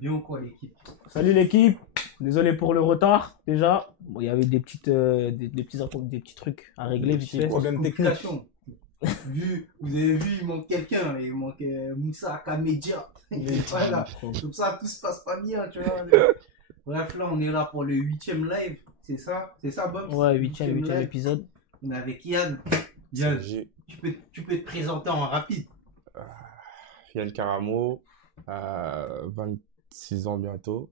Bien ou quoi l'équipe? Salut l'équipe, désolé pour le retard déjà. Bon, il y avait des petites, des petits trucs à régler vite fait. Complication. Vous avez vu, il manque quelqu'un, il manque Moussa Kamedia. Voilà. Comme ça, tout se passe pas bien, tu vois. Bref, là, on est là pour le 8e live, c'est ça? C'est ça, Bob? Ouais, 8e live. épisode. On est avec Yann. Yann, tu peux te présenter en rapide. Yann Karamo, 26 ans bientôt,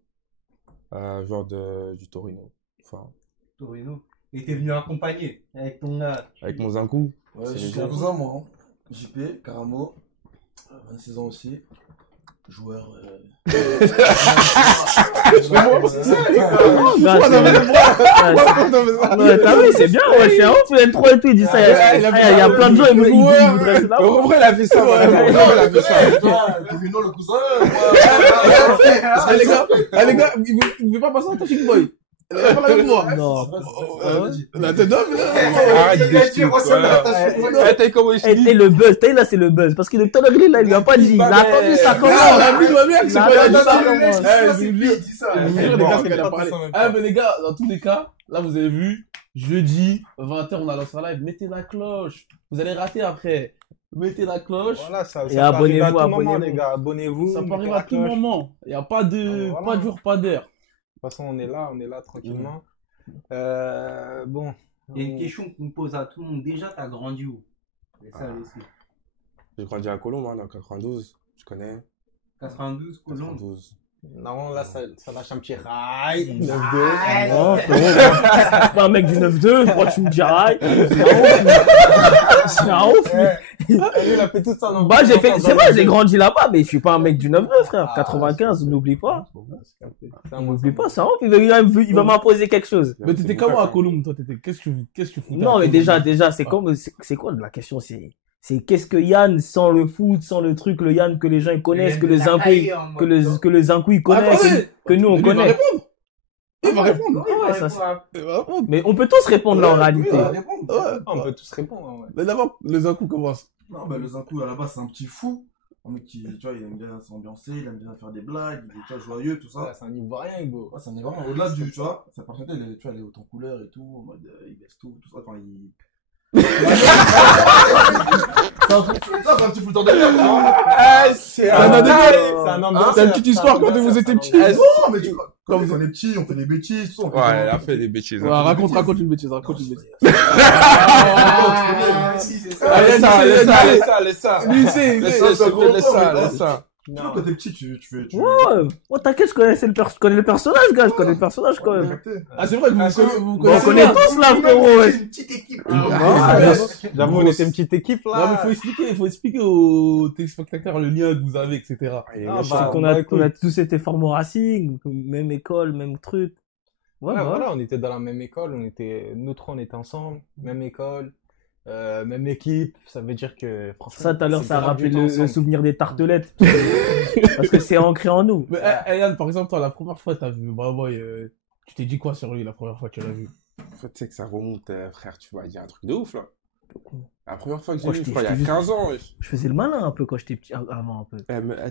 joueur du Torino. Enfin, Torino. Et t'es venu accompagner avec ton âge. avec mon Zinkou. Ouais, C'est je suis les un gars. cousin, moi. JP, Karamo, 26 ans aussi. Joueur. Non, t'as vu, c'est bien, ouais, c'est un ouf, il aime trop et tout, il dit ça. Il y a plein de gens, ils voudraient ça. En vrai, il a fait ça, vraiment. Il a fait ça. Torino, le cousin. Les gars, vous pouvez pas passer un touching boy. Il a pas la même voix. Non. La tête d'homme, Arrête de dire, voilà. T'as vu comment il se Et dit? le buzz, t'as vu là, c'est le buzz. Parce que le temps de grille, là, il lui a pas dit. Il a attendu ça On commence. a vu ma mère qui s'est Non, pas dit non, ça. non, non, Je vous jure, dit ça. je vous jure, les gars, c'est qu'elle a parlé. Ah, mais les gars, dans tous les cas, là, vous avez vu, jeudi, 20h, on a lancé un live. Mettez la cloche. Vous allez rater après. Mettez la cloche. Voilà, ça Et peut arriver à abonnez-vous, tout moment, abonnez-vous. les gars. Abonnez-vous. Ça peut mettez arriver la à tout cloche. moment. Il n'y a pas de, Voilà. pas de jour, pas d'heure. De toute façon, on est là tranquillement. Bon. Il y a une question qu'on pose à tout le monde. Déjà, t'as grandi où? C'est ça, laissez. J'ai grandi à Colombe, hein, dans 92. Je connais. 92, Colombe. 92. Non, là, ça lâche un petit rail. Non, c'est pas un mec du 9-2, pourquoi tu me dis aïe? C'est un ouf, mais. Lui, il a fait tout ça. Bah, c'est vrai, j'ai grandi là-bas, mais je suis pas un mec du 9-2, frère. 95, n'oublie pas. N'oublie pas, c'est un ouf, il va m'imposer quelque chose. Mais t'étais comment à Colombe, toi? Qu'est-ce que tu foutais? Non, mais déjà, c'est comme, c'est quoi la question? C'est qu'est-ce que Yann, sans le foot, sans le truc, le Yann que les gens ils connaissent, que le Zinkou, que le Zinkou il connaît, que nous on connaît. Il va répondre. Ouais, ça, Il va répondre. mais on peut tous répondre là en Il réalité. va répondre. Ouais. On peut tous répondre. Ouais. Mais d'abord, le Zinkou commence. Non, bah, le Zinkou, à la base, c'est un petit fou. Un mec qui, tu vois, il aime bien s'ambiancer, il aime bien faire des blagues, il est, tu vois, joyeux, tout ça. Ouais, c'est un Ivoirien, Hugo. Ouais, ça en est vraiment au-delà du, tu vois, sa personnalité, elle est, tu vois, elle est haute en couleur et tout, en mode, il baisse tout ça, enfin, il... C'est un petit fouteur de merde. C'est un homme T'as une petite histoire quand vous étiez petit. Non, mais tu vois, quand on est petits, on fait des bêtises, tout ça. Ouais, elle a fait des bêtises. Ouais, raconte une bêtise, raconte une bêtise. Laisse ça. Lui, c'est, Laisse ça. Tu vois, quand t'es petit, tu fais... Ouais, t'inquiète, je connais le personnage, gars, je connais le personnage quand même. Ah, c'est vrai que vous On connaissez. connaît tous là, frérot, ouais. Une petite équipe. J'avoue, on était une petite équipe là. Non, mais il faut expliquer aux téléspectateurs le lien que vous avez, etc. Ah, C'est bah, qu'on bah, a, écoute. on a tous été formés au Racing, même école, même truc. Ouais, Ouais, bah, voilà, on était dans la même école, nous trois on était ensemble, même école, même équipe, ça veut dire que franchement. ça tout à l'heure, c'est ça a grave du rappelé temps le ensemble. souvenir des tartelettes. Parce que c'est ancré en nous. Mais, Yann, par exemple, toi, la première fois, t'as vu Bravoy, tu t'es dit quoi sur lui la première fois que tu l'as vu? En fait, tu sais que ça remonte, frère, tu vas dire un truc de ouf, là. La première fois que j'ai Oh, vu, je je crois, il y a t'ai- 15 ans, wesh. Je faisais le malin un peu quand j'étais petit, avant un peu.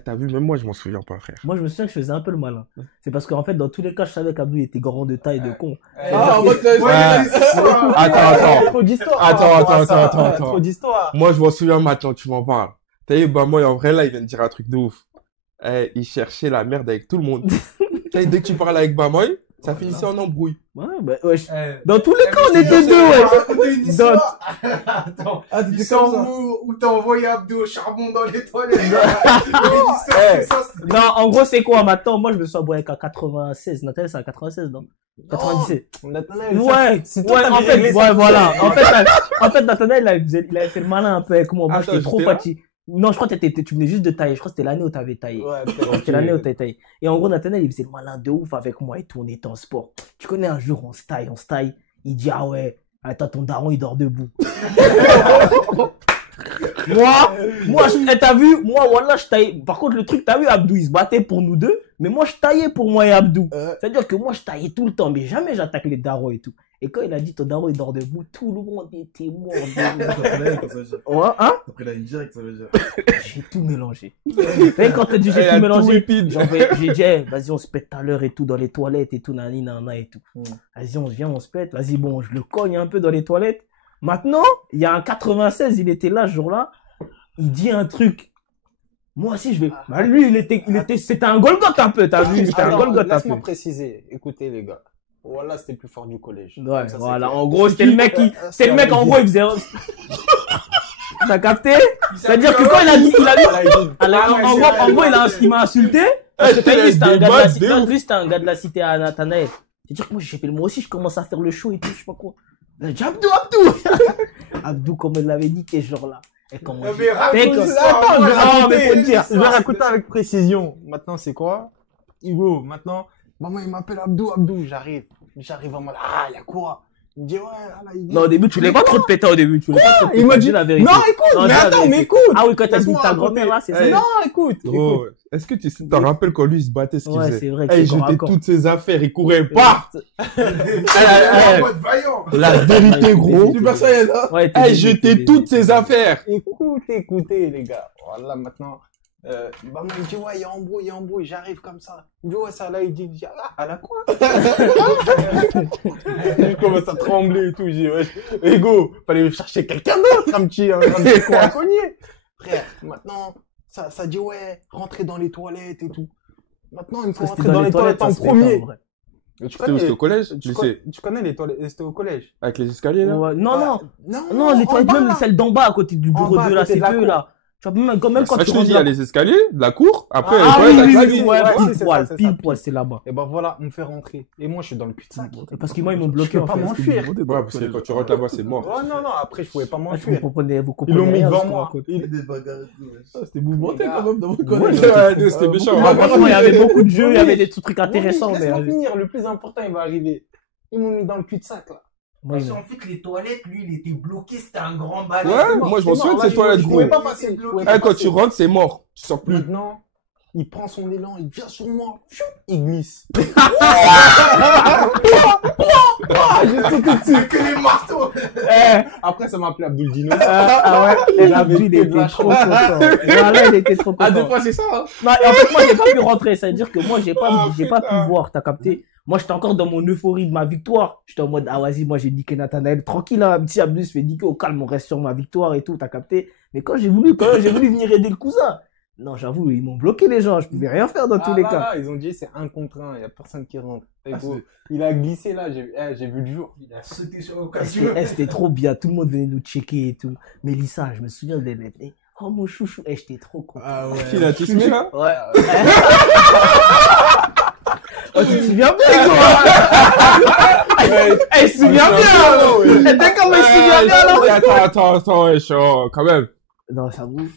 T'as vu, même moi, je m'en souviens pas, frère. Moi, je me souviens que je faisais un peu le malin. C'est parce qu'en fait, dans tous les cas, je savais qu'Abdou était grand de taille, de con. Ah, en mode, Attends. Trop d'histoire. Attends. Trop d'histoire. Moi, je m'en souviens maintenant, tu m'en parles. T'as vu, bah, moi, en vrai, là, il vient de dire un truc de ouf. Il cherchait la merde avec tout le monde. T'as vu, dès que tu parles avec Bamoy, ça finissait en embrouille. Ouais, bah, ouais. Dans tous les cas, on était deux, ouais. Une histoire. Attends. ah, t'étais L'histoire comme ça. où t'as envoyé Abdou au charbon dans les toilettes. L'histoire, c'est ça. Non, en gros, c'est quoi maintenant? Moi, je me suis abonné qu'à 96. Nathaniel, c'est à 96, non? 97. Ouais, en fait, voilà. En fait, Nathaniel, il avait fait le malin un peu avec moi. Moi, Attends, j'étais trop j'étais là fatigué. Non, je crois que tu venais juste de tailler. Je crois que c'était l'année où t'avais taillé. Ouais, C'était l'année où t'avais taillé. Et en gros, Nathaniel, il faisait le malin de ouf avec moi et tout. On était en sport. Tu connais, un jour, on se taille. Il dit, ah ouais, attends, ton daron, il dort debout. T'as vu, moi, voilà, je taillais. Par contre, le truc, t'as vu, Abdou, il se battait pour nous deux, mais moi, je taillais pour moi et Abdou. C'est-à-dire que moi, je taillais tout le temps, mais jamais j'attaque les darons et tout. Et quand il a dit ton daron il dort debout, tout le monde était mort. Ouais, Hein? après la direct, ça veut dire. J'ai tout mélangé. Et quand t'as dit j'ai tout mélangé, j'ai dit, hey, vas-y, on se pète tout à l'heure et tout dans les toilettes et tout, nani, nana et tout. Vas-y, on vient, on se pète. Vas-y, bon, je le cogne un peu dans les toilettes. Maintenant, il y a un 96, il était là ce jour-là. Il dit un truc. Moi aussi, je vais. Bah, lui, c'était un Golgoth un peu, t'as vu? C'était un Golgoth un peu. Laisse-moi préciser. Écoutez, les gars. Voilà, c'était le plus fort du collège. Ouais, Ça, voilà. En gros, c'était le mec en gros, il faisait. T'as capté? C'est-à-dire que quand il a dit, en gros, il m'a insulté. C'était un gars de la cité à Nathanaël. C'est-à-dire que moi aussi, je commence à faire le show et tout, je sais pas quoi. Il a dit Abdou. Abdou, comme il l'avait dit, t'es genre là. Et comment attends, je vais raconter avec précision. Maintenant, c'est quoi? Hugo, maintenant, maman, il m'appelle Abdou, j'arrive en mode, il y a quoi? Il me dit, ouais, là, il dit. Non, au début, tu voulais pas trop te péter au début, il m'a dit la vérité. Non, écoute, mais attends, mais écoute. Ah oui, quand t'as dit ta grand-mère là, c'est ça. Non, écoute. Est-ce que tu t'en rappelles quand lui il se battait ce qu'il faisait? C'est vrai. Il jetait toutes ses affaires, il courait pas. La vérité, gros. Tu personnel, hein? Il jetait toutes ses affaires. Écoutez, les gars. Voilà, maintenant. Maman, il dit, ouais, il y a embrouille, j'arrive comme ça. Il dit, ouais, ça là, il dit, à la quoi? Je commence à trembler et tout, je dis, ouais, Ego, fallait chercher quelqu'un d'autre, un petit con à cogner. Frère, maintenant, ça dit, ouais, rentrer dans les toilettes et tout. Maintenant, il faut rentrer dans les toilettes en premier. C'était au collège? Tu connais les toilettes, c'était au collège. Avec les escaliers, là? Non, les toilettes, même celles d'en bas, à côté du bureau de la CPE, là. Tu vois, même quand tu rentres. Il y a les escaliers de la cour, après, pile poil, c'est là-bas. Et ben voilà, on me fait rentrer. Et moi, je suis dans le cul-de-sac. Parce que moi, ils m'ont bloqué. Je peux pas m'enfuir. Ouais, parce que quand tu rentres là-bas, c'est mort. Ouais, non, après, je pouvais pas m'enfuir. Vous comprenez Ils l'ont mis devant moi. C'était mouvementé quand même dans votre collège. C'était méchant. Franchement, il y avait beaucoup de jeux, il y avait des trucs intéressants. Laisse-moi finir, le plus important, il va arriver. Ils m'ont mis dans le cul-de-sac, là. Parce qu'en fait, les toilettes, lui, il était bloqué, c'était un grand balai. Ouais, moi, je m'en souviens de ces toilettes, gros. Quand tu rentres, c'est mort. Tu sors plus. Maintenant, il prend son élan, il vient sur moi, il glisse. J'ai sauté dessus. Que les marteaux. Après, ça m'a appelé Abdul Dino. Ah ouais, Abdul, il était trop content. Voilà, il était trop content. Ah, des fois, c'est ça, hein. Non, et en fait, moi, j'ai pas pu rentrer. Ça veut dire que moi, j'ai pas pu voir, t'as capté? Moi, j'étais encore dans mon euphorie de ma victoire. J'étais en mode, vas-y, moi, j'ai niqué Nathanaël. Tranquille, un petit Abdul se fait niquer au calme, on reste sur ma victoire et tout, t'as capté? Mais quand j'ai voulu venir aider le cousin. Non, j'avoue, ils m'ont bloqué les gens, je pouvais rien faire dans tous les cas. Ils ont dit, c'est 1 contre 1, il y a personne qui rentre. Il a glissé là, j'ai vu le jour. Il a sauté sur l'occasion. C'était trop bien, tout le monde venait nous checker et tout. Mélissa, je me souviens d'elle. Oh, mon chouchou, j'étais trop content. Ah ouais. Qui l'a tué là? Ouais. Oh, tu te souviens bien, gros? Elle se souvient bien, là. T'es comme elle se souvient bien, là. Attends, ouais, quand même. Non, ça bouge.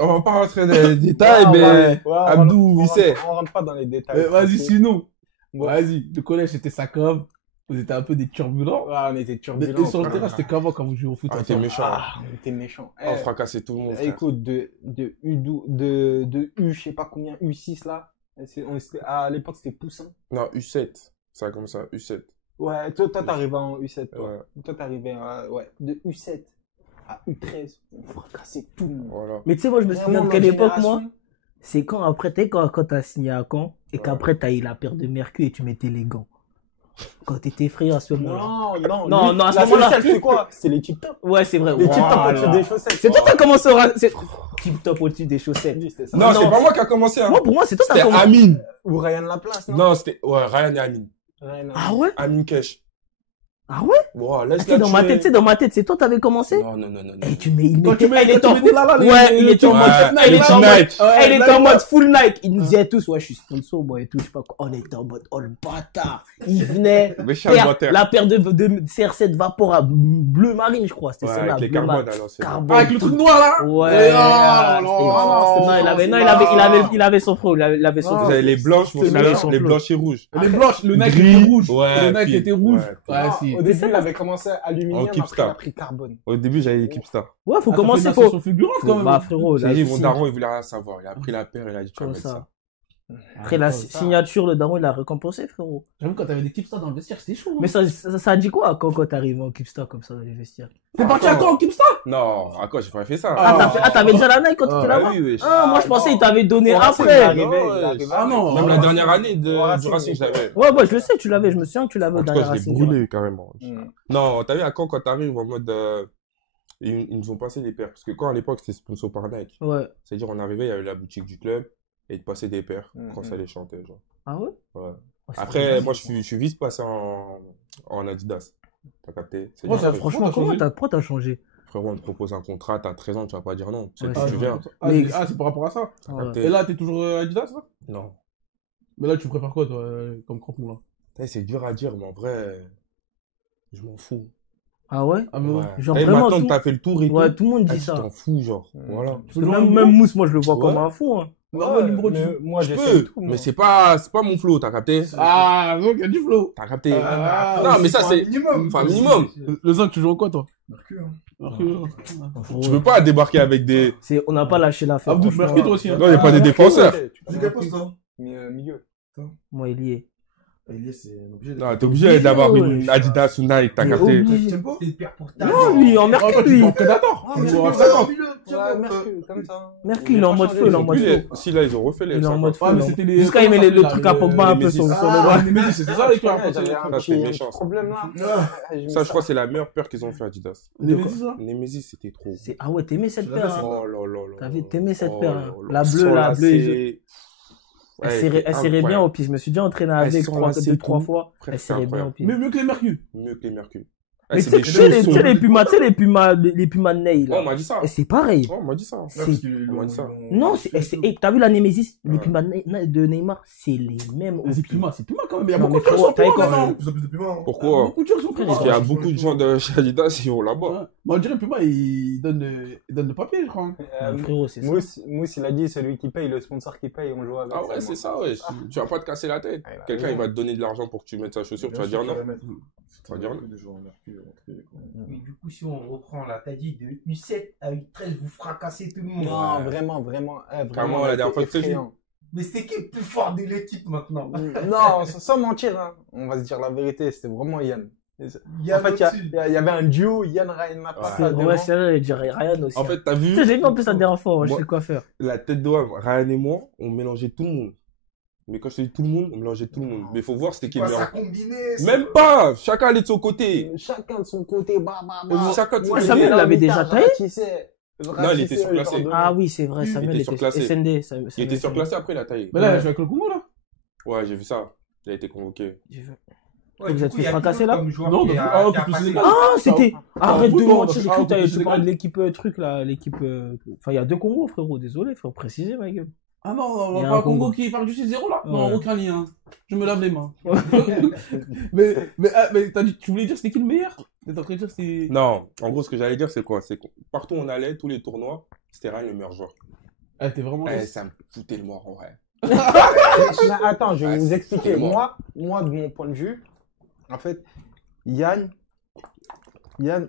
On va pas rentrer dans les détails, mais Abdou, il sait. On rentre pas dans les détails. Vas-y, sinon. Vas-y, le collège, c'était ça comme. Vous étiez un peu des turbulents. Ouais, on était turbulents. Et sur le terrain, c'était comment quand vous jouez au foot? On était méchants. On était méchants. On fracassait tout le monde. Écoute, de U, je sais pas combien, U6 là. À l'époque, c'était Poussin. Non, U7. Ça comme ça, U7. Ouais, toi, t'arrivais en U7. Ouais. Toi, t'arrivais de U7 à U13. On fracassait tout le monde. Voilà. Mais tu sais, moi, je me souviens de quelle époque, moi? C'est quand après, quand t'as signé à Caen, et qu'après, t'as eu la paire de Mercure et tu mettais les gants. Quand t'étais frère à ce moment-là. Non, à ce moment-là. C'est quoi? C'est les tip top. Ouais, c'est vrai. Les tip top au-dessus des chaussettes. C'est toi qui as commencé tip top au-dessus des chaussettes. Non, c'est pas moi qui a commencé. Hein. Moi, pour moi, c'est toi qui as commencé. C'était Amine. Ou Ryan Laplace, non? Non, c'était, ouais, Ryan et Amine. Ah ouais? Amine Kesh. Ah ouais? Wow, laisse dans ma tête, c'est toi t'avais commencé? Non. Et il était en full ouais, il était en mode full Nike. Il nous disait tous, ouais, je suis sponsor, moi, et tout, je sais pas quoi. On était en mode, oh, le bâtard. Il venait, la paire de CR7 Vapor bleu marine, je crois, c'était celle-là. Avec les carbones, alors, avec le truc noir, là? Ouais. Il avait son frère, il avait son frère. Vous avez les blanches, les blanches et rouges. Les blanches, le Nike était rouge. Le Nike était rouge. Ouais, si. Au début, il avait commencé aluminium, après il a pris carbone. Au début, j'avais l'équipe Star. Ouais, faut commencer, faut. Fulgurante, quand même. Bah, frérot, j'ai dit, mon daron, il voulait rien savoir. Il a pris la paire, il a dit, tu vas mettre ça. Après la signature, le daron, il a récompensé, frérot. J'avoue, quand t'avais des Kipsta dans le vestiaire, c'était chaud. Mais ça a dit quoi quand t'arrives en Kipsta comme ça dans les vestiaires? T'es parti à quoi en Kipsta? Non, à quoi j'ai pas fait ça? T'avais déjà la Nike quand t'étais là-bas? Oui, oui. Moi je pensais qu'il t'avait donné après. Ah non. Même la dernière année du Racing, je l'avais. Ouais, je le sais, tu l'avais, je me souviens que tu l'avais En au tout dernier cas, je l'ai Racing. brûlé carrément. Non, t'as vu à quand t'arrives en mode. Ils nous ont passé des paires. Parce que quand à l'époque c'était sponsor par Nike, Ouais. c'est-à-dire on arrivait, il y avait la boutique du club et ils te passaient des paires quand ça les chantait. Genre. Ah ouais? Ouais. Oh, c'est Après, vrai. moi je suis vite passé en Adidas. T'as capté? C'est Ouais, du ça, truc. Franchement, pourquoi t'as changé? Frérot, on te propose un contrat, t'as 13 ans, tu vas pas dire non. C'est Ouais, d'où c'est tu vrai. viens. C'est par rapport à ça. T'as Ouais. capté? Et là, t'es toujours Adidas, là? Non. Mais là, tu préfères quoi, toi, comme crampon, là? Putain, c'est dur à dire, mais en vrai, je m'en fous. Ah ouais? Ah, mais Ouais. Genre T'as vu, vraiment maintenant tout- que t'as fait le tour et Ouais, tout, tout le monde ah, dit tu ça. t'en fous, genre. Voilà. Parce que même Mousse, moi je le vois comme Ouais. un fou. Hein. Normal, numéro du. Moi, Je j'ai fait peux, tout. mais c'est pas mon flow, t'as capté? Ah, donc il y a du flow. T'as capté? Ah, non, mais ça Faut un c'est. minimum. Enfin, un minimum. Le Zinc, tu joues en quoi, toi? Mercure. Mercure. Tu peux pas débarquer avec des. On n'a pas lâché l'affaire. Abdou, franchement. Mercure, toi aussi, hein? Non, il n'y a pas des défenseurs. C'est quel poste, toi? Milieu. Moi, il y est. Elias, c'est obligé. Non, t'es obligé d'avoir Ouais. une Adidas ou Nike, t'as Il est capté? obligé. T'aimes pas? C'est le pire pour ta. Non, lui, en Oh, Mercure, toi, tu lui. joues en Predator. Ah, Tu mais joues en tu Predator. Ouais, Mercure, comme ça. Mercure, il est en mode feu, il est en mode Puis, feu. si là, ils ont refait les. Il est en mode feu. Ah, mais non. c'était les. Jusqu'à il met le comment ça truc à s'appelle, Pogba un les peu sur Mésis. le Ah, bras. les Mésis, c'était ça, les cœurs. J'avais Ça, un c'est petit méchant, ça. problème là. J'ai mis Ça, je crois que c'est la meilleure paire qu'ils ont fait Adidas. Les Mésis, ça? Nemesis, c'était trop. Ah ouais, t'aimais cette paire. Hein. Oh là là là. T'aimais cette Oh paire. là Hein. là. La bleue, Sans la bleue. lacet. Elle Ouais, serrait bien incroyable. au pied. Je me suis déjà entraîné Elle avec se 2, croisait 3 tout. fois. Frère, Elle c'est serrait bien incroyable. au pied. Mais mieux que les Mercure. Mieux que les Mercure. Mais C'est tu des sais, les chaussons. Pumas de Ney, Oh, on là. m'a dit ça. Et c'est pareil. Oh, on m'a dit ça. C'est- On m'a dit ça. Non, t'as vu la Nemesis, les Ouais. Pumas de Neymar, c'est les mêmes au C'est pied. Puma quand même. Il y a Non, beaucoup mais de gens qui frérot, sont t'avais Puma quoi, maintenant. De plus en plus de piment. Pourquoi? Beaucoup de gens qui sont Parce Puma. qu'il y a beaucoup de gens de chez Adidas qui vont là-bas. Ouais. Mais on dirait Puma, il donne le papier, je crois. Ouais, frérot, c'est ça. Mousse, il a dit celui qui paye, le sponsor qui paye, on joue avec. Ah ouais, c'est ça, ouais. Tu vas pas te casser la tête. Ouais, bah, Quelqu'un, ouais. il va te donner de l'argent pour que tu mettes sa chaussure, tu vas dire non. Tu vas dire non. Des joueurs en Mercure, Oui, du coup, si on reprend la taille de U7 à U13, vous fracassez tout le monde. Non, vraiment. Carrément, la dernière fois que j'ai effrayant. Mais c'était qui le plus fort de l'équipe maintenant? Non, sans mentir, hein. On va se dire la vérité, c'était vraiment Yann. Il En fait, il y avait un duo, Yann Ryan Mappa. Ouais, c'est vrai, je dirais Ryan aussi. En fait, t'as vu Tu sais, j'ai vu en plus la dernière fois, je Moi- sais quoi faire. la tête de Wam, Ryan et moi, on mélangeait tout le monde. Mais quand je te dis tout le monde, on mélangeait tout le monde. Mais il faut voir c'était qui le Ça meilleur. combiné. Même pas! Chacun allait de son côté. Chacun de son côté, bah. Chacun de son Moi, côté. Samuel l'avait déjà taillé? Non, il était surclassé. Ah oui, c'est vrai, Il Samuel était était surclassé. SND. Il était surclassé, après il a taillé. Mais là, il joue avec le Congo, là. Ouais, j'ai vu ça. Il a été convoqué. Vous êtes fait fracasser, là? Non, depuis le Sénégal. Ah, c'était. Arrête de football, mentir, j'ai ah, cru que au tu Sénégal. parlais de l'équipe truc là, l'équipe. Enfin, il y a 2 Congos, frérot, désolé, faut préciser, ma gueule. Ah non, Il y a pas un un Congo Congo. qui parle du 6-0 là. Ouais. Non, aucun lien. Je me lave les mains. mais t'as dit, tu voulais dire c'était qui le meilleur? T'es en train de dire c'est. Non, en gros, ce que j'allais dire, c'est quoi? C'est que partout où on allait, tous les tournois, c'était Ryan le meilleur joueur. Ah, t'es vraiment. Eh, ça me foutait le mort, en vrai. Mais attends, je vais Ouais, vous c'est expliquer. vraiment- Moi, de mon point de vue, en fait, Yann,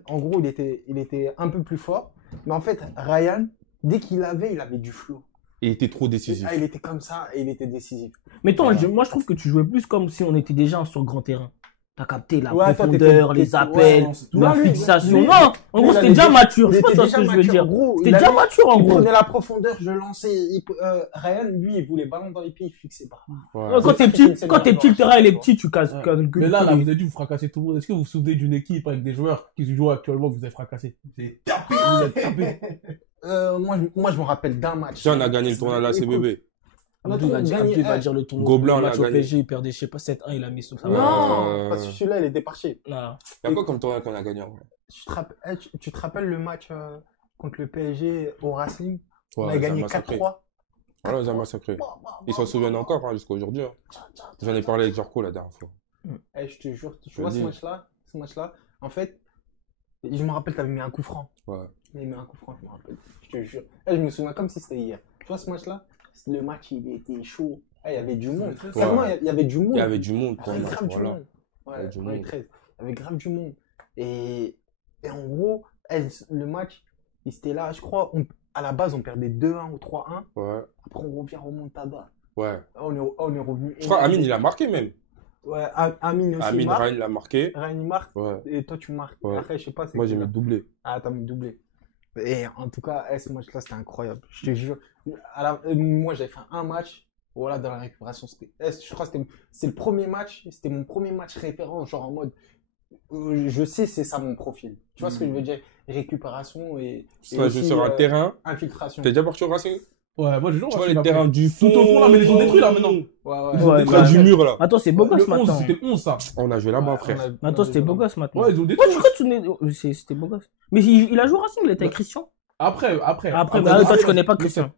en gros, il était un peu plus fort. Mais en fait, Ryan, dès qu'il avait, il avait du flow. Et il était trop décisif. Ah, il était comme ça et il était décisif. Mais toi, Voilà. moi je trouve que tu jouais plus comme si on était déjà sur grand terrain. T'as capté la Ouais, toi, profondeur, t'étais- les appels, ouais, la non, lui, fixation. lui, Non, en lui, gros, il c'était avait déjà déjà- mature. Je Il sais pas était ce déjà que je veux mature, dire. gros. C'était Il déjà avait- mature, en Il gros. prenait la profondeur, je lançais. Ryan, lui, il voulait ballon dans les pieds, il fixait pas. Ouais. Quand t'es petit, le terrain il est petit, tu casses. Mais là, vous avez dû vous fracasser tout le monde. Est-ce que vous vous souvenez d'une équipe avec des joueurs qui jouent actuellement que vous avez fracassé? J'ai tapé. Vous êtes tapé. Moi, je me rappelle d'un match. Si on a gagné le tournoi de la CBB. Abdou va dire le tournoi. Gobelin, le on a match au gagné. PSG, il perdait, je sais pas, 7-1, il a mis sur ça. Non, parce que celui-là, il était parti. Non. Y'a quoi comme tournoi qu'on a gagné en vrai? Tu te rappelles le match contre le PSG au Racing? On Ouais, a gagné ils ont massacré. 4-3. Voilà, ils ont massacré. Ils s'en souviennent encore, hein, jusqu'à aujourd'hui. Hein. J'en ai parlé avec Jorko la dernière fois. Je te jure, tu Je vois dis. ce match-là, en fait, je me rappelle, t'avais mis un coup franc. Ouais. Il avait mis un coup franc, je me rappelle. Je te jure. Je me souviens comme si c'était hier. Tu vois ce match-là? Le match, il était chaud. Il y avait du monde. Ouais. Vraiment, il y avait du monde. Il y avait du monde Il pour y avait moi. grave du Voilà. monde. Il y avait du Ouais, monde. 13. Il y avait grave du monde. Et en gros, le match, il était là, je crois, à la base, on perdait 2-1 ou 3-1. Ouais. Après, on revient remontada. Ouais. On est revenu. Je crois Amine, il a marqué même. Ouais, Amine aussi Amine, marque. Ryan l'a marqué. Ryan il marque. Ouais. Et toi, tu marques. Ouais. Après, je sais pas. Moi, j'ai mis doublé. Ah, t'as mis doublé. Et en tout cas, ce match-là, c'était incroyable. Je te jure. Moi, j'avais fait un match. Voilà, dans la récupération. Je crois que c'est le premier match. C'était mon premier match référent. Genre en mode. Je sais, c'est ça mon profil. Tu vois ce que je veux dire? Récupération et Ça joue sur un terrain. Infiltration. T'es déjà parti au Racing? Ouais, moi je joue. Tu vois les terrains du fond. Tout au fond là, mais ils les ont détruits là maintenant. Ouais. Près du mur là. Attends, c'est beau gosse Le 11, maintenant. c'était le 11 ça. On a joué là-bas, frère. Attends, c'était beau gosse maintenant. Ouais, ils ont Moi, détruit. je crois que tu n'es. C'était beau gosse. Mais il a joué au Racing, il était avec Christian. Après, Bah, toi, tu connais pas Christian.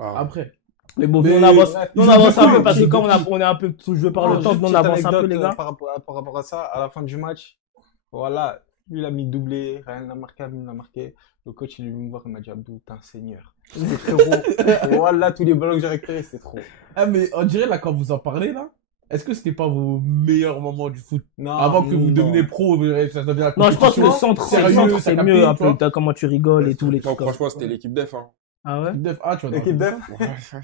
Ah. Après. Mais bon, Mais- on avance ils un ont peu parce que détruit. quand on est un peu joué par le temps, on avance un peu, les gars. Par rapport à ça, à la fin du match, voilà, lui il a mis doublé, Ryan l'a marqué, Amine l'a marqué. Le coach il est venu me voir, il m'a dit Abdou, t'es un seigneur. C'était frérot. Voilà, tous les ballons que j'ai récupérés, c'était trop. Ah, mais on dirait là, quand vous en parlez là, est-ce que c'était pas vos meilleurs moments du foot? Non, Avant que vous non. deveniez pro, ça devient la Non, je pense que le compétition. centre, Sérieux, c'est ça mieux capte, un tu vois. peu. T'as comment tu rigoles et tout, les Non, trucs. franchement, c'était l'équipe def. Hein. Ah ouais? Ah, tu vois. L'équipe def.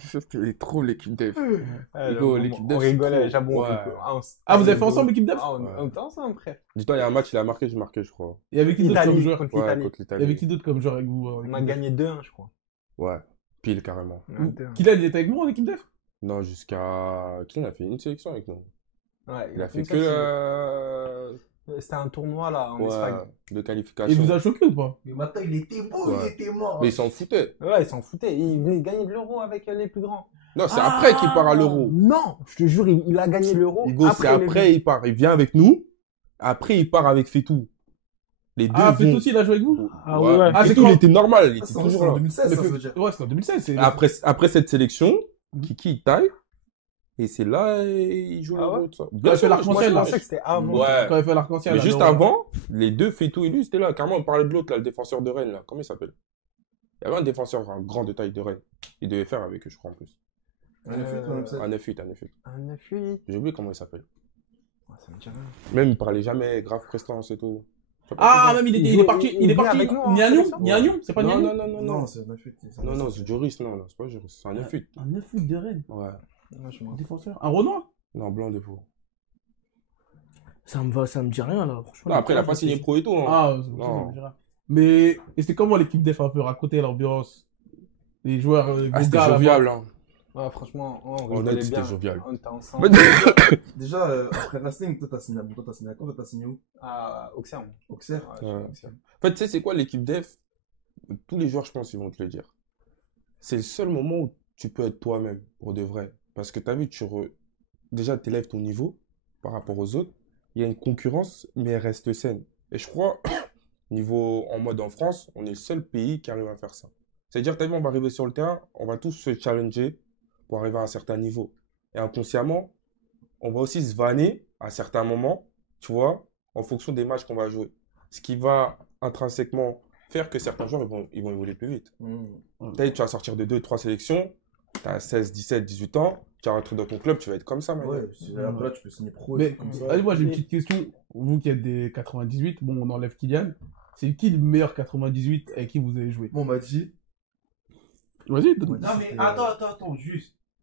C'était trop l'équipe def. Ouais, Hugo, l'équipe def, on c'est rigolait, trop. j'avoue. Ouais. Ah, vous avez fait ensemble l'équipe def? Ah, on était ensemble, frère. Dis-toi, il y a un match, il a marqué, j'ai marqué, je crois. Il y avait qui d'autre comme Italie, joueur? contre Ouais, l'Italie. contre Il y avait l'Italie. qui d'autre comme joueur avec vous? On a gagné 2-1, je crois. Ouais, pile carrément. 2-1. Kylian, il était avec nous en équipe def? Non, jusqu'à. Kylian a fait une sélection avec nous. Ouais, Il a fait une que. section. C'était un tournoi là en Ouais, Espagne. de Il qualification. vous a choqué ou pas? Mais maintenant, il était beau, Ouais. il était mort. Mais ils s'en foutaient. Ouais, ils s'en foutaient. Il venait de gagner de l'euro avec les plus grands. Non, c'est après qu'il part à l'euro. Non, je te jure, il a gagné l'euro. Hugo, c'est après, il part. Il vient avec nous. Après, il part avec Fetou. Les deux Ah, vont. Fetou aussi, il a joué avec vous? Ah ouais. Ah, c'est Fetou, quand? il était normal. Il était C'est en toujours là. 2016, ça, Mais ça veut dire. Ouais, c'était en 2016. c'est- Après cette sélection, Kiki, il taille. Et c'est là, il joue Ah l'euro, ouais tout ça. Il a Bien fait sûr, l'arc-en-ciel, Moi, je là. pensais que c'était avant. Ouais. Quand il fait l'arc-en-ciel. Mais là, juste l'Euro. avant, les deux Fetou et lui, c'était là. Carrément, on parlait de l'autre, là, le défenseur de Rennes, là. Comment il s'appelle? Il y avait un défenseur, un grand de taille de Rennes. Il devait faire avec eux, je crois, en plus. Un 9-8, un 9-7. Un 9-8, un 9-8. Un 9-8. J'ai oublié comment il s'appelle. Ça me dit rien. Même, il parlait jamais grave prestance et tout. Ah, même il Il est parti. joue- Il est il vient parti. avec nous en Niagnon? sélection. Niagnon? C'est pas Non, Niagnon? non, non, non, Non, non. c'est un 9-8. Non, c'est Joris, non, c'est pas Joris, c'est un 9-8. Un 9-8 de Rennes. Ouais. Non, je m'en rappelle. Défenseur. Un Renoir? Non, blanc de faux. Ça me dit rien là, franchement. Non, après, il a pas signé pro et tout. Hein. Ah, c'est Non. bon, ça me dira. Mais et c'était comment l'équipe def un peu raconter l'ambiance? Les joueurs, Ah, vos c'était gars, là-bas. jovial, hein. Ouais, franchement, on Honnête, rigolait c'était bien. jovial. On était ensemble. Déjà, après Racing, toi, t'as signé à quand? Toi, t'as signé où? À Auxerre. Auxerre. Ouais, je suis à Ouais. Auxerre. En fait, tu sais, c'est quoi l'équipe def? Tous les joueurs, je pense, ils vont te le dire. C'est le seul moment où tu peux être toi-même, pour de vrai. Parce que tu as vu, déjà, tu élèves ton niveau par rapport aux autres. Il y a une concurrence, mais elle reste saine. Et je crois, en mode en France, on est le seul pays qui arrive à faire ça. C'est-à-dire, tu as vu, on va arriver sur le terrain, on va tous se challenger pour arriver à un certain niveau. Et inconsciemment, on va aussi se vanner à certains moments, tu vois, en fonction des matchs qu'on va jouer. Ce qui va intrinsèquement faire que certains joueurs ils vont évoluer plus vite. Tu vas sortir de 2-3 sélections, tu as 16, 17, 18 ans, tu vas rentrer dans ton club, tu vas être comme ça maintenant. Ouais, après là, tu peux signer pro. Mais comme ça. allez, moi j'ai une petite question. Vous qui êtes des 98, bon, on enlève Kylian. C'est qui le meilleur 98 avec qui vous avez joué? Bon, on m'a dit. Vas-y, on m'a dit Non, mais c'était, attends,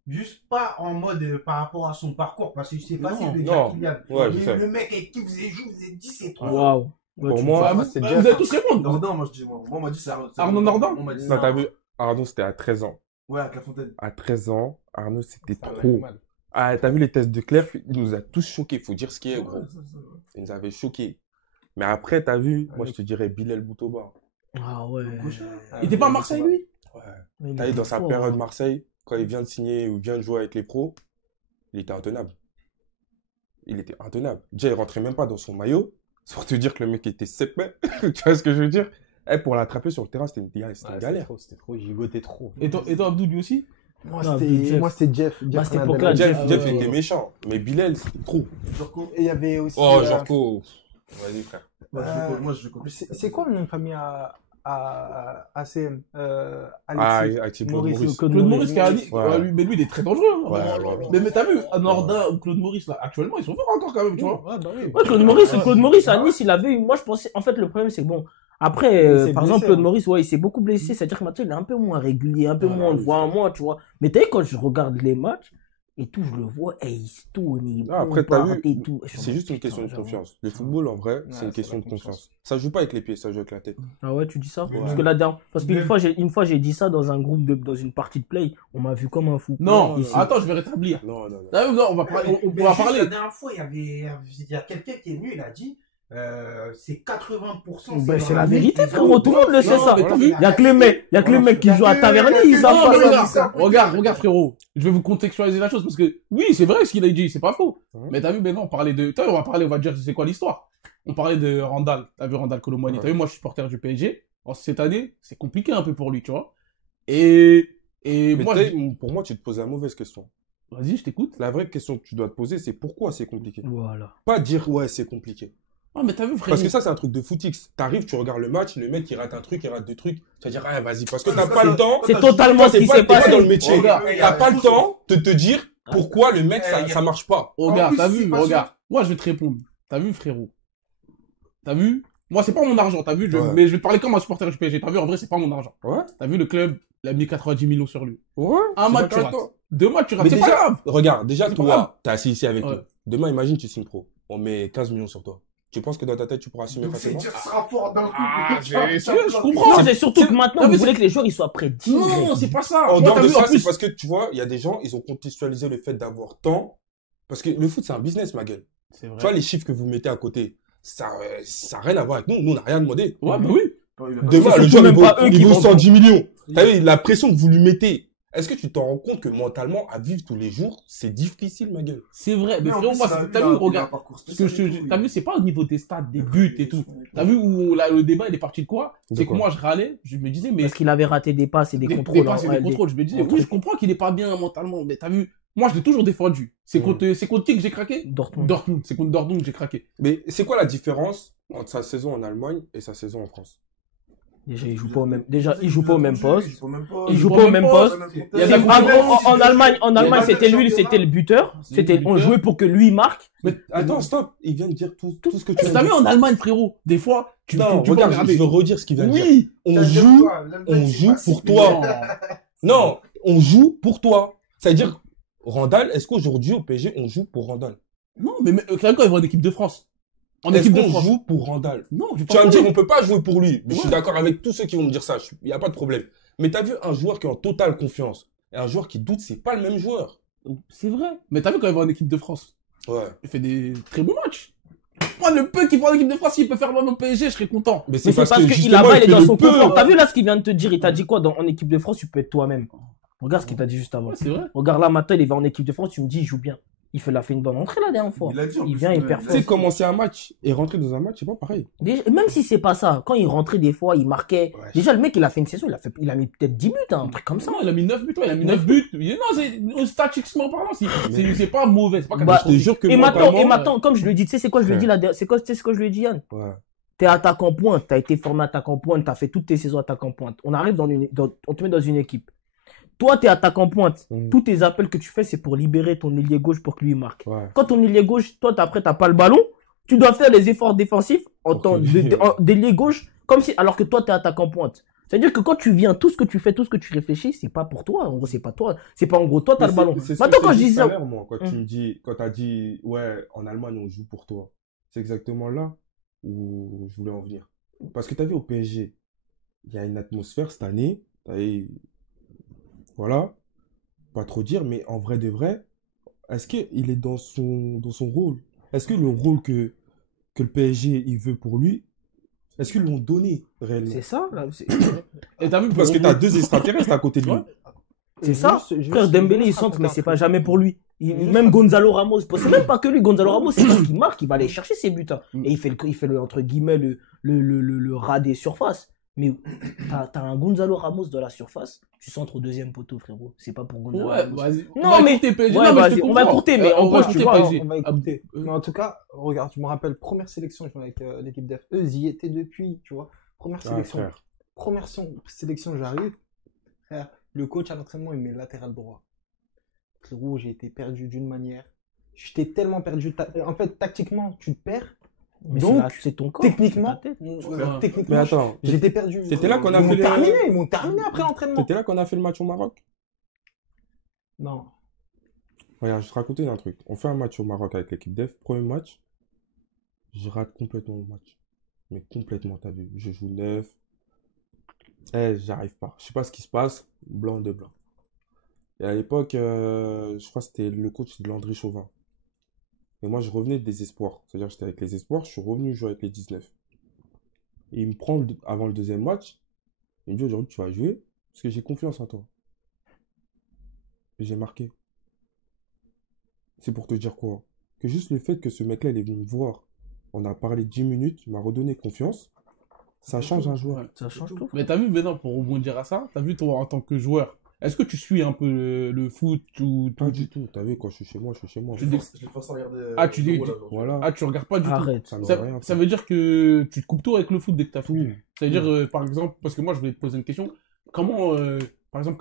juste pas en mode par rapport à son parcours, parce que c'est facile de non. dire Kylian. Ouais, je Mais sais. le mec avec qui vous avez joué, vous avez dit c'est trop. Waouh. Pour moi, Ah, c'est vous Jeff, avez tous répondre. Nordin, moi je dis, moi on m'a dit c'est Arnaud. Arnaud Nordin? On m'a dit non, ça. t'as vu, Arnaud, c'était à 13 ans. Ouais, avec la fontaine. À 13 ans, Arnaud, c'était C'est un trop. animal. Ah, t'as vu les tests de Claire, il nous a tous choqués, faut dire ce qui est, gros. Ouais, ça. Il nous avait choqués. Mais après, t'as vu, moi je te dirais Bilal Boutouba. Ah ouais. Il était pas à Marseille, lui? Ouais. Il T'as vu, était dans sa fort, période hein. Marseille, quand il vient de signer ou vient de jouer avec les pros, il était intenable. Il était intenable. Déjà, il rentrait même pas dans son maillot. C'est pour te dire que le mec était sépé. Tu vois ce que je veux dire? Eh, pour l'attraper sur le terrain, c'était une Ouais, galère. C'était trop, j'y goûtais trop. Et toi, Abdou, lui aussi? Moi, Non, c'était Jeff. Jeff. Bah, cette Fernandez. époque-là, Jeff, Ah, Jeff ouais, était ouais. méchant. Mais Bilal, c'était trop. Jorko. Et il y avait aussi. Oh, Jorko. Vas-y, frère. Moi je le connais. C'est quoi le nom de famille à ACM Ah, Alexis avec Maurice, Maurice. Claude Maurice qui a dit. Ouais. Ouais, mais lui, il est très dangereux. Hein. Ouais. Mais t'as vu, Nordin ou Claude Maurice, là, actuellement, ils sont forts encore quand même, tu vois. Ouais, bah oui. Ouais, Claude Maurice à Nice, il avait eu. Moi, je pensais. En fait, le problème, c'est que bon. Après, Il s'est par blessé, exemple, Claude hein. Maurice, ouais, il s'est beaucoup blessé. C'est-à-dire que maintenant, il est un peu moins régulier, un peu Ah, moins, on le oui, voit moins, tu vois. Mais t'as vu, quand je regarde les matchs, et tout, je le vois, et il se tourne, il Après, t'as vu, et tout. c'est juste une question de confiance. Le football, en vrai, c'est une question de confiance. Ça joue pas avec les pieds, ça joue avec la tête. Ah ouais, tu dis ça? Ouais. Parce que parce qu'une fois, j'ai dit ça dans un groupe dans une partie de play, on m'a vu comme un fou. Non, ici. attends, je vais rétablir. Non, non, non. Non, on va parler. On Mais va juste parler. la dernière fois, il y a quelqu'un qui est venu, il a dit c'est 80%. Ben, c'est dans la vérité, vie. frérot, tout le monde le sait Non, ça. mais t'as vu? Il y a que les mecs qui jouent à Tavernier, ils savent Non, pas mais ça. regarde, frérot. Je vais vous contextualiser la chose parce que, oui, c'est vrai ce qu'il a dit, c'est pas faux. Ouais. Mais t'as vu, maintenant, on parlait de. T'as vu, on va dire c'est quoi l'histoire. On parlait de Randall. T'as vu Randall Kolo Muani. Ouais. T'as vu, moi, je suis supporter du PSG. Alors, cette année, c'est compliqué un peu pour lui, tu vois. Et Mais moi, pour moi, tu te poses la mauvaise question. vas-y, je t'écoute. La vraie question que tu dois te poser, c'est pourquoi c'est compliqué. Voilà. Pas dire ouais, c'est compliqué. Ah, mais t'as vu, frère. Parce que ça, c'est un truc de footix. T'arrives, tu regardes le match, le mec, il rate un truc, il rate deux trucs. Tu vas dire, ah, vas-y, parce que Ouais, t'as mais pas ça, le temps. C'est totalement Toi, ce qui t'es s'est pas dans le passé. métier. Regarde, T'as pas le temps de te dire pourquoi le mec, ça marche pas. Regarde, plus, t'as c'est vu, pas regarde. Moi, je vais te répondre. T'as vu, frérot. T'as vu? Moi, c'est pas mon argent, t'as vu? Ouais. Mais je vais te parler comme un supporter du PSG. T'as vu, en vrai, c'est pas mon argent. Ouais. T'as vu, le club, il a mis 90 millions sur lui. Ouais. Un je suis match, tu d'accord rates. avec toi. 2 matchs, tu rates. Mais C'est déjà, pas grave. regarde, déjà, C'est pas grave. toi, t'es assis ici avec Ouais. nous. Demain, imagine, tu signes pro. On met 15 millions sur toi. Tu penses que dans ta tête, tu pourras assumer Donc c'est facilement? dire sera fort dans le Ah, coup. je comprends. Non, c'est surtout que maintenant, Non, mais vous voulez que les joueurs ils soient prêts. Non, c'est pas ça. En Moi, dehors t'as de vu, en ça, c'est plus. parce que tu vois, il y a des gens, ils ont contextualisé le fait d'avoir tant. Parce que le foot, c'est un business, ma gueule. C'est Tu vois, les chiffres que vous mettez à côté, ça n'a rien à voir avec nous. Nous, on n'a rien demandé. Ouais, bah oui. Demain, C'est le surtout joueur, même il pas vaut, eux il qui vaut vendent. 110 millions. T'as vu, la pression que vous lui mettez. Est-ce que tu t'en rends compte que mentalement, à vivre tous les jours, c'est difficile, ma gueule? C'est vrai. Mais frérot, moi, t'as vu, regarde. T'as vu, c'est pas au niveau des stats, des buts et tout. T'as vu où le débat, il est parti de quoi? De C'est que quoi? moi, je râlais, je me disais, mais. Parce qu'il avait raté des passes et des Des contrôles. passes et en- des contrôles. Je me disais, oui, je comprends qu'il est pas bien mentalement, mais t'as vu, moi, je l'ai toujours défendu. C'est contre qui que j'ai craqué? Dortmund. Dortmund. C'est contre Dortmund que j'ai craqué. Mais c'est quoi la différence entre sa saison en Allemagne et sa saison en France? Déjà, il joue pas au même. Déjà, il joue pas au même poste. Il Il joue pas au même poste. Il y a de la En Allemagne, Il y a c'était pas lui, de c'était le buteur. C'était le On buteur. jouait pour que lui marque. Mais attends, stop. Il vient de dire tout ce que tu T'as viens de vu dire. en Allemagne, frérot, des fois, tu Non, peux regarde, regarder. je veux redire ce qu'il vient de dire. Oui. On joue pour toi. Non, on joue pour toi. C'est-à-dire, Randall, est-ce qu'aujourd'hui au PSG, on joue pour Randall? Non, mais quand il va en équipe de France. En Est-ce équipe de qu'on France. joue pour Randall? Non, je vais Tu vas pas me dire, parler. on peut pas jouer pour lui. Mais je suis Ouais. d'accord avec tous ceux qui vont me dire ça. Il n'y a pas de problème. Mais t'as vu un joueur qui est en totale confiance et un joueur qui doute, c'est pas le même joueur. C'est vrai. Mais t'as vu quand il va en équipe de France, Ouais. il fait des très bons matchs. Moi, le peu qu'il fait en équipe de France, s'il peut faire même au PSG, je serais content. Mais Mais c'est parce que justement, là-bas, il est fait dans le son peu. confort. T'as vu là ce qu'il vient de te dire? Il t'a dit quoi en équipe de France? Tu peux être toi-même. Regarde ce qu'il t'a dit juste avant. Ouais, c'est vrai. Regarde là, maintenant, il va en équipe de France. Tu me dis, il joue bien. Il fait une bonne entrée la dernière fois. Il vient, il Tu performe. sais, commencer un match et rentrer dans un match, c'est pas pareil. Même si c'est pas ça, quand il rentrait des fois, il marquait. Ouais. Déjà, le mec, il a fait une saison, il a mis peut-être 10 buts, hein, un truc comme ça. Non, il a mis 9 buts, ouais, il a mis 9 buts. Non, statistiquement parlant, c'est pas mauvais, c'est pas Bah, Je te jure que Et mentalement- maintenant, comme je lui ai dit, tu sais, c'est quoi je lui ai dit là, c'est quoi je lui ai dit, Yann? Ouais. T'es attaquant pointe, t'as été formé attaquant pointe, t'as fait toutes tes saisons attaquant pointe. On arrive on te met dans une équipe. Toi, t'es attaquant pointe. Tous tes appels que tu fais, c'est pour libérer ton ailier gauche pour que lui marque. Ouais. Quand ton ailier gauche, toi, après, t'as pas le ballon, tu dois faire les efforts défensifs en Pour tant que lui- d'ailier gauche, comme si, alors que toi, t'es attaquant pointe. C'est-à-dire que quand tu viens, tout ce que tu fais, tout ce que tu réfléchis, c'est pas pour toi. En gros, c'est pas toi. C'est pas en gros, toi, t'as le ballon. C'est ce Maintenant, que quand je je dis dis tout à ça. l'heure, moi, quand tu me dis, quand t'as dit, ouais, en Allemagne, on joue pour toi. C'est exactement là où je voulais en venir. Parce que t'as vu au PSG, il y a une atmosphère cette année. Voilà. Pas trop dire, mais en vrai de vrai, est-ce qu'il est dans son rôle? Est-ce que le rôle que le PSG, il veut pour lui, est-ce qu'ils l'ont donné réellement? C'est ça, là. Et t'as vu, Parce que t'as deux extraterrestres à côté de lui. Ouais. C'est ça. Frère Dembélé, il centre, mais c'est pas jamais pour lui. Même Gonzalo Ramos, c'est même pas que lui. Gonzalo Ramos, c'est parce qu'il marque, il va aller chercher ses buts. Hein. Et il fait le entre guillemets, le rat des surfaces. Mais t'as un Gonzalo Ramos de la surface, tu centres au deuxième poteau, frérot. C'est pas pour Gonzalo Ouais, Ramos. vas-y. Non, mais. PSG. Ouais, Non, mais je vas-y, te on va comprends. écouter, mais en On gros, va tu écouter vois, PSG. On va écouter. Mais en tout cas, regarde, je me rappelle, première sélection, je jouais avec l'équipe d'F. Eux, ils y étaient depuis, tu vois. Première Ah, sélection. frère. Sélection, j'arrive. Frère, le coach à l'entraînement, il met latéral droit. Frérot, j'ai été perdu d'une manière. J'étais tellement perdu. En fait, tactiquement, tu te perds. Mais Donc, c'est ton corps. techniquement, c'est ta tête. Mais techniquement, attends, j'étais perdu. c'était là qu'on a Ils fait Ils m'ont terminé après l'entraînement. t'étais là qu'on a fait le match au Maroc? Non. Regarde, je vais te raconter un truc. On fait un match au Maroc avec l'équipe def. Premier match, je rate complètement le match. Mais complètement, t'as vu. Je joue neuf. J'arrive pas. Je sais pas ce qui se passe. Blanc de blanc. Et à l'époque, je crois que c'était le coach de Landry Chauvin. Et moi, je revenais des espoirs. C'est-à-dire que j'étais avec les espoirs, je suis revenu jouer avec les 19. Et il me prend avant le deuxième match. Il me dit aujourd'hui, tu vas jouer parce que j'ai confiance en toi. Et j'ai marqué. C'est pour te dire quoi? Que juste le fait que ce mec-là, il est venu me voir. On a parlé 10 minutes, il m'a redonné confiance. Ça change un joueur. Ça change tout. Mais t'as vu, maintenant, pour rebondir à ça, t'as vu, toi, en tant que joueur, est-ce que tu suis un peu le foot ou Pas du tout. T'as vu, quand je suis chez moi, je suis chez moi. Tu dis- Je les force à regarder. Ah, tu dis- Voilà. Ah, tu regardes pas du tout. Arrête. Ça me Ça, veut rien ça faire. veut dire que tu te coupes tout avec le foot dès que t'as Tout. fini. Ça veut dire, par exemple, parce que moi, je voulais te poser une question. Comment, par exemple,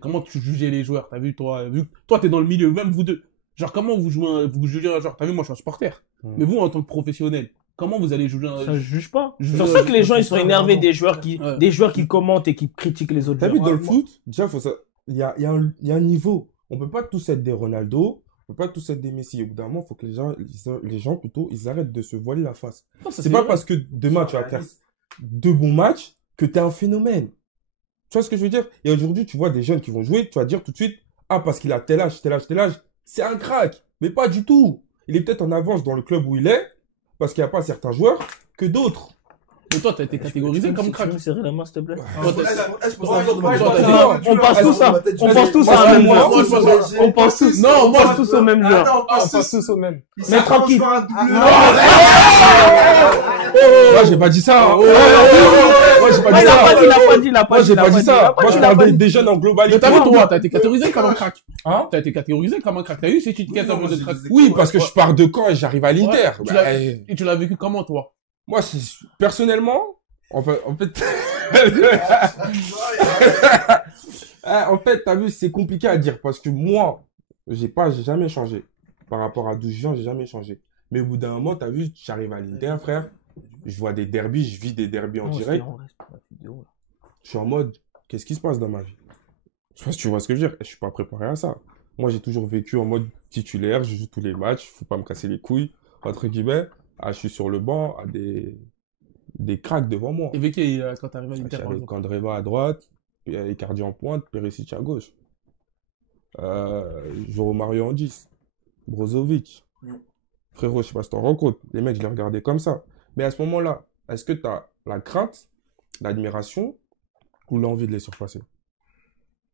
comment tu jugeais les joueurs? T'as vu, vu que toi, t'es dans le milieu, même vous deux. Genre, comment vous jugez un joueur? T'as vu, moi, je suis un supporter. Mais vous, en tant que professionnel, comment vous allez juger un Ça se juge pas. Je- C'est pour ça que les gens, ils sont ça, énervés vraiment. des joueurs qui commentent et qui critiquent les autres T'as vu, joueurs. dans le foot, déjà, il y a un niveau. On peut pas tous être des Ronaldo, on peut pas tous être des Messi. Au bout d'un moment, il faut que les gens, plutôt, ils arrêtent de se voiler la face. Non, ça, C'est pas parce que demain, tu vas faire 2 bons matchs que t'es un phénomène. Tu vois ce que je veux dire? Et aujourd'hui, tu vois des jeunes qui vont jouer, tu vas dire tout de suite, ah, parce qu'il a tel âge, tel âge, tel âge, c'est un crack. Mais pas du tout. Il est peut-être en avance dans le club où il est, parce qu'il n'y a pas certains joueurs que d'autres. Mais toi, t'as été catégorisé comme crack. Tu peux serrer la main, s'il te plaît. Toi, t'as- On pense tous à, on pense tous à un même joueur. On pense tous, non, on pense tous au même joueur. Attends, Ah, on passe tous au même. Mais tranquille. Moi, j'ai pas dit ça. Moi, j'ai pas Moi, dit il a ça. pas dit, il a pas dit, il a pas Moi, dit. j'ai pas dit ça. Moi, je il a parle pas des dit. jeunes en Mais globalité. t'as vu, toi, t'as été catégorisé comme un crack. Hein? T'as été catégorisé comme un crack. T'as eu ces étiquettes un peu de crack. Oui, parce que je pars de Caen et j'arrive à l'Inter. Ouais, Bah, Et tu l'as vécu comment, toi? moi, personnellement, en fait, en fait, t'as vu, c'est compliqué à dire parce que moi, j'ai jamais changé. Par rapport à 12 viens, j'ai jamais changé. Mais au bout d'un moment, t'as vu, j'arrive à l'Inter, frère. Je vois des derbies, je vis des derbies en direct. Je suis en mode, qu'est-ce qui se passe dans ma vie? Je sais pas si tu vois ce que je veux dire. Je suis pas préparé à ça. Moi, j'ai toujours vécu en mode titulaire, je joue tous les matchs, faut pas me casser les couilles, entre guillemets. Ah, je suis sur le banc, à des cracks devant moi. Et vécu quand t'arrives à l'Inter, par J'avais exemple. Candreva à droite, Icardi en pointe, Perisic à gauche. Joro Mario en 10. Brozovic. Frérot, je sais pas si t'en rends compte. Les mecs, je les regardais comme ça. Mais à ce moment-là, est-ce que t'as la crainte, l'admiration ou l'envie de les surpasser?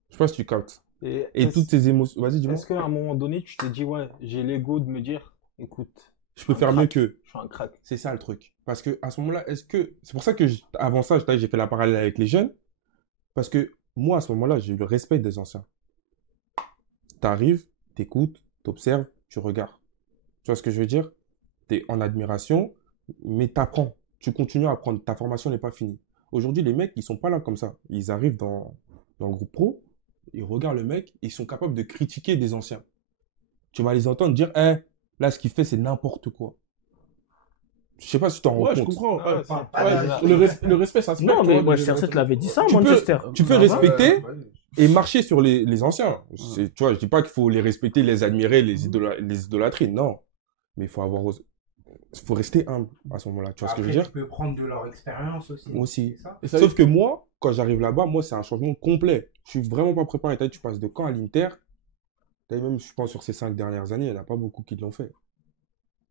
Je sais pas si tu captes. Et toutes ces émotions. Vas-y, dis-moi. Est-ce qu'à un moment donné, tu t'es dit, ouais, j'ai l'ego de me dire, écoute, Je peux faire mieux qu'eux. je suis un crack. C'est ça le truc. Parce que à ce moment-là, c'est pour ça que avant ça, j'ai fait la parallèle avec les jeunes. Parce que moi, à ce moment-là, j'ai eu le respect des anciens. T'arrives, t'écoutes, t'observes, tu regardes. Tu vois ce que je veux dire? T'es en admiration, mais t'apprends. Tu continues à apprendre. Ta formation n'est pas finie. Aujourd'hui, les mecs, ils sont pas là comme ça. Ils arrivent dans le groupe pro, ils regardent le mec, ils sont capables de critiquer des anciens. Tu vas les entendre dire, là, ce qu'il fait, c'est n'importe quoi. Je sais pas si tu t'en rends Ouais, je compte. comprends. Ah, ouais. Le respect, ça se Non, fait, mais tu vois, Manchester City l'avait dit ça, Tu peux- Manchester. Tu peux respecter et marcher sur les anciens. Tu vois, je dis pas qu'il faut les respecter, les admirer, les idolâtrer, non. Mais il faut rester humble à ce moment-là. Tu vois ce que je veux dire? Tu peux prendre de leur expérience aussi. Aussi. C'est ça. Et ça, Sauf que moi, quand j'arrive là-bas, moi, c'est un changement complet. Je suis vraiment pas préparé. Tu passes de Caen à l'Inter. Même, je pense, sur ces 5 dernières années, il n'y en a pas beaucoup qui l'ont fait.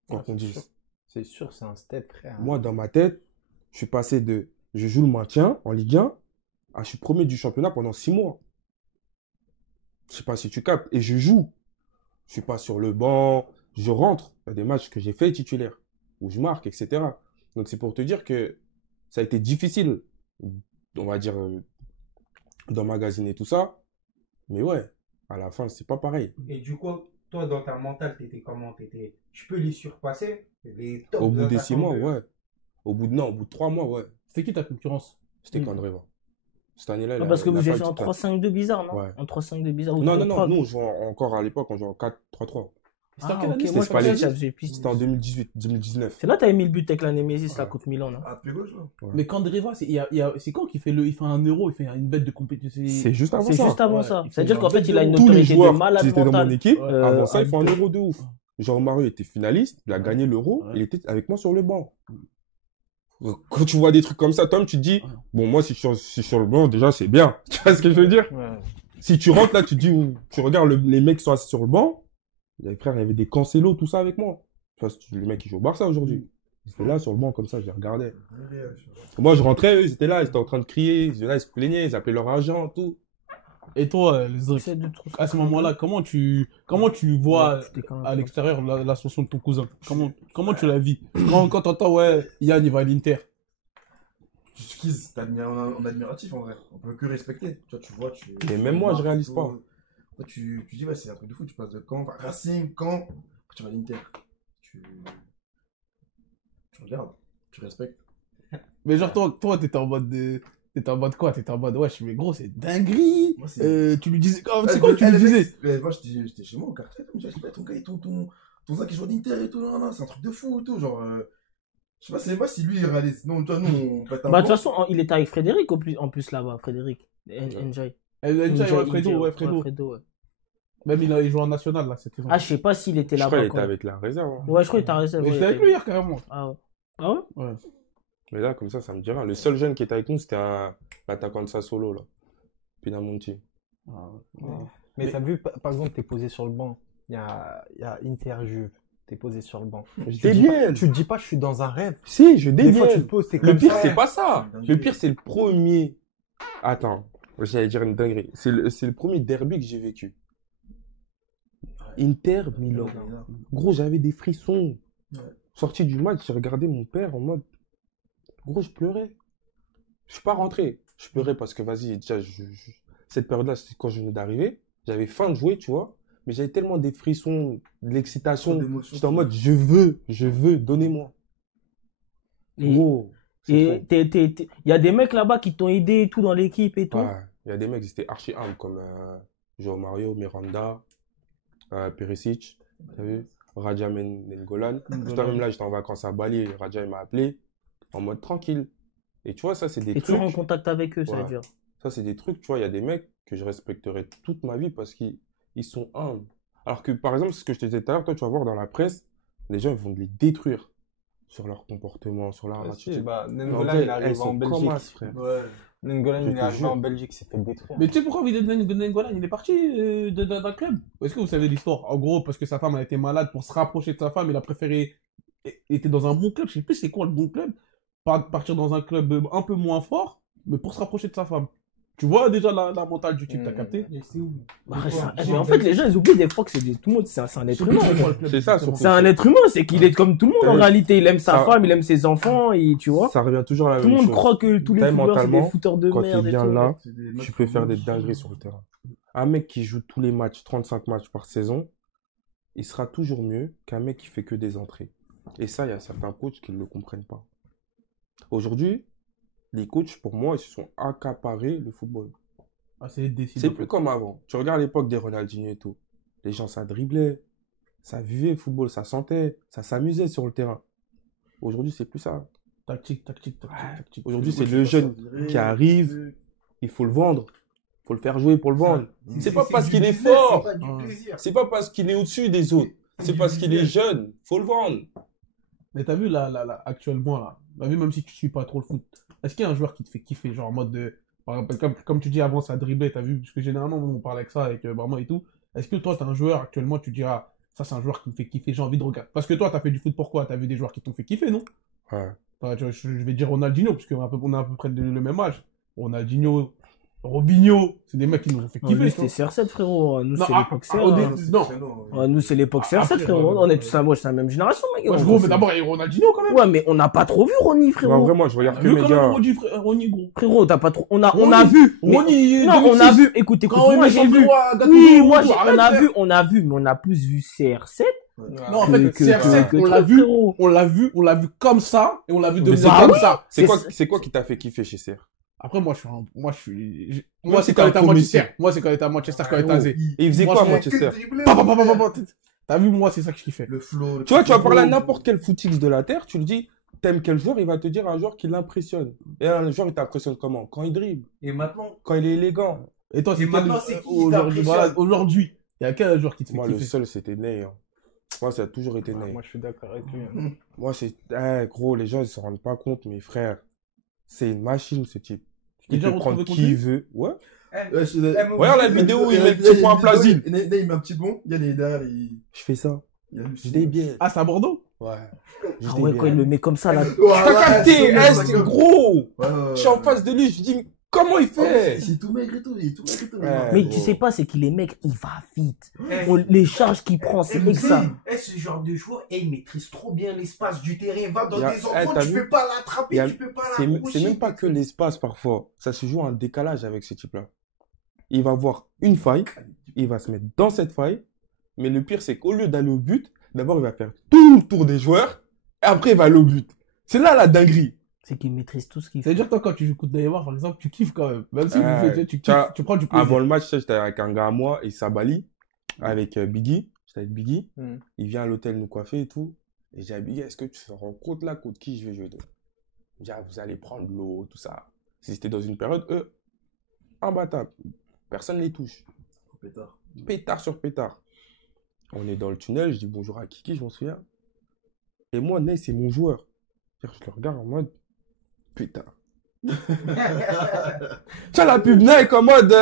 Quoi qu'on dise. C'est sûr, c'est un step, frère. Moi, dans ma tête, je suis passé de je joue le maintien en Ligue 1 à je suis premier du championnat pendant 6 mois. Je sais pas si tu captes. Et je joue. Je suis pas sur le banc. Je rentre. Il y a des matchs que j'ai fait titulaire, où je marque, etc. Donc, c'est pour te dire que ça a été difficile, on va dire, d'emmagasiner tout ça. Mais ouais, à la fin, c'est pas pareil. Et du coup, toi, dans ta mentale, t'étais comment? Tu peux les surpasser? Les top Au bout des 6 attaquants mois, ouais. Au bout de 3 mois, ouais. c'était qui ta concurrence? C'était Candreva. Cette année-là, Non, parce que il a vous pas avez fait eu un de titulaire. 3-5-2 bizarre, non? Ouais. Un 3-5-2 bizarre ou Non, 3-3. nous, on jouait encore à l'époque, on jouait en 4-3-3. C'était en Ah, quelle année? ok, moi je C'était pensais que Spalletti. j'avais piste. C'était en 2018, 2019. C'est là que t'avais mis le but avec la Némésis là contre Milan là. À pied gauche, là. Mais Candreva, c'est quand qu'il fait il fait un euro, il fait une bête de compétition. C'est juste avant C'est ça. juste avant Ouais, ça. il faut C'est-à-dire qu'en genre fait il a une Tous les autorité de joueurs malade qui étaient dans mon mental. équipe, Ouais. avant ça, ils font un habitué. euro de ouf. Jean-Mario était finaliste, il a gagné l'euro, Ouais. il était avec moi sur le banc. Quand tu vois des trucs comme ça, Tom, tu te dis, bon, moi, si je suis sur le banc, déjà, c'est bien. Tu vois ce que je veux dire? Ouais. Si tu rentres là, tu te dis, tu regardes les mecs qui sont assis sur le banc, frère, il y avait des Cancelo, tout ça avec moi. Tu vois, les mecs qui jouent au Barça aujourd'hui. Ils étaient là sur le banc comme ça, je les regardais. Moi, je rentrais, eux, ils étaient là, ils étaient en train de crier, ils étaient là, ils se plaignaient, ils appelaient leur agent, tout. Et toi, les autres, J'essaie de trouver. à ce moment-là, comment tu vois C'était quand même- à l'extérieur l'ascension de ton cousin? Comment tu la vis? Quand t'entends, ouais, Yann, il va à l'Inter. Tu skis, on est admiratif en vrai. On peut que respecter. Tu vois, Mais même moi, je réalise pas. Toi, tu dis, ouais, c'est un truc de fou. Tu passes de Caen, enfin, Racing, Caen, après tu vas à l'Inter. Tu regardes, tu respectes. Mais genre, toi, t'étais en mode quoi? T'étais en mode, wesh, mais gros, c'est dinguerie! Moi, c'est- Tu lui disais, c'est quoi que tu lui disais? Moi, j'étais chez moi au quartier, comme je disais, ton gars, ton ça qui joue à l'Inter et tout, non, c'est un truc de fou et tout, genre. Je sais pas, c'est pas si lui il réalise. Non, toi, nous, on pète un Bah de plomb. toute façon il était avec Frédéric en plus là-bas, Frédéric. Njai. Fredo, ouais, Fredo. Fredo, ouais. Même il joue en national, là, cette saison. Ah je sais pas s'il était Je crois là-bas qu'il était quand. avec la réserve. Hein. Ouais je crois qu'il t'a resté. Mais ouais, j'étais il avec était- lui hier, carrément. Ah ouais. Ah ouais? Mais là, comme ça me dit rien. Le seul jeune qui était avec nous, c'était l'attaquant de Sassuolo, là. Pinamonti. Mais t'as vu, par exemple, t'es posé sur le banc. Il y a Inter Juve. T'es posé sur le banc. Je Tu te dis dévienne. pas- tu te dis pas, je suis dans un rêve. Si, je Des fois, tu te dévienne. poses, t'es Le comme pire, ça. c'est pas ça. C'est une Le dinguerie. pire, c'est le premier. Attends, j'allais dire une dinguerie. C'est le premier derby que j'ai vécu. Inter Milan. Gros, j'avais des frissons. Ouais. Sorti du match, j'ai regardé mon père en mode. Gros, je pleurais. Je suis pas rentré. Je pleurais parce que, vas-y, déjà, cette période-là, c'était quand je venais d'arriver. J'avais faim de jouer, tu vois. Mais j'avais tellement des frissons, de l'excitation. d'émotions. J'étais en mode, je veux, donnez-moi. Et- Gros. c'est Et trop. il y a des mecs là-bas qui t'ont aidé et tout dans l'équipe et tout. Ouais, il y a des mecs qui étaient archi humbles comme João Mario, Miranda, Perisic, t'as vu? Raja Nengolan. J'étais même là, j'étais en vacances à Bali, Raja il m'a appelé en mode tranquille. Et tu vois, ça c'est des Et toujours en trucs, contact avec eux, ça veut Ouais. dire. ça c'est des trucs, tu vois, il y a des mecs que je respecterai toute ma vie parce qu'ils sont humbles. Alors que par exemple, ce que je te disais tout à l'heure, toi tu vas voir dans la presse, les gens ils vont les détruire sur leur comportement, sur leur attitude. Bah, Mais en Nengolan, vrai, il est arrivé elles en sont Belgique. comme as, frère. Ouais. Nengolan, Je il est te arrivé jure. en Belgique, il s'est fait détruire. Mais tu sais pourquoi Nengolan, il est parti d'un club? Est-ce que vous savez l'histoire? En gros, parce que sa femme a été malade, pour se rapprocher de sa femme, il a préféré. Il était dans un bon club, je sais plus c'est quoi le bon club. Partir dans un club un peu moins fort, mais pour se rapprocher de sa femme. Tu vois déjà la mentale du type, t'as capté? Bah, mais en fait, les gens ils oublient des fois que tout le monde, c'est un être humain. C'est ça, surtout. C'est un être humain, c'est qu'il est comme tout le monde T'as en vu, réalité. Il aime sa ça- femme, il aime ses enfants, et tu vois. Ça revient toujours à la Tout le même monde chose. croit que tous les T'as footballeurs c'est des mentalement, fouteurs de quand merde il et vient tout. là, C'est des mecs tu peux faire des rouges. dingueries sur le terrain. Un mec qui joue tous les matchs, 35 matchs par saison, il sera toujours mieux qu'un mec qui fait que des entrées. Et ça, il y a certains coachs qui ne le comprennent pas. Aujourd'hui, les coachs, pour moi, ils se sont accaparés le football. Ah, c'est décidé. C'est plus comme avant. Tu regardes l'époque des Ronaldinho et tout. Les gens, ça driblait, ça vivait le football, ça sentait, ça s'amusait sur le terrain. Aujourd'hui, c'est plus ça. Tactique. Aujourd'hui, c'est le jeune qui arrive, il faut le vendre, il faut le faire jouer pour le vendre. C'est pas parce qu'il est fort, C'est pas du plaisir. c'est pas parce qu'il est au-dessus des autres, c'est parce qu'il est jeune, faut le vendre. Mais t'as vu là, actuellement, là, t'as vu même si tu suis pas trop le foot, est-ce qu'il y a un joueur qui te fait kiffer, genre en mode de. Par exemple, comme tu dis avant, ça driblait, t'as vu, parce que généralement, on parle avec ça, avec Brahma et tout. Est-ce que toi, t'as un joueur actuellement, tu diras, ça, c'est un joueur qui me fait kiffer, j'ai envie de regarder. Parce que toi, t'as fait du foot pourquoi? T'as vu des joueurs qui t'ont fait kiffer, non? Ouais. Enfin, je vais dire Ronaldinho, parce qu'on a à peu près le même âge. Ronaldinho, Robinho, c'est des mecs qui nous ont fait Non, kiffer. lui, tu vois. c'était CR7, frérot. Nous, Non, c'est ah, l'époque ah, au CR. début- non. Nous, c'est l'époque Ah, CR7, après, frérot. On est tous moi, c'est la même génération, mec. Ouais, gros, mais d'abord, il y a eu Ronaldinho quand même. Ouais, mais on n'a pas trop vu Ronny, Non, frérot. vraiment, je regarde que Vu mes quand même gars. Ronny, gros. Frérot, t'as pas trop. On a Ronny. vu. mais- Ronny, Non, on a vu. Écoute, Quand moi, il j'ai vu. Gattuso, Oui, moi, arrête, frère. on a vu, mais on a plus vu CR7 Non, en fait, que CR7, que on l'a truc, vu, frérot. on l'a vu comme ça, et on l'a vu Mais devenir c'est comme quoi- ça. C'est quoi qui t'a fait kiffer chez CR? Après, moi, Moi, c'est quand il était à un Manchester. comité. Moi, c'est quand il était à Manchester, quand il était à Z. Et il faisait quoi à Franchement, Manchester? Pa, pa, pa, pa, pa, pa. T'as vu, moi, c'est ça que je kiffais. Le flow. Tu vois, tu vas parler à n'importe quel footix de la Terre, tu lui dis, t'aimes quel joueur, il va te dire un joueur qui l'impressionne. Et un joueur, il t'impressionne comment? Quand il dribble, Et maintenant, quand il est élégant. Et toi, Et c'est maintenant, quel- c'est qui aujourd'hui, t'impressionne voilà, aujourd'hui, il y a quel joueur qui te fait Moi, le kiffer? seul, c'était Ney. Hein. Moi, ça a toujours été Ney. Moi, je suis d'accord avec lui. Hein. Moi, c'est... gros, les gens, ils se rendent pas compte, mes frères. C'est une machine, ce type. T'es Il déjà peut prendre retrouvé contre qui lui il veut. Ouais. Regarde la vidéo où il met le petit point à Plasil. Il met un petit bond. Yann, il est derrière. Je fais ça. Il a Je dis bien. Ah, c'est à Bordeaux? Ouais. Ah ouais, quand il le met comme ça, là. T'as capté, c'est gros. Ouais, Je suis en face de lui, je dis, comment il fait? C'est tout maigre et tout. Il est tout maigre et tout. Ouais. Mais gros. tu sais pas, c'est qu'il est mec, il va vite. Eh, Les charges qu'il prend, c'est que ça. ce genre de joueur, il maîtrise trop bien l'espace du terrain. Va dans Y a- des endroits, t'as tu vu peux pas l'attraper, Y a- tu peux pas C'est l'accrocher. même pas que l'espace parfois. Ça se joue en décalage avec ce type-là. Il va voir une faille, il va se mettre dans cette faille, mais le pire c'est qu'au lieu d'aller au but, d'abord il va faire tout le tour des joueurs, et après il va aller au but. C'est là la dinguerie. C'est qu'il maîtrise tout ce qu'il fait. C'est-à-dire, toi, quand tu joues contre Neymar, par exemple, tu kiffes quand même. Même si tu tu vois, kiffes, tu prends du plaisir. Avant le match, j'étais avec un gars à moi, et Sabali, avec Biggie. J'étais avec Biggie. Mm. Il vient à l'hôtel nous coiffer et tout. Et j'ai dit, Biggie, est-ce que tu te rends compte là contre qui je vais jouer? Il me dit, ah, vous allez prendre l'eau, tout ça. Si c'était dans une période, eux, imbattables. Personne ne les touche. Pétard. Pétard sur pétard. On est dans le tunnel, je dis bonjour à Kiki, je m'en souviens. Et moi, Ney, c'est mon joueur. Je le regarde en mode, putain. Tu vois la pub Nike en mode...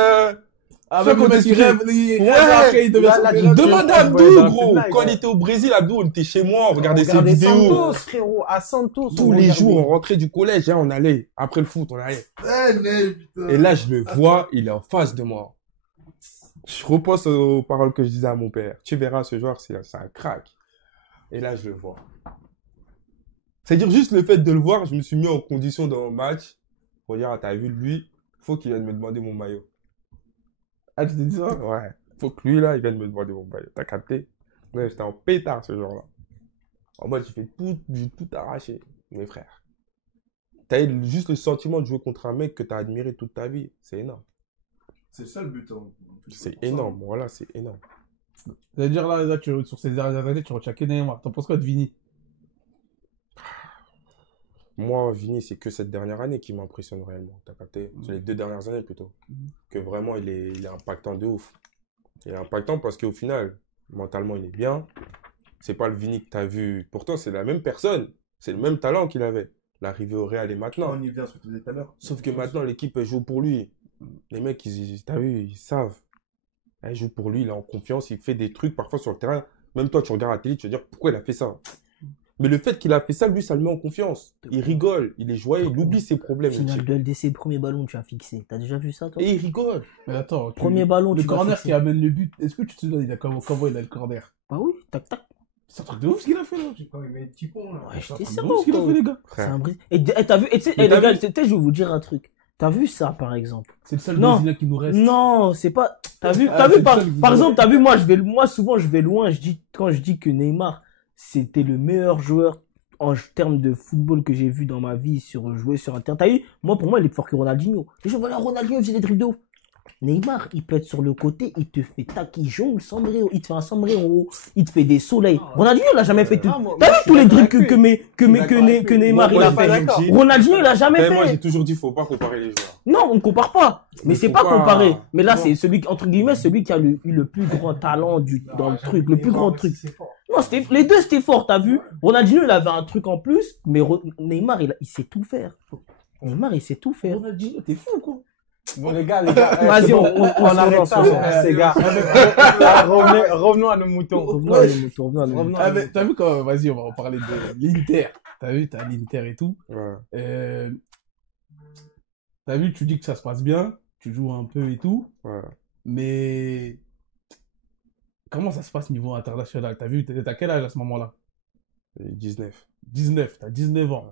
Ah, Ça, même le quand mec, tu il fais- rêve, Ouais, après, il devient là, son là, pirate. Demande à Abdou, Ouais, dans la gros. pub Nike, Quand il ouais. était au Brésil, Abdou, on était chez moi, on regardait ses Regardez vidéos. Santos, frérot. À Santos. Tous les jours, on rentrait du collège, hein, on allait. Après le foot, on allait. Putain. Et là, je le vois, il est en face de moi. Je repense aux paroles que je disais à mon père. Tu verras, ce joueur, c'est un crack. Et là, je le vois. C'est-à-dire, juste le fait de le voir, je me suis mis en condition dans le match. Regarde, t'as vu, lui, faut qu'il vienne me demander mon maillot. Ah, tu t'es dit ça? Ouais. Faut que lui, là, il vienne me demander mon maillot. T'as capté? Ouais, j'étais en pétard, ce jour-là. En mode, j'ai tout arraché, mes frères. T'as eu juste le sentiment de jouer contre un mec que t'as admiré toute ta vie. C'est énorme. C'est ça le but. Hein. C'est énorme. Voilà, c'est énorme. C'est-à-dire, là, sur ces dernières années, tu retiens que Neymar. T'en penses quoi de Vini? Moi, Vini, c'est que cette dernière année qui m'impressionne réellement. T'as capté? C'est les 2 dernières années plutôt. Que vraiment, il est impactant de ouf. Il est impactant parce qu'au final, mentalement, il est bien. C'est pas le Vini que t'as vu. Pourtant, c'est la même personne. C'est le même talent qu'il avait. L'arrivée au Real et maintenant. On y vient, ce que tu disais tout à l'heure. Sauf que maintenant, l'équipe elle joue pour lui. Les mecs, t'as vu, ils savent. Il joue pour lui, il est en confiance, il fait des trucs parfois sur le terrain. Même toi, tu regardes la télé, tu vas dire pourquoi il a fait ça. Mais le fait qu'il a fait ça, lui, ça le met en confiance. Il rigole, il est joyeux, il oublie ses problèmes. le Finale type. de LDC, premier ballon, tu as fixé. T'as déjà vu ça, toi? Et il rigole. Mais attends, Premier ballon, le tu l'as corner fixé. qui amène le but, est-ce que tu te souviens comment il a le corner? Bah oui, tac, tac. C'est un truc de ouf ce qu'il a fait là. Quand il met le petit pont, là. Ouais, je C'est un t'ai truc ça, de ouf ce qu'il a quoi. fait, les gars. C'est Frère. un bris. Et t'as vu, et tu sais, Mais les t'as gars, vu- je vais vous dire un truc. T'as vu ça, par exemple? C'est le seul Non. Brésilien qui nous reste. Non, c'est pas. T'as vu, Ah, c'est le par seul qui par nous exemple, t'as vu, moi, souvent, je vais loin. Quand je dis que Neymar, c'était le meilleur joueur en termes de football que j'ai vu dans ma vie jouer sur un terrain. T'as vu, moi, pour moi, il est plus fort que Ronaldinho. Les gens, voilà, Ronaldinho, il faisait des dribbles de ouf. Neymar, il peut être sur le côté, il te fait tac, il jongle, sombrero, il te fait un sombrero, il te fait des soleils. Ronaldinho, il a jamais fait tout. Ah, moi, T'as vu je suis tous les d'accord dribbles avec que, lui. que Neymar, Moi, il a j'ai fait. toujours d'accord. dit- Ronaldinho, il a jamais Moi, j'ai fait. toujours dit, faut pas comparer les joueurs. Non, on ne compare pas. Mais Il c'est faut pas pas- comparé. Mais là, Non. c'est celui, entre guillemets, celui qui a eu le plus grand talent dans le truc, le plus grand truc. Non, les deux, c'était fort, t'as vu? Ronaldinho, il avait un truc en plus, mais Neymar, il sait tout faire. Neymar, il sait tout faire. Ronaldinho, t'es fou quoi. Bon, les gars, Vas-y, c'est on bon, se arrête relance, ça, on se relance. ces gars. Revenons à nos moutons. Revenons à nos moutons, revenons à nos Revenons moutons. à Ah, nos mais t'as vu quand, vas-y, on va en parler de l'Inter. T'as vu, t'as l'Inter et tout. Ouais. T'as vu, tu dis que ça se passe bien, tu joues un peu et tout, Ouais. mais comment ça se passe niveau international? T'as vu, t'as quel âge à ce moment-là? Et 19. 19, t'as 19 ans.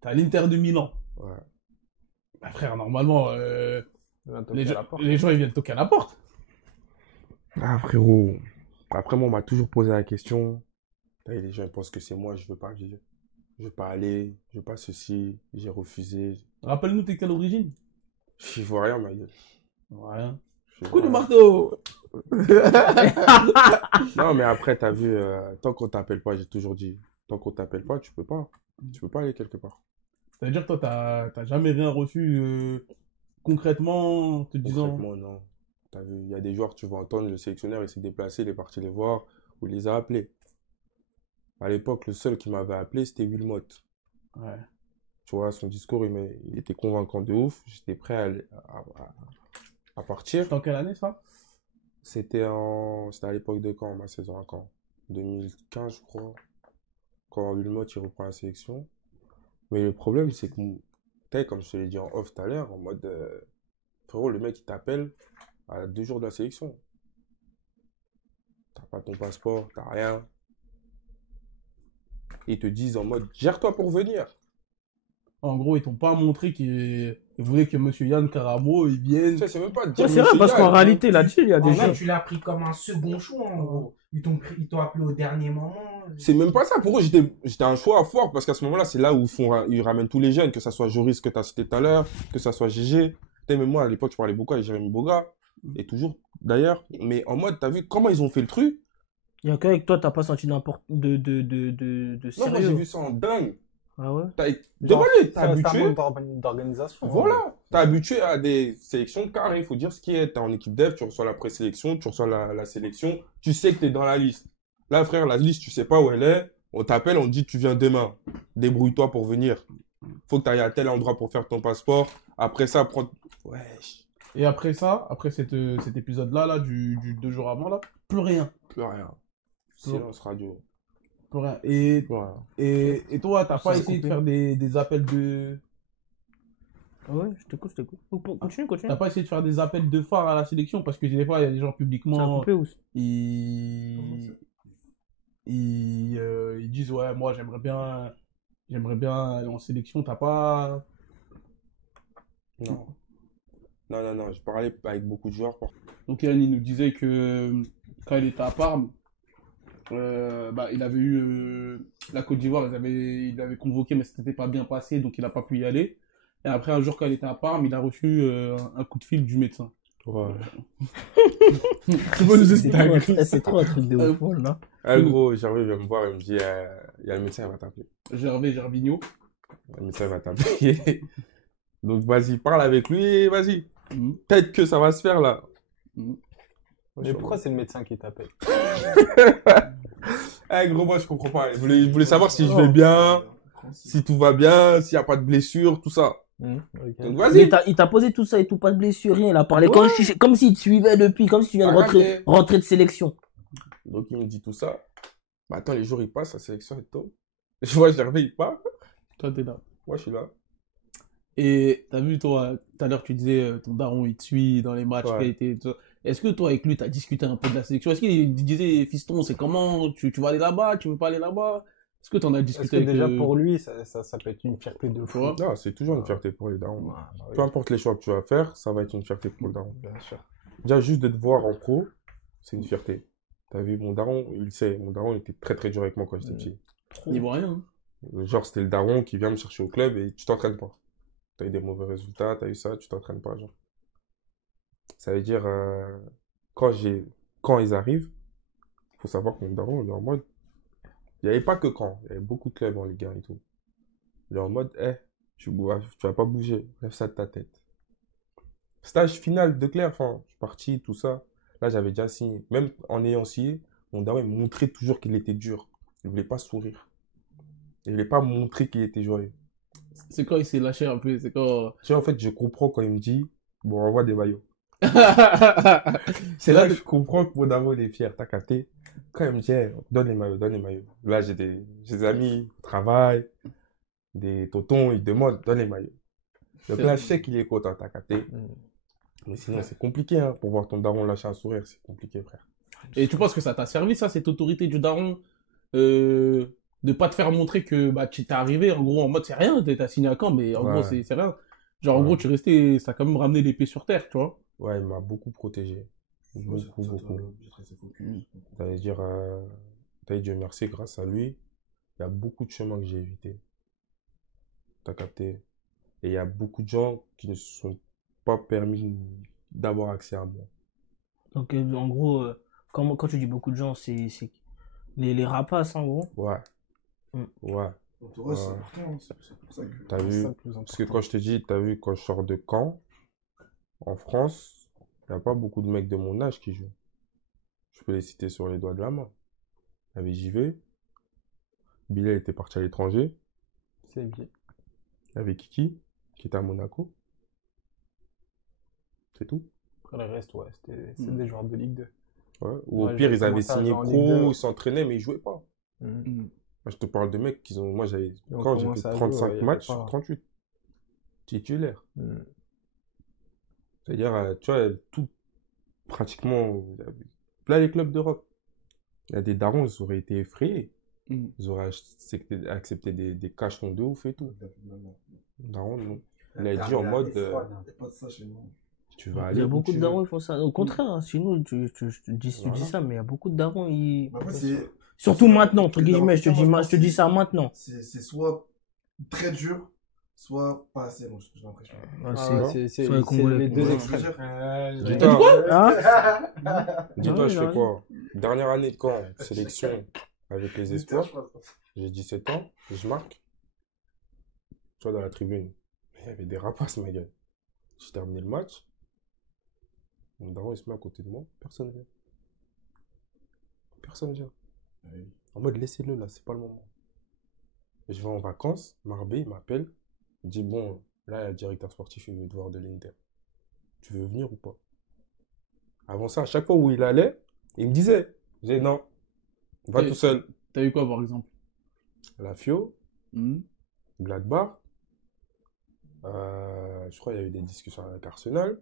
T'as l'Inter de Milan. Ouais. Bah, frère, normalement, moutons. les gens ils viennent toquer à la porte. Ah, frérot. Après, moi, on m'a toujours posé la question. Les gens ils pensent que c'est moi, je veux pas vivre. Je veux pas aller, je veux pas ceci, j'ai refusé. Rappelle-nous, t'es quelle origine? Je vois rien, ma gueule. Rien. Je Coup de vois rien. marteau! Non, mais après, t'as vu, tant qu'on t'appelle pas, j'ai toujours dit, tant qu'on t'appelle pas, tu peux pas. Tu peux pas aller quelque part. C'est-à-dire que toi, t'as jamais rien reçu concrètement en te disant. Concrètement, non. T'as vu, il y a des joueurs, tu vas entendre, le sélectionneur, il s'est déplacé, il est parti les voir, ou il les a appelés. À l'époque, le seul qui m'avait appelé, c'était Wilmot. Ouais. Tu vois, son discours, il était convaincant de ouf. J'étais prêt à partir. C'était en quelle année ça? C'était à l'époque de Caen, ma saison à Caen. 2015, je crois. Quand Wilmot, il reprend la sélection. Mais le problème, c'est que, comme je te l'ai dit en off tout à l'heure, en mode, frérot, le mec, il t'appelle à 2 jours de la sélection. T'as pas ton passeport, t'as rien. Ils te disent en mode, gère-toi pour venir. En gros, ils t'ont pas montré qu'ils voulaient que Monsieur Yann Karamo il vienne. Tu sais, c'est même pas de Ouais, dire c'est vrai, Monsieur parce Yann, qu'en hein. réalité, là-dessus, il y a En des vrai, gens. tu l'as pris comme un second choix, en gros. Ils t'ont appelé au dernier moment. C'est même pas ça. Pour eux, j'étais un choix fort parce qu'à ce moment-là, c'est là où ils ramènent tous les jeunes, que ça soit Joris que tu as cité tout à l'heure, que ça soit GG. Tu sais, même moi, à l'époque, je parlais beaucoup avec Jérémy Boga, et toujours d'ailleurs. Mais en mode, t'as vu comment ils ont fait le truc? Il y a qu'avec toi, t'as pas senti n'importe de Non, moi, j'ai sérieux. vu ça en dingue. Ah ouais? Demande-lui, t'es C'est un habitué. manque d'organisation. Voilà, t'es habitué à des sélections carrées, il faut dire ce qui est. T'es en équipe dev, tu reçois la présélection, tu reçois la sélection, tu sais que t'es dans la liste. Là, frère, la liste, tu sais pas où elle est. On t'appelle, on te dit tu viens demain. Débrouille-toi pour venir. Faut que tu ailles à tel endroit pour faire ton passeport. Après ça, prends. Wesh, Et après ça, après cet épisode-là, là, du 2 jours avant, là, plus rien. plus rien. Silence radio. Plus rien. Et, Plus rien. et toi, t'as Ça pas s'est essayé de coupé. faire des appels de. Ah ouais, je t'écoute. Continue. T'as pas essayé de faire des appels de phare à la sélection parce que des fois, il y a des gens Ça a publiquement. coupé ou Ils disent, ouais, moi, j'aimerais bien aller en sélection. T'as pas. Non. Non. Je parlais avec beaucoup de joueurs. Donc Yann, il nous disait que quand il était à Parme, il avait eu la Côte d'Ivoire, il avait convoqué, mais ça n'était pas bien passé, donc il n'a pas pu y aller. Et après, un jour, quand il était à Parme, il a reçu un coup de fil du médecin. Ouais. Tu peux nous expliquer? C'est trop un truc de ouf, là. Ah, gros, Gervais vient me voir et me dit il y a le médecin, il va t'appeler. Gervinho. Le médecin va t'appeler. Donc, vas-y, parle avec lui, vas-y. Mhm. Peut-être que ça va se faire là. Mais pourquoi c'est le médecin qui t'appelle? Eh, gros, moi, je comprends pas. Il voulait savoir si je vais bien, si tout va bien, s'il n'y a pas de blessure, tout ça. Ok. Donc, Mais vas-y. il t'a posé tout ça et tout, pas de blessure, rien. Il a parlé comme s'il te suivait depuis, comme si tu viens de Arrêtez. rentrer de sélection. Donc, il me dit tout ça. Bah, attends, les jours, ils passent, la sélection est tôt. Je vois Gervais, il part. Toi, t'es là. Moi, je suis là. Et t'as vu, toi, tout à l'heure, tu disais, ton daron, il te suit dans les matchs. Ouais. Est-ce que toi, avec lui, t'as discuté un peu de la sélection? Est-ce qu'il disait, fiston, c'est comment? Tu vas aller là-bas? Tu veux pas aller là-bas? Est-ce que t'en as Est-ce discuté que avec déjà pour lui, ça peut être une fierté de fou? vois? Non, c'est toujours une fierté pour les darons. Ah, bah oui, Peu importe les choix que tu vas faire, ça va être une fierté pour le daron. bien sûr. Déjà, juste de te voir en pro, c'est une fierté. T'as vu, mon daron, il sait. Mon daron, il était très très dur avec moi quand j'étais petit. Il voit rien. Genre, c'était le daron qui vient me chercher au club et tu t'entraînes pas. T'as eu des mauvais résultats, t'as eu ça, tu t'entraînes pas, genre. Ça veut dire, quand ils arrivent, faut savoir que mon daron, il est en mode, il n'y avait pas que Caen, il y avait beaucoup de clubs en Ligue 1 et tout. Il est en mode, tu vas pas bouger, lève ça de ta tête. Stage final de Claire, enfin, je suis parti, tout ça. Là, j'avais déjà signé. Même en ayant signé, mon daron, il me montrait toujours qu'il était dur. Il voulait pas sourire. Il voulait pas montrer qu'il était joyeux. C'est quand il s'est lâché un peu, c'est quand. Tu sais, en fait, je comprends quand il me dit, bon, envoie des maillots. C'est là que je comprends que mon daron, il est fier, t'as capté. Quand il me dit, donne les maillots, donne les maillots. Là, j'ai des amis au travail, des tontons, ils demandent, donne les maillots. Donc là, je sais qu'il est content, t'as capté. Mais sinon, c'est compliqué, hein, pour voir ton daron lâcher un sourire, c'est compliqué, frère. Et tu penses que ça t'a servi, ça, cette autorité du daron, de pas te faire montrer que bah, tu t'es arrivé, en gros, en mode c'est rien, t'as signé à Caen, mais en Ouais. gros, c'est rien. Genre, en Ouais. gros, tu restais, ça a quand même ramené l'épée sur terre, tu vois. Ouais, il m'a beaucoup protégé. Beaucoup. Ça veut dire, Dieu merci, grâce à lui, il y a beaucoup de chemins que j'ai évités. T'as capté. Et il y a beaucoup de gens qui ne se sont pas permis d'avoir accès à moi. Donc, en gros, quand tu dis beaucoup de gens, c'est les rapaces, en gros. Ouais. Mm. Ouais. L'entourage, c'est important, hein, c'est pour ça que. T'as vu? ça le plus Parce que quand je te dis, t'as vu, quand je sors de Caen, en France, il n'y a pas beaucoup de mecs de mon âge qui jouent. Je peux les citer sur les doigts de la main. Il y avait JV. Bilal était parti à l'étranger. C'est bien. Il y avait Kiki, qui était à Monaco. C'est tout. Après le reste, ouais, c'est des joueurs de Ligue 2. Ouais. Ou au Ouais, pire, j'ai ils avaient commencé à signé jouer en Ligue 2, pro, ouais. ils s'entraînaient, mais ils jouaient pas. Mhm. Moi, je te parle de mecs qui ont. Moi, j'avais. ont Quand j'ai commencé fait à jouer, 35 ouais, il y avait matchs pas. sur 38. Titulaire. Mhm. C'est-à-dire, tu vois, tout. Pratiquement. Là, les clubs d'Europe. Il y a des darons, ils auraient été effrayés. Ils auraient accepté des cachetons de ouf et tout. Daron, non. Il a dit en mode. Il n'y a pas de ça chez nous. Tu vas Il aller. y a où beaucoup tu de veux. darons qui font ça. Au contraire, hein, chez nous, tu dis Voilà. ça, mais il y a beaucoup de darons. Après, c'est. Surtout maintenant, entre Les guillemets, je te darons, dis, ça maintenant. C'est soit très dur, soit pas assez, moi, j'ai l'impression. Ah, C'est sur les Congolais, les deux Congolais. extrêmes. Dis-toi, Hein? dis-toi, je Ouais, fais quoi? Dernière année de camp, sélection avec les espoirs. J'ai 17 ans, je marque. Tu vois, dans la tribune, il y avait des rapaces, ma gueule. J'ai terminé le match. Mon daron, il se met à côté de moi. Personne vient. Personne vient. En mode, laissez-le là, c'est pas le moment. Et je vais en vacances, Marbé, il m'appelle. Il dit, bon, là, il y a le directeur sportif, il veut te voir de l'Inter. Tu veux venir ou pas? Avant ça, à chaque fois où il allait, il me disait, je disais, non, va Et- tout seul. T'as eu quoi, par exemple? La Fio, Hmm. Gladbach. Je crois qu'il y a eu des discussions avec Arsenal.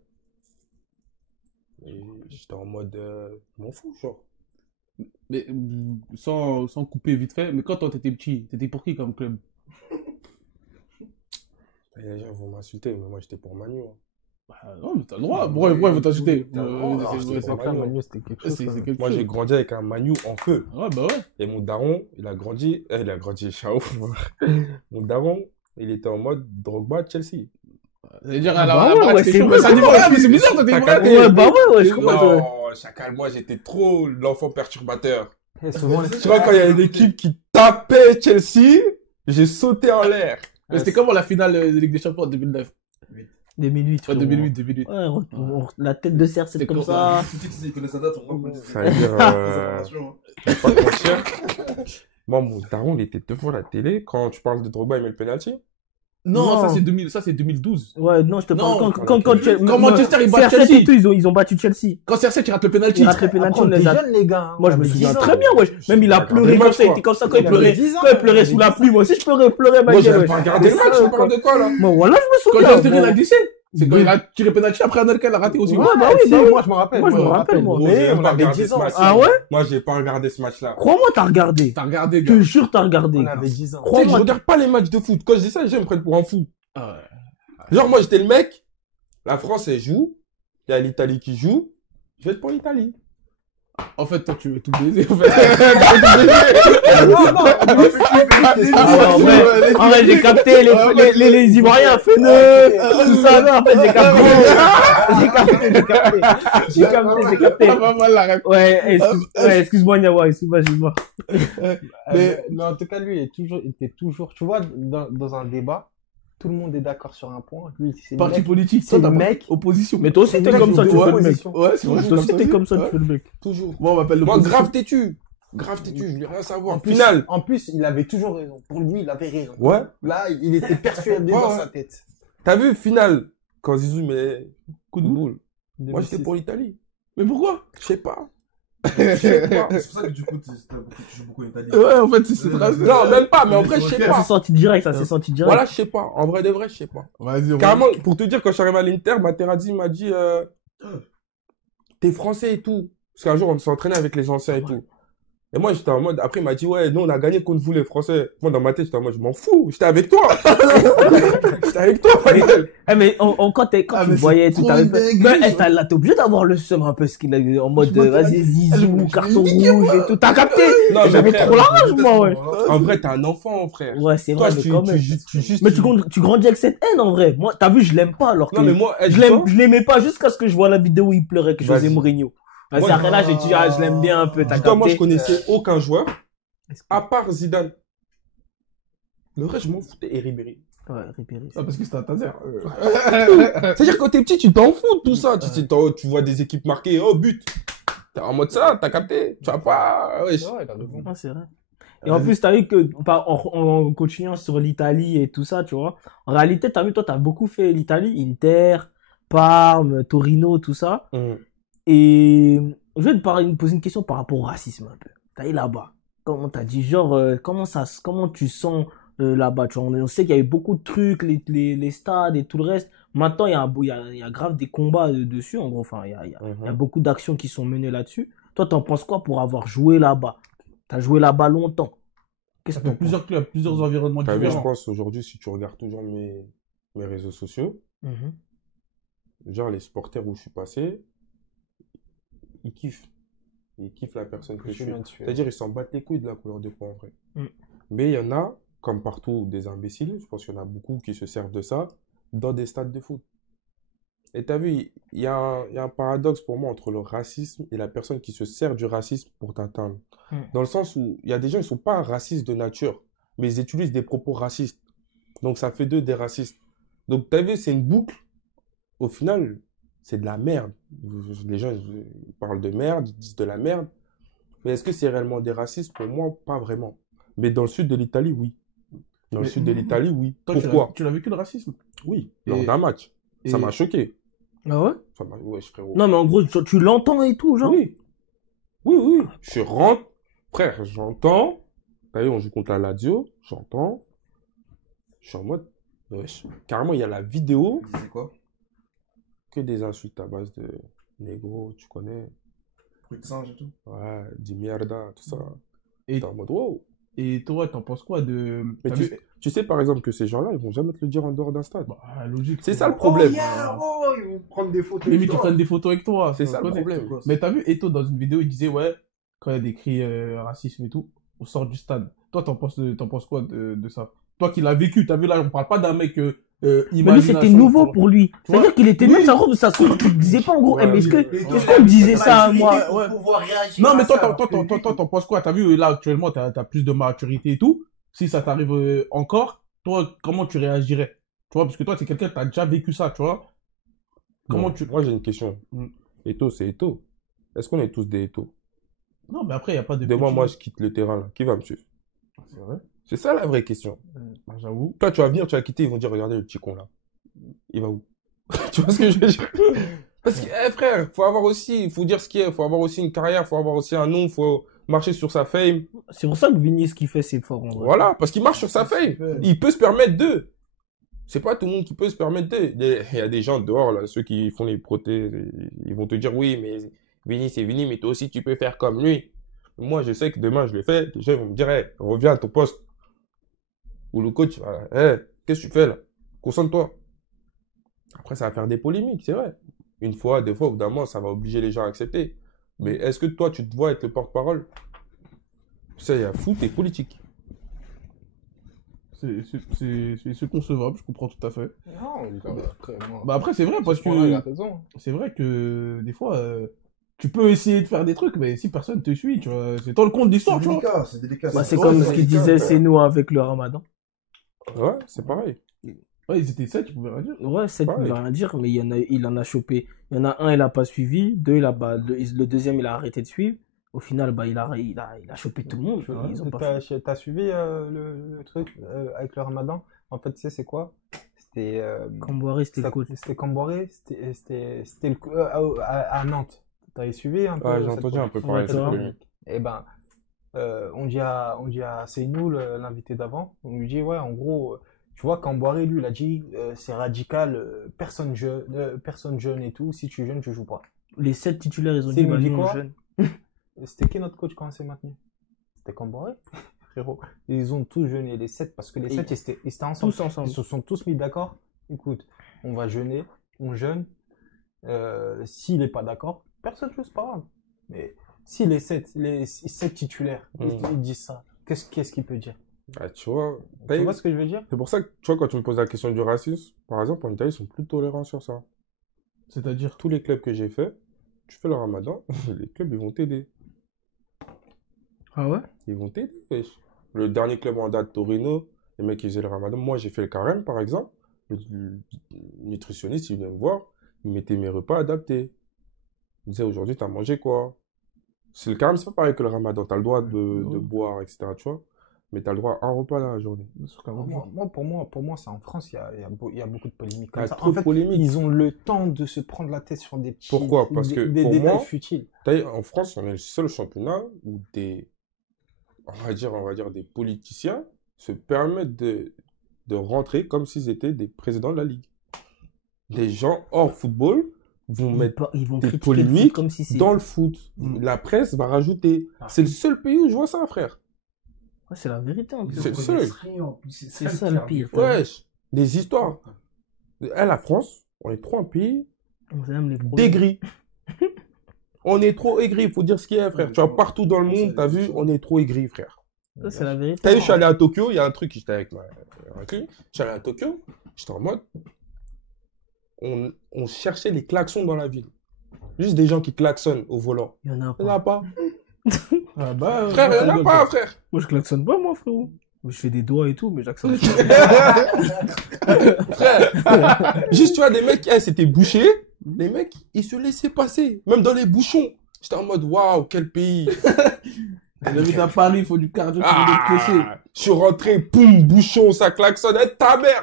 Et j'étais en mode, m'en fous, genre. Mais sans couper vite fait, mais quand toi t'étais petit, t'étais pour qui comme club? Et les gens vont m'insulter, mais moi j'étais pour Manu. Hein. Bah, non, mais t'as le droit. Pourquoi ils vont t'insulter? T'as le droit. c'est Après, Manu, c'était quelque chose. c'est quand même. quelque Moi chose. j'ai grandi avec un Manu en feu. Ouais, bah ouais. Et mon daron, il a grandi, ciao. Mon daron, il était en mode Drogba Chelsea. C'est-à-dire, Ah, alors, bah la ouais, baraque, ouais, c'est c'est chaud, vrai, mais ça dit c'est voilà, mais c'est bizarre, toi, t'es T'as vrai. capté. Ouais, bah ouais, je comprends. Non, Chacal, moi j'étais trop l'enfant perturbateur. Et souvent, les- Tu vois, quand il y a une équipe qui tapait Chelsea, j'ai sauté en l'air. Mais c'était comment la finale de Ligue des Champions en 2009? 2008. Ouais, 2008. Ouais, la tête de cerf, c'est C'est comme comme ça. Tu sais, il connaît sa date, on va Ça veut dire, je vais pas te mentir. Moi, mon daron, il était devant la télé. Quand tu parles de Drogba, il met le penalty. Non, Non. ça c'est 2012. Ouais, non, je te parle. Non, Quand Manchester, il bat CR7 Chelsea. et tout, ils ont battu Chelsea. Quand CR7 il rate le penalty. Il rate le penalty, Après, on on les était a. jeunes, les gars. Moi, je On me avait souviens 10 ans. très bien, wesh. Même il a J'ai pleuré regardé quand le ça, match, il était comme ça, quand il Il avait pleurait. 10 ans, Quand il pleurait il sous avait la 10 pluie, moi aussi, je pleurais, ma Moi, gueule, j'avais wesh. pas regardé le match, tu parles de quoi, là? Moi, voilà, je me Quand souviens. Justin il a Moi. glissé. C'est quand il a tiré penalty après Anelka, il a raté aussi. Ouais, bah oui, Si, bah oui. moi, je me rappelle. Moi, je me rappelle, moi. Gros, Mais j'ai même on pas avait regardé 10 ce ans. match. Ah ouais? Moi, j'ai pas regardé ce match-là. Crois-moi, t'as regardé. T'as regardé, Je gars. te jure, t'as regardé. On gars. avait 10 ans. Tu sais que je Crois-moi. regarde pas les matchs de foot. Quand je dis ça, les gens me prennent pour un fou. Ah ouais. Genre, moi, j'étais le mec. La France, elle joue. Il y a l'Italie qui joue. Je vais être pour l'Italie. En fait, toi, tu veux tout baiser, en fait. En vrai, j'ai capté les Ivoiriens, feneux, tout ça, non, en fait, j'ai capté. Pas mal, la ref. Ouais, excuse-moi, Niawa, excuse-moi. Mais en tout cas, lui, il était toujours, tu vois, dans un débat, tout le monde est d'accord sur un point. Lui, c'est le Parti mec. politique, c'est toi, le t'as mec. opposition. Mais toi aussi, t'es comme ça, tu fais le mec. Ouais, c'est vrai, Toi aussi, t'es comme ça, tu fais le mec. Toujours. Moi, on m'appelle Moi, l'opposition. grave têtu. Grave têtu, je voulais rien savoir. En plus, Final. en plus, il avait toujours raison. Pour lui, il avait raison. Ouais. Là, il était persuadé Ouais, dans ouais. sa tête. T'as vu, final. Quand Zizou met coup de boule. Moi, 2006. j'étais pour l'Italie. Mais pourquoi? Je sais pas. C'est pour ça que du coup, tu joues beaucoup en Italie. Ouais, en fait, c'est très... Non, même pas, mais en vrai, je sais Ça s'est pas. senti direct, ça s'est senti direct. Voilà, je sais pas. En vrai de vrai, je sais pas. Vas-y, on va... Carrément, pour te dire, quand je suis arrivé à l'Inter, Materazzi m'a dit t'es français et tout. Parce qu'un jour, on s'est entraîné avec les anciens et tout. Et moi, j'étais en mode, après, il m'a dit, ouais, nous, on a gagné contre vous, les Français. Moi, dans ma tête, j'étais en mode, je m'en fous. J'étais avec toi. J'étais avec toi, ma gueule. Mais quand tu mais voyais c'est tout, trop t'avais une pas. dinguerie, Mais là, t'es obligé d'avoir le seum un peu, ce qu'il a eu en mode, Je m'attendais à vas-y, dire, zizou, je carton l'ai niqué, rouge moi. et tout. T'as capté? Non, mais J'avais frère, trop la rage, moi, ouais. En vrai, t'es un enfant, frère. Ouais, c'est Toi, vrai, mais tu, quand même. Mais tu grandis avec cette haine, en vrai. Moi, t'as vu, je l'aime pas, alors que. Non, mais moi, je l'aimais pas jusqu'à ce que je vois la vidéo où il pleurait, que José Vas-y. Mourinho. À Moi, ce là j'ai dit, je l'aime bien un peu, t'as Dis-toi, moi, je capté. connaissais aucun joueur, à part Zidane. Le reste, je m'en foutais. Et Ribéry. Ouais, Ribéry. Ah, parce que c'était un taser. C'est-à-dire, quand t'es petit, tu t'en fous de tout ça. Tu vois des équipes marquées, oh, but. T'es en mode ça, t'as capté. Tu vas pas. Wesh. Ouais, t'as raison. Ah, c'est vrai. Et en plus, t'as vu que, en continuant sur l'Italie et tout ça, tu vois, en réalité, t'as vu, toi, t'as beaucoup fait l'Italie, Inter, Parme, Torino, tout ça. Et je vais te poser une question par rapport au racisme un peu. T'as eu là-bas. Comment t'as dit, genre, comment tu sens là-bas, tu vois, on sait qu'il y a eu beaucoup de trucs, les stades et tout le reste. Maintenant, il y a grave des combats dessus, en gros. Enfin, il y a beaucoup d'actions qui sont menées là-dessus. Toi, t'en penses quoi pour avoir joué là-bas? T'as joué là-bas longtemps. Qu'est-ce Ça que fait plusieurs clubs, plusieurs environnements T'as vu, je différents. pense, aujourd'hui, si tu regardes toujours mes réseaux sociaux, genre les supporters où je suis passé, ils kiffent. Ils kiffent la personne que je suis. C'est-à-dire, ils s'en battent les couilles de la couleur de peau, en vrai. Mais il y en a, comme partout, des imbéciles. Je pense qu'il y en a beaucoup qui se servent de ça dans des stades de foot. Et t'as vu, il y a un paradoxe pour moi entre le racisme et la personne qui se sert du racisme pour t'atteindre. Dans le sens où il y a des gens, ils sont pas racistes de nature, mais ils utilisent des propos racistes. Donc ça fait d'eux des racistes. Donc t'as vu, c'est une boucle. Au final, c'est de la merde. Les gens ils parlent de merde, ils disent de la merde. Mais est-ce que c'est réellement des racistes? Pour moi, pas vraiment. Mais dans le sud de l'Italie, oui. Dans le sud de l'Italie, oui. Toi, Pourquoi? tu l'as vécu le racisme? Oui, lors d'un match. Ça m'a choqué. Ah ouais? Ouais, frérot. Non, mais en gros, tu l'entends et tout, genre? Oui. Oui, oui. Je rentre. Frère, j'entends. T'as vu, on joue contre la Lazio. J'entends. Je suis en mode. Wesh. Carrément, il y a la vidéo. C'est quoi? Que des insultes à base de négro, tu connais. Fruit de singe et tout. Ouais, di mierda, tout ça. Et, T'es en mode wow. et toi, t'en penses quoi de... Mais T'as tu, vu- tu sais, par exemple, que ces gens-là, ils vont jamais te le dire en dehors d'un stade. Bah, logique. C'est ça le problème. Oh, yeah, oh, ils vont prendre des photos. Limite, ils prennent des photos avec toi. C'est on ça le connaît. problème. Mais t'as vu Eto dans une vidéo, il disait, ouais, quand il y a des cris racisme et tout, on sort du stade. Toi, t'en penses quoi de ça? Toi qui l'as vécu, t'as vu là, on parle pas d'un mec Mais lui, imagination, c'était nouveau tu pour lui. vois. C'est-à-dire qu'il était Oui. même ça se trouve, il disait pas en gros, Ouais, mais est-ce oui, qu'on me disait ça, moi? Pour Ouais. pouvoir réagir Non, mais à toi, ça. t'en penses quoi? T'as vu, là, actuellement, t'as plus de maturité et tout. Si ça t'arrive encore, toi, comment tu réagirais? Tu vois, parce que toi, c'est quelqu'un, t'as déjà vécu ça, tu vois. Comment Bon, tu... Moi, j'ai une question. Mm. Eto, c'est Eto. Est-ce qu'on est tous des Eto? Non, mais après, il n'y a pas de... Demain, petit- moi, je quitte le terrain, là. Qui va me suivre? C'est vrai. C'est ça la vraie question. Bah, j'avoue. Toi, tu vas venir, tu vas quitter, ils vont dire, regardez le petit con, là. Il va où? Tu vois ce que je veux dire? Parce que, frère, il faut dire ce qu'il y a, faut avoir aussi une carrière, faut avoir aussi un nom, faut marcher sur sa fame. C'est pour ça que Vinny, ce qu'il fait, c'est fort, en vrai. Voilà, parce qu'il marche sur sa fame. Il peut se permettre d'eux. C'est pas tout le monde qui peut se permettre d'eux. Il y a des gens dehors, là, ceux qui font les prothèses, ils vont te dire, oui, mais Vinny, c'est Vinny, mais toi aussi, tu peux faire comme lui. Moi, je sais que demain, je le fais. Les gens ils vont me dire, hey, reviens à ton poste. Ou le coach, hey, qu'est-ce que tu fais là? Concentre-toi. Après, ça va faire des polémiques, c'est vrai. Une fois, deux fois, au bout d'un moment, ça va obliger les gens à accepter. Mais est-ce que toi, tu te vois être le porte-parole? Tu sais, il y a foot et politique. C'est concevable, je comprends tout à fait. Non, après, moi. Bah après, c'est vrai, parce ce point-là, il a que raison. c'est vrai que des fois, tu peux essayer de faire des trucs, mais si personne te suit, tu vois, c'est toi le compte d'histoire, tu vois. C'est délicat. Bah, c'est Ouais, comme c'est ce qu'il délicat. disait, c'est nous avec le ramadan. Ouais, c'est pareil. Ouais, ils étaient 7, tu pouvais rien dire. Ouais, 7 Ouais. ne veut rien dire, mais il en a chopé. Il y en a un, il a pas suivi. Deux, le deuxième, il a arrêté de suivre. Au final, bah, il a chopé tout le monde. Ils ont pas fait. T'as suivi le truc avec le ramadan? En fait, tu sais, c'est quoi? C'était Camboire, c'était le coach. c'était Camboré, c'était à Nantes. T'avais suivi un peu Ouais, j'ai cette entendu un peu Ouais, parler de cette toi. polémique. Eh ben, on dit à Seynou, l'invité d'avant, on lui dit, ouais, en gros, tu vois, Camboiré, lui, il a dit, c'est radical, personne jeune et tout, si tu es jeune, tu joues pas. Les 7 titulaires, ils ont C'est dit, il bah, nous dit nous, on quoi jeune. C'était qui notre coach quand on s'est maintenu? C'était Camboiré, frérot. Ils ont tous jeûné, les 7, parce que les Et 7, ils étaient ensemble. Tous ensemble. Ils se sont tous mis d'accord. Écoute, on va jeûner, on jeûne. S'il n'est pas d'accord, personne ne joue, c'est pas grave. Mais si les 7 titulaires, ils disent ça, qu'est-ce qu'il peut dire? Ah, tu vois, Tu vois ce que je veux dire? c'est pour ça que, tu vois, quand tu me poses la question du racisme, par exemple, en Italie, ils sont plus tolérants sur ça. C'est-à-dire, Tous les clubs que j'ai fait, tu fais le ramadan, les clubs, ils vont t'aider. Ah ouais? Ils vont t'aider, wesh. Le dernier club en date, Torino, les mecs, ils faisaient le ramadan. Moi, j'ai fait le carême, par exemple. Le nutritionniste, il vient me voir, il mettait mes repas adaptés. Il me disait, aujourd'hui, t'as mangé quoi? C'est le carême, c'est pas pareil que le ramadan. T'as le droit de boire, etc., tu vois. Mais t'as le droit à un repas dans la journée. Pour moi, c'est en France, il y a beaucoup de polémiques Il y comme a ça. trop En de fait, polémiques. ils ont le temps de se prendre la tête sur des petits, Pourquoi? Parce que des pour détails moi, futiles. En France, on est le seul championnat où on va dire des politiciens se permettent de rentrer comme s'ils étaient des présidents de la Ligue. Des gens hors football vont mettre Ils vont des critiquer le foot polémiques comme si c'était. dans le foot. La presse va rajouter. C'est le seul pays où je vois ça, frère. Ouais, c'est la vérité en plus. C'est le seul. C'est ça le pire. Wesh, des histoires. La France, on est trop un pays On aime les problèmes. d'aigris. On est trop aigris, il faut dire ce qu'il y a, frère. Tu vois, partout dans le monde, t'as vu, on est trop aigris, frère. Ça, c'est la vérité. T'as vu, je suis allé à Tokyo, il y a un truc, j'étais avec lui. Je suis allé à Tokyo, j'étais en mode. On cherchait les klaxons dans la ville. Juste des gens qui klaxonnent au volant. Il y en a Il n'y en a pas. pas. Ah bah, Frère, il n'y en a pas, frère. Moi, je klaxonne pas, moi, frérot. Je fais des doigts et tout, mais j'actionne pas. Frère, juste, tu vois, des mecs, c'était bouché. Les mecs, ils se laissaient passer. Même dans les bouchons. J'étais en mode, waouh, quel pays. J'habite à Paris, il faut du cardio, tu veux des clochers. Je suis rentré, poum, bouchon, ça klaxonne. Ta mère,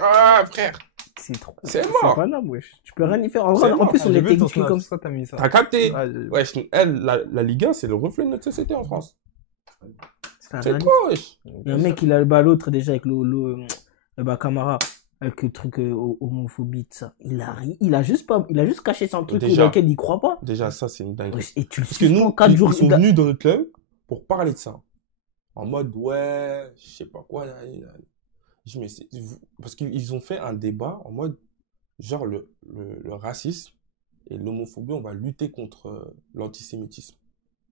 frère. C'est trop. C'est C'est mort. pas normal, wesh. Tu peux rien y faire. C'est En plus, on J'ai est vu ton technique snap, comme ça, t'as mis ça. T'as capté? Ouais, Wesh, la Ligue 1, c'est le reflet de notre société en France. ça. C'est trop, wesh. Il y a un mec, il a l'autre déjà avec le Camara. Avec le truc homophobie, de ça. Il a juste caché son truc Déjà. auquel il croit pas. Déjà, ça, c'est une dinguerie. Wesh, et tu le Parce que suspends nous, 4 jours. ils sont venus dans notre club pour parler de ça. En mode, ouais, je sais pas quoi. Je me sais, parce qu'ils ont fait un débat en mode, genre, le racisme et l'homophobie, on va lutter contre l'antisémitisme.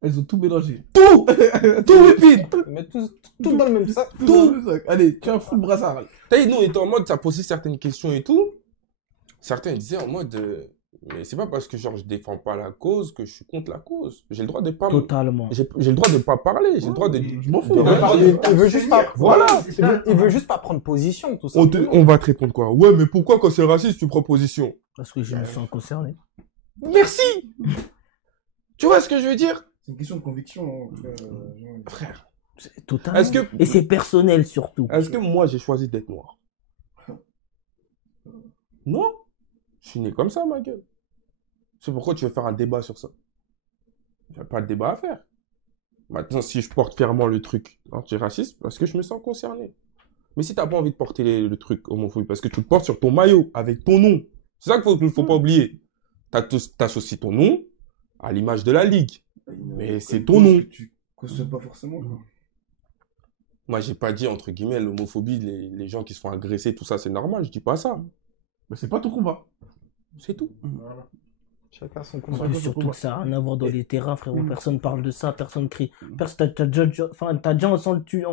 Ils ont tout mélangé. Tout rapide. Mais tout dans le même sac. Tout dans le sac. Allez, tu as un fou le brassard. T'as vu, nous, on était en mode, ça posait certaines questions et tout. Certains disaient en mode, mais c'est pas parce que genre je défends pas la cause que je suis contre la cause. J'ai le droit de pas. Totalement. J'ai le droit de pas parler. J'ai le droit de. Je m'en fous. Il veut juste pas. Voilà. Il veut juste pas prendre position, tout ça. On va te répondre quoi? Ouais, mais pourquoi quand c'est raciste tu prends position? Parce que je me sens concerné. Merci. Tu vois ce que je veux dire? C'est une question de conviction. Frère. C'est totalement. Est-ce que Et c'est personnel surtout. est-ce que moi j'ai choisi d'être noir? Non. Je suis né comme ça, ma gueule. C'est pourquoi tu veux faire un débat sur ça. Il n'y a pas de débat à faire. Maintenant, si je porte fièrement le truc antiraciste, parce que je me sens concerné. Mais si tu n'as pas envie de porter le truc homophobie, parce que tu le portes sur ton maillot, avec ton nom, c'est ça qu'il ne faut pas oublier. Tu associes ton nom à l'image de la Ligue. Mais c'est ton nom. Tu cautionnes pas forcément. Quoi. Moi, j'ai pas dit, entre guillemets, l'homophobie, les gens qui se font agresser, tout ça, c'est normal. Je dis pas ça. Mais c'est pas tout combat. C'est tout. Voilà. Chacun son En combat. plus, surtout que ça n'a rien à voir dans les terrains, frérot. Personne parle de ça, personne crie. T'as déjà entendu.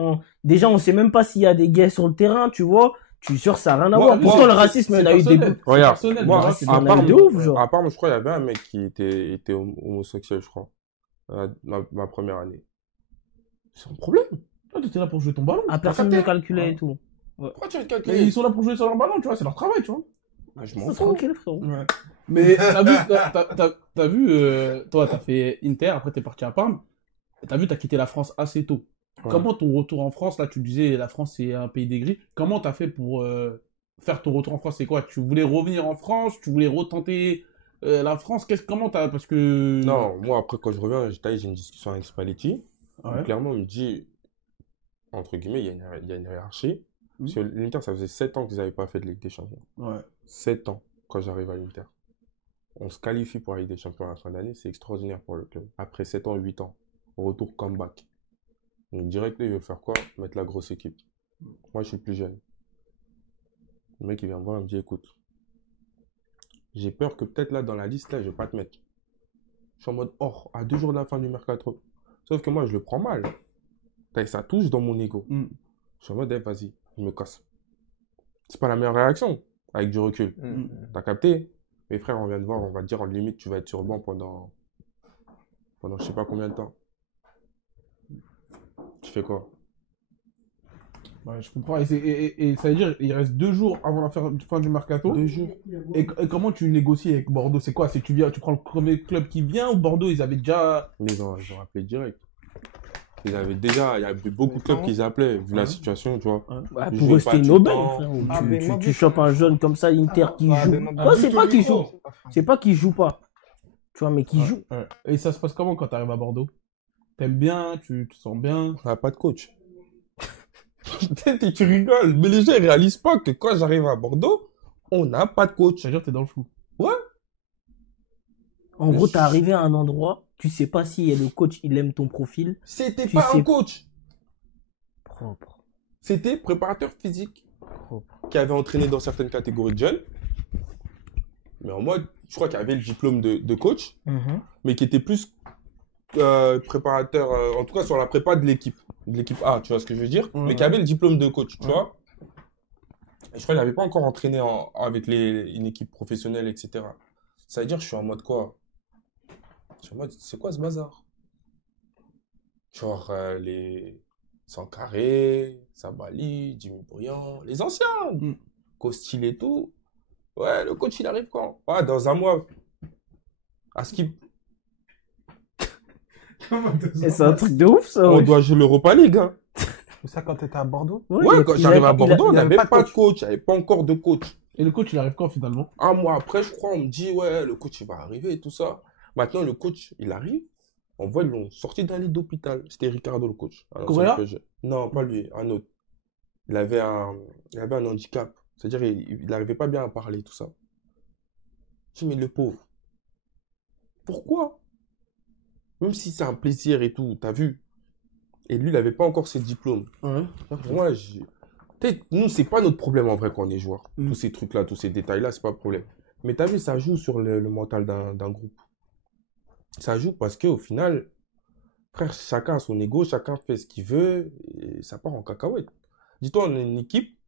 Déjà, on sait même pas s'il y a des gays sur le terrain, tu vois. Tu es sûr que ça n'a rien à voir. Pourtant, le racisme, il y en a eu des. Regarde, personnel, moi, le à racisme, il y en a part, eu de ouf, genre. à part, moi, je crois qu'il y avait un mec qui était homosexuel, je crois. Ma première année. C'est un problème. Toi, tu étais là pour jouer ton ballon. Ah, personne ne calculait et tout. Pourquoi tu veux Et calculer? ils sont là pour jouer sur leur ballon, tu vois, c'est leur travail, tu vois. Ah, je m'en fous. Tranquille, frérot. Mais t'as vu, toi, t'as fait Inter, après t'es parti à Parme. T'as vu, t'as quitté la France assez tôt. Ouais. Comment ton retour en France, là, tu disais, la France, c'est un pays d'aigris. Comment t'as fait pour faire ton retour en France? C'est quoi? Tu voulais revenir en France? Tu voulais retenter la France? Comment t'as... Parce que... Non, moi, après, quand je reviens, j'ai une discussion avec Spalletti. Ouais. Clairement, il me dit, entre guillemets, il y a une hiérarchie. Parce que l'Inter, ça faisait 7 ans qu'ils n'avaient pas fait de Ligue des Champions. Ouais. 7 ans, quand j'arrive à l'Inter. On se qualifie pour la Ligue des Champions à la fin d'année, c'est extraordinaire pour le club. Après 7 ans, 8 ans, retour comeback. Donc direct, il veut faire quoi? Mettre la grosse équipe. Moi, je suis plus jeune. Le mec, il vient me voir, il me dit, écoute, j'ai peur que peut-être là, dans la liste, là, je vais pas te mettre. Je suis en mode, oh, à 2 jours de la fin du mercato. Sauf que moi, je le prends mal. Ça touche dans mon ego. Je suis en mode, vas-y, je me casse. C'est pas la meilleure réaction, avec du recul. T'as capté? Mes frères, on vient de voir, on va te dire en limite, tu vas être sur le banc pendant pendant je sais pas combien de temps. Tu fais quoi? Ouais, je comprends. Et ça veut dire il reste 2 jours avant la fin du mercato. 2 jours. Et comment tu négocies avec Bordeaux? C'est quoi? C'est tu prends le premier club qui vient ou Bordeaux, ils avaient déjà. Mais ils ont appelé direct. Il y avait beaucoup de clubs qui appelaient, vu la situation, tu vois. Bah, Ils pour jouaient rester pas une tout le aubaine, temps. frérot. Ah, mais moi, Tu chopes un jeune comme ça, Inter qui joue. Ouais, c'est pas qu'il joue. C'est pas qu'il joue pas. Tu vois, mais qui joue. Ouais. Et ça se passe comment quand tu arrives à Bordeaux? T'aimes bien? Tu te sens bien? On n'a pas de coach. Tu rigoles, mais les gens ne réalisent pas que quand j'arrive à Bordeaux, on n'a pas de coach. C'est-à-dire t'es dans le flou. Ouais. En gros, t'es arrivé à un endroit, tu sais pas si le coach, il aime ton profil. C'était Tu pas sais- un coach. Propre. C'était préparateur physique qui avait entraîné dans certaines catégories de jeunes. Mais en mode, je crois qu'il avait le diplôme de coach, mais qui était plus préparateur, en tout cas sur la prépa de l'équipe A, tu vois ce que je veux dire, mais qui avait le diplôme de coach, tu vois. Et je crois qu'il n'avait pas encore entraîné avec une équipe professionnelle, etc. Ça veut dire, je suis en mode quoi? Je suis en mode, c'est quoi ce bazar? Genre, les Sankaré, Sabali, Jimmy Briand, les anciens, Costil et tout. Ouais, le coach, il arrive quand? Ouais, dans un mois. À Skip. Et c'est un truc de ouf, ça. On Ouais. doit jouer l'Europa League, hein. C'est ça quand t'étais à Bordeaux? Ouais, quand j'arrive à Bordeaux, on il avait n'avait pas de pas de coach, il n'y avait pas encore de coach. Et le coach, il arrive quand finalement? Un mois après, je crois, on me dit, ouais, le coach, il va arriver et tout ça. Maintenant, le coach, il arrive. On voit, ils l'ont sorti d'un lit d'hôpital. C'était Ricardo, le coach. à l'ancien Correa? PSG. Non, pas lui, un autre. Il avait un handicap. C'est-à-dire, il n'arrivait pas bien à parler, tout ça. Je dis, mais le pauvre, pourquoi? Même si c'est un plaisir et tout, t'as vu? Et lui, il n'avait pas encore ses diplômes. Ouais. Pour moi, peut-être, nous, c'est pas notre problème en vrai quand on est joueur. Mm. Tous ces trucs-là, tous ces détails-là, c'est pas le problème. Mais t'as vu, ça joue sur le mental d'un groupe. Ça joue parce qu'au final, frère, chacun a son ego, chacun fait ce qu'il veut, et ça part en cacahuète. Dis-toi, on est une équipe,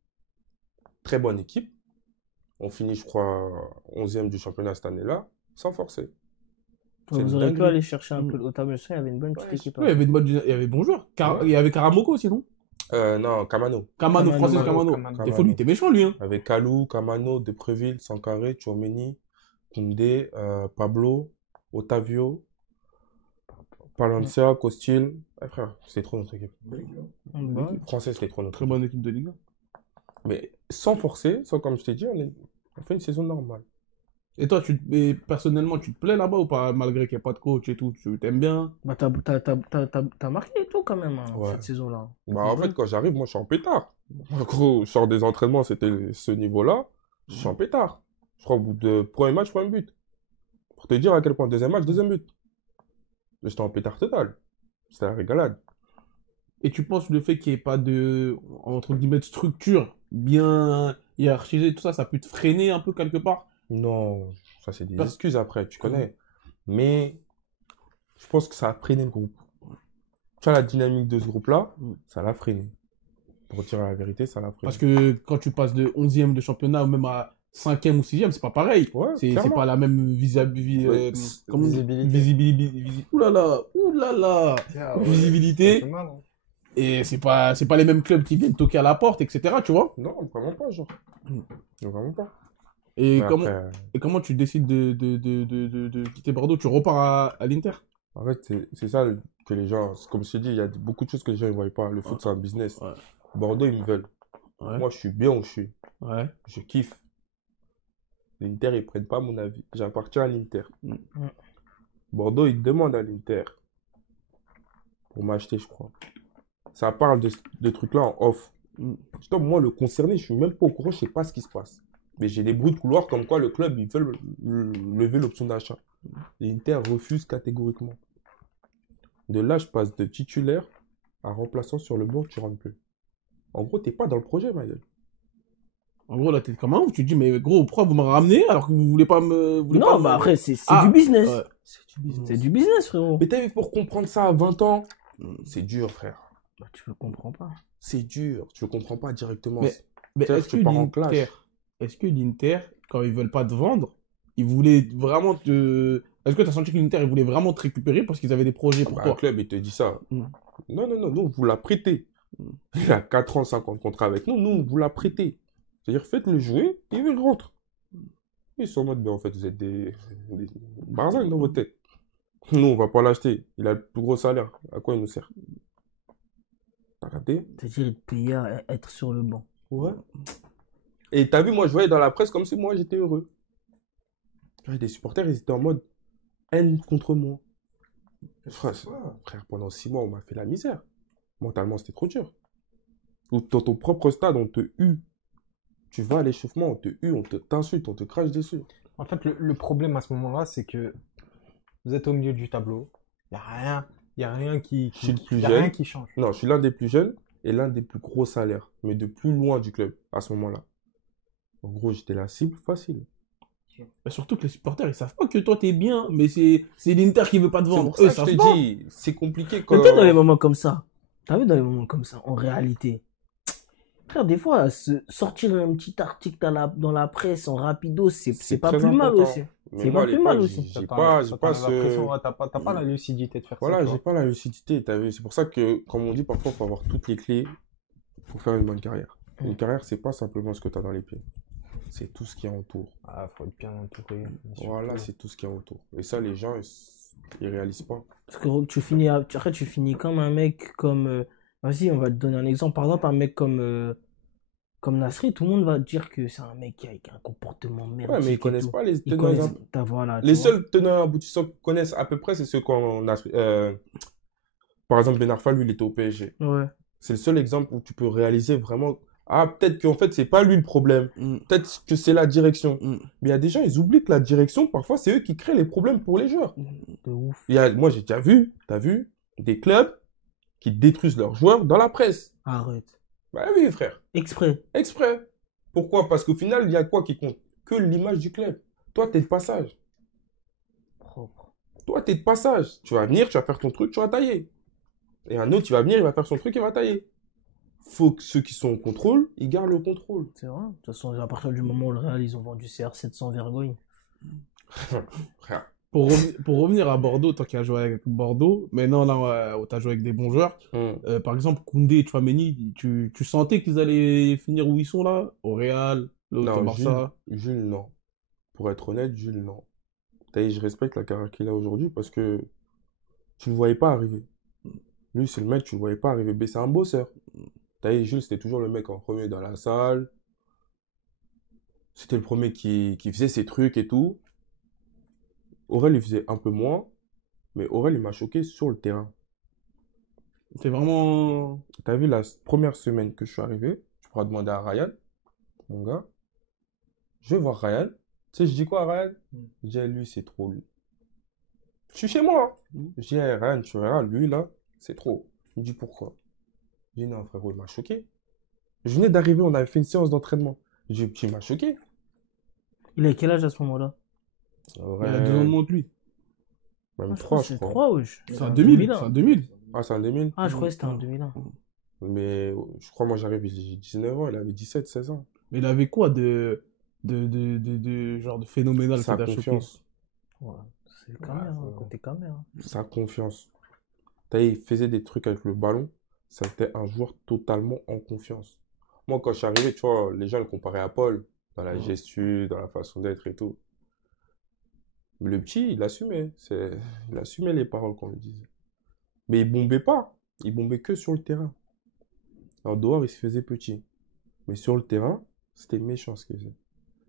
très bonne équipe. On finit, je crois, 11e du championnat cette année-là, sans forcer. C'est Vous une auriez pu dinguerie. aller chercher un peu au tableau, il y avait une bonne petite équipe. Ouais, il y avait bon joueur. Il y avait Karamoko aussi, non? Non, Kamano. Kamano, Francis Kamano. Kamano. T'es fou, lui, t'es méchant, lui, hein. Avec Kalou, Kamano, Depreville, Sankaré, Tchouaméni, Koundé, Pablo, Otavio, Palencia, Costil. Ouais, frère, c'était trop notre équipe. L'équipe française, c'était trop notre Très équipe. bonne équipe de Ligue 1. Mais sans forcer, sans comme je t'ai dit, on fait une saison normale. Et toi, personnellement, tu te plais là-bas ou pas, malgré qu'il n'y ait pas de coach et tout? Tu t'aimes bien? Bah, t'as marqué et tout quand même, hein, Ouais. cette saison-là. Bah, en fait, quand j'arrive, moi, je suis en pétard. En gros, je sors des entraînements, c'était ce niveau-là. Je suis en pétard. Je crois au bout de premier match, premier but. Pour te dire à quel point, deuxième match, deuxième but. J'étais en pétard total. C'était la régalade. Et tu penses le fait qu'il n'y ait pas de, entre guillemets, de structure bien hiérarchisée, tout ça, ça peut te freiner un peu quelque part? Non, ça c'est des Parce- excuses après, tu connais. Mais je pense que ça a freiné le groupe. Tu vois la dynamique de ce groupe-là, ça l'a freiné. Pour dire la vérité, ça l'a freiné. Parce que quand tu passes de 11e de championnat ou même à 5e ou 6e, c'est pas pareil. Ouais, C'est clairement. pas la même Ouais, visibilité. Ouh là là, visibilité. C'est mal, hein. Et c'est pas les mêmes clubs qui viennent toquer à la porte, etc. Tu vois? Non, vraiment pas, genre. Vraiment pas. Et Mais après, comment tu décides de quitter Bordeaux? Tu repars à l'Inter? en fait, c'est ça que les gens, comme je t'ai dit, il y a beaucoup de choses que les gens ne voient pas. Le foot, c'est un business. Ouais. Bordeaux, ils me veulent. Ouais. Moi, je suis bien où je suis. Ouais. Je kiffe. L'Inter, ils prennent pas mon avis. J'appartiens à l'Inter. Bordeaux, ils demandent à l'Inter pour m'acheter, je crois. Ça parle de trucs-là en off. Putain, moi, le concerné, je suis même pas au courant, je sais pas ce qui se passe. Mais j'ai des bruits de couloir comme quoi le club, ils veulent lever l'option d'achat. L'Inter refuse catégoriquement. De là, je passe de titulaire à remplaçant sur le banc, tu rentres plus. En gros, t'es pas dans le projet, ma gueule. En gros, là, t'es comme un ouf. Tu te dis, mais gros, pourquoi vous me ramenez alors que vous voulez pas me. Non, bah après, c'est Ah, du business. ouais. C'est du business, frérot. Mais t'as vu, pour comprendre ça à 20 ans, c'est dur, frère. Bah, tu le comprends pas. C'est dur. Tu le comprends pas directement. Mais C'est-à-dire est-ce que que tu pars en clash. l'Inter, quand ils veulent pas te vendre, ils voulaient vraiment te. Est-ce que tu as senti que l'Inter, ils voulaient vraiment te récupérer parce qu'ils avaient des projets pour Bah, toi? un club, il te dit ça. Mm. Non, non, non, nous, vous la prêtez. Il a 4 ans, 5 ans de contrat avec nous, nous, vous la prêtez. C'est-à-dire, faites-le jouer, et il rentre. Ils sont en mode, ben, en fait, vous êtes des barzacs dans votre tête. Nous, on va pas l'acheter. Il a le plus gros salaire. À quoi il nous sert? T'as raté? C'est-à-dire, il payait à être sur le banc. Ouais. Et t'as vu, moi, je voyais dans la presse comme si moi, j'étais heureux. Tu vois, des supporters, ils étaient en mode haine contre moi. Frère, frère, pendant 6 mois, on m'a fait la misère. Mentalement, c'était trop dur. Ou dans ton propre stade, on te hue. Tu vas à l'échauffement, on te hue, t'insulte, on te crache dessus. En fait, le problème à ce moment-là, c'est que vous êtes au milieu du tableau. Il n'y a rien Je suis le plus y a rien jeune. qui change. Non, je suis l'un des plus jeunes et l'un des plus gros salaires, mais de plus loin du club à ce moment-là. En gros, j'étais la cible facile. Bah, surtout que les supporters, ils savent pas que toi, t'es bien, mais c'est l'Inter qui veut pas te C'est vendre. pour ça Eux, que je savent te pas. dis, c'est compliqué Mais quand... peut-être dans les moments comme ça. T'as vu dans les moments comme ça, en réalité. Frère, des fois, sortir un petit article dans la presse en rapido, c'est pas très plus mal important. aussi. Mais C'est moi, pas à plus mal l'époque, aussi. j'ai Ça pas t'enlève ce... la pression, ouais, t'as pas la lucidité de faire Voilà, ça. j'ai pas la lucidité, t'as vu. C'est pour ça que, comme on dit, parfois, il faut avoir toutes les clés pour faire une bonne carrière. Une carrière, c'est pas simplement ce que tu as dans les pieds. C'est tout ce qui est autour. Ah, faut être bien entouré. Voilà, c'est tout ce qui est autour. Et ça, les gens, ils réalisent pas. Parce que après, tu finis comme un mec comme. Vas-y, on va te donner un exemple. Par exemple, un mec comme Nasri, tout le monde va te dire que c'est un mec qui a un comportement merdique. Ouais, mais ils et connaissent tout. pas les Ils tenants. connaissent. Voilà, Les tu vois. seuls tenants aboutissants qu'ils connaissent à peu près, c'est ceux qu'on a. Par exemple, Ben Arfa, lui, il était au PSG. Ouais. C'est le seul exemple où tu peux réaliser vraiment. Ah, peut-être qu'en fait, c'est pas lui le problème. Peut-être que c'est la direction. Mais il y a des gens, ils oublient que la direction, parfois, c'est eux qui créent les problèmes pour les joueurs. De ouf. Moi, j'ai déjà vu, t'as vu, des clubs qui détruisent leurs joueurs dans la presse. Arrête. Bah oui, frère. Exprès. Exprès. Pourquoi? Parce qu'au final, il y a quoi qui compte? Que l'image du club. Toi, t'es de passage. Propre. Toi, t'es de passage. Tu vas venir, tu vas faire ton truc, tu vas tailler. Et un autre, il va venir, il va faire son truc, il va tailler. Faut que ceux qui sont au contrôle, ils gardent le contrôle. C'est vrai. De toute façon, à partir du moment où le Real, ils ont vendu CR7 sans vergogne. Frère. Pour revenir à Bordeaux, toi qui as joué avec Bordeaux, maintenant là, tu as joué avec des bons joueurs. Par exemple, Koundé et Tchouaméni, tu sentais qu'ils allaient finir où ils sont là? Au Real, l'autre au Non, Barça? Jules, non. Pour être honnête, Jules, non. T'as vu, je respecte la carrière qu'il a aujourd'hui parce que tu ne le voyais pas arriver. Lui, c'est le mec, tu ne le voyais pas arriver. Mais c'est un bosseur. T'as vu, Jules, c'était toujours le mec en premier dans la salle. C'était le premier qui faisait ses trucs et tout. Aurel, il faisait un peu moins. Mais Aurel, il m'a choqué sur le terrain. C'est vraiment... T'as vu la première semaine que je suis arrivé, tu pourras demander à Ryan, mon gars. Je vais voir Ryan. Tu sais, je dis quoi à Ryan? Je dis, lui, c'est trop, lui. Je suis chez moi. Je dis, hey, Ryan, tu verras, lui, là, c'est trop. Il me dit, pourquoi? Je dis, non, frérot, il m'a choqué. Je venais d'arriver, on avait fait une séance d'entraînement. Je dis, il m'a choqué. Il a quel âge à ce moment-là? Il a 2 ans de moins que lui. Même Ah, 3, je c'est crois. 3, wesh. C'est un 2000. C'est un 2000. Ah, c'est en 2000? Ah, je croyais que c'était en 2001. Mais je crois, moi, j'arrive, j'ai 19 ans, il avait 17, 16 ans. Mais il avait quoi de genre de phénoménal Sa qui t'a choqué? confiance. Ouais. C'est caméra, côté caméra. Sa confiance. T'as vu, il faisait des trucs avec le ballon. C'était un joueur totalement en confiance. Moi, quand je suis arrivé, tu vois, les gens le comparaient à Paul. Dans la gestu, dans la façon d'être et tout. Mais le petit, il assumait. Il assumait les paroles qu'on lui disait. Mais il bombait pas. Il bombait que sur le terrain. En dehors, il se faisait petit. Mais sur le terrain, c'était méchant ce qu'il faisait.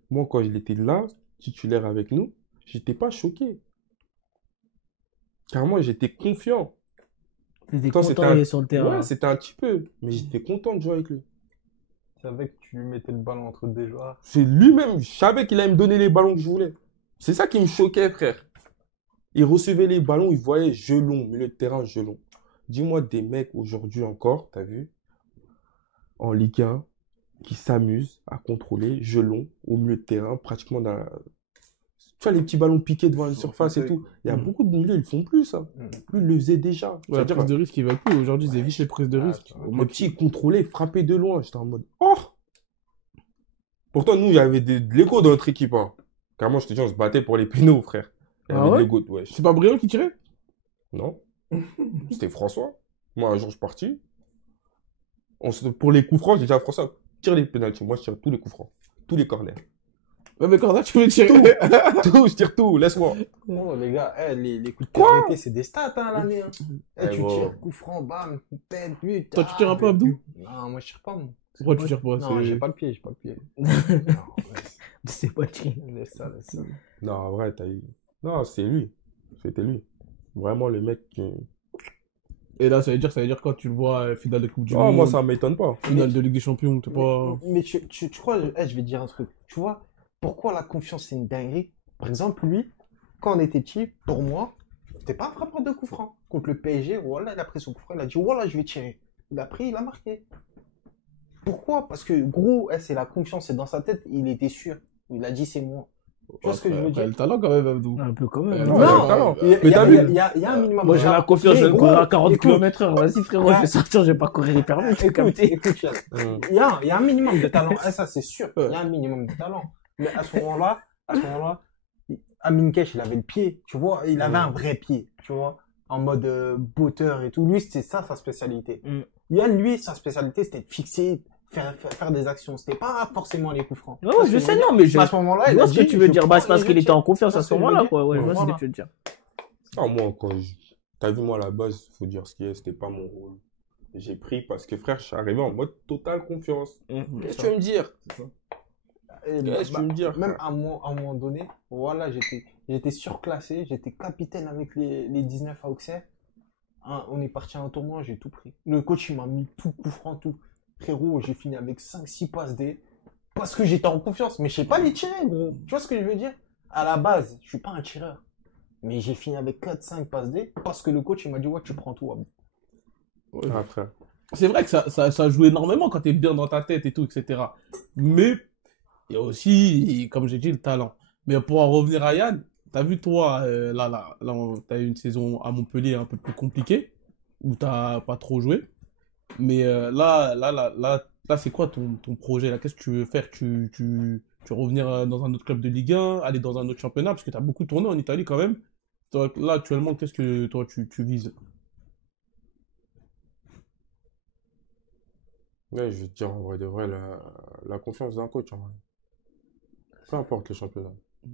Moi, quand il était là, titulaire avec nous, j'étais pas choqué. Car moi, j'étais confiant. T'étais Toi, content d'aller sur le terrain. Ouais, c'était un petit peu. Mais j'étais content de jouer avec lui. Tu savais que tu mettais le ballon entre des joueurs. C'est lui-même, je savais qu'il allait me donner les ballons que je voulais. C'est ça qui me choquait, frère. Il recevait les ballons, il voyait Gelon, milieu de terrain, Gelon. Dis-moi des mecs aujourd'hui encore, t'as vu, en Ligue 1, qui s'amusent à contrôler Gelon au milieu de terrain, pratiquement dans la... Tu vois, les petits ballons piqués devant une surface et tout. Il y a beaucoup de milieux, ils le font plus, ça. Lui, il le faisait déjà. Ouais, la prise de risque, il va plus. Aujourd'hui, ils évitent les prises de risque. Le petit, il contrôlait, il frappait de loin. J'étais en mode, oh! Pourtant, nous, il y avait de l'écho dans notre équipe. Hein. Carrément, je te dis, on se battait pour les pénaux, frère. Il y Ah avait ouais des gouttes, ouais. C'est pas Bréau qui tirait? Non. C'était François. Moi, un jour, je suis parti. Pour les coups francs, j'ai dit à François, tire les pénaltys. Moi, je tire tous les coups francs. Tous les corners. Ouais, mais quand là, tu veux tirer. Tout, je tire tout, laisse-moi. Oh, les gars, les coups de pied arrêtés, c'est des stats, hein, l'année. Hein. Eh, Tu gros. tires, coup franc, bam, tête, but. Toi, tu tires un peu, Abdou? Non, moi, je tire pas, moi. Pourquoi tu tires pas? Non, C'est- j'ai pas le pied, j'ai pas le pied. C'est pas tiré. Laisse ça, laisse ça. Non, en vrai, t'as eu. Non, c'est lui. C'était lui. Vraiment le mec qui. Et là, ça veut dire quand tu le vois, finale de Coupe du Oh, Monde, moi, ça m'étonne pas. finale de Ligue des Champions, t'es pas. Mais tu crois, je vais te dire un truc. Tu vois, pourquoi la confiance, c'est une dinguerie? Par exemple, lui, quand on était petit, pour moi, c'était pas un frappeur de coup franc. Contre le PSG, voilà, il a pris son coup franc, il a dit, voilà, je vais tirer. Il a pris, il a marqué. Pourquoi? Parce que, gros, c'est la confiance, c'est dans sa tête, il était sûr. Il a dit, c'est moi. Tu vois ce que je veux Après, dire? le talent quand même, Abdou. Un peu quand même. Non, hein. il a le talent. il y a- Mais t'as vu? il y a un minimum. Moi, j'ai la confiance, je vais Gros, courir à 40 écoute, km/h. Vas-y, frérot, je vais sortir, je vais pas courir hyper vite, t'as capté. Écoute, Yann. Hum. Il y a un minimum de talent. Ça, c'est sûr. Il y a un minimum de talent. Mais à ce moment-là, Amin Kesh, il avait le pied, tu vois. Il avait un vrai pied, tu vois. En mode botteur et tout. Lui, c'était ça, sa spécialité. Mm. Yann, lui, sa spécialité, c'était de fixer, faire des actions. C'était pas forcément les coups francs. Ouais, Parce je que sais, veux dire, non, mais je à ce moment-là, je il vois a ce que dit, tu veux je dire. Bah, c'est prends parce et qu'il je était en tire. confiance à Tu ce vois que je moment-là, veux quoi. Ouais, je dire vois ce Voilà. que tu veux dire. Ah, moi, t'as vu, moi, à la base, faut dire ce qu'il y a, c'était pas mon rôle. J'ai pris parce que, frère, je suis arrivé en mode totale confiance. Qu'est-ce que tu veux me dire? Et Qu'est-ce que tu veux me dire? Même frère à un moment donné, voilà, j'étais surclassé, j'étais capitaine avec les 19 à Auxerre. Hein, on est parti à un tournoi, j'ai tout pris. Le coach, il m'a mis tout, coup franc, tout. Frérot, j'ai fini avec 5-6 passes D. Parce que j'étais en confiance, mais je sais pas les tirer, gros. Tu vois ce que je veux dire? À la base, je suis pas un tireur. Mais j'ai fini avec 4-5 passes D parce que le coach, il m'a dit, ouais, tu prends tout. Abou. Ah, frère. C'est vrai que ça joue énormément quand t'es bien dans ta tête et tout, etc. Mais il y a aussi, comme j'ai dit, le talent. Mais pour en revenir à Yann, t'as vu toi, t'as eu une saison à Montpellier un peu plus compliquée, où t'as pas trop joué. Mais là, c'est quoi ton projet là? Qu'est-ce que tu veux faire? Tu veux revenir dans un autre club de Ligue 1, aller dans un autre championnat, parce que t'as beaucoup tourné en Italie quand même. Toi, là, actuellement, qu'est-ce que toi tu vises? Ouais, je veux te dire, en vrai de vrai, la confiance d'un coach, en vrai. Peu importe le championnat. Tu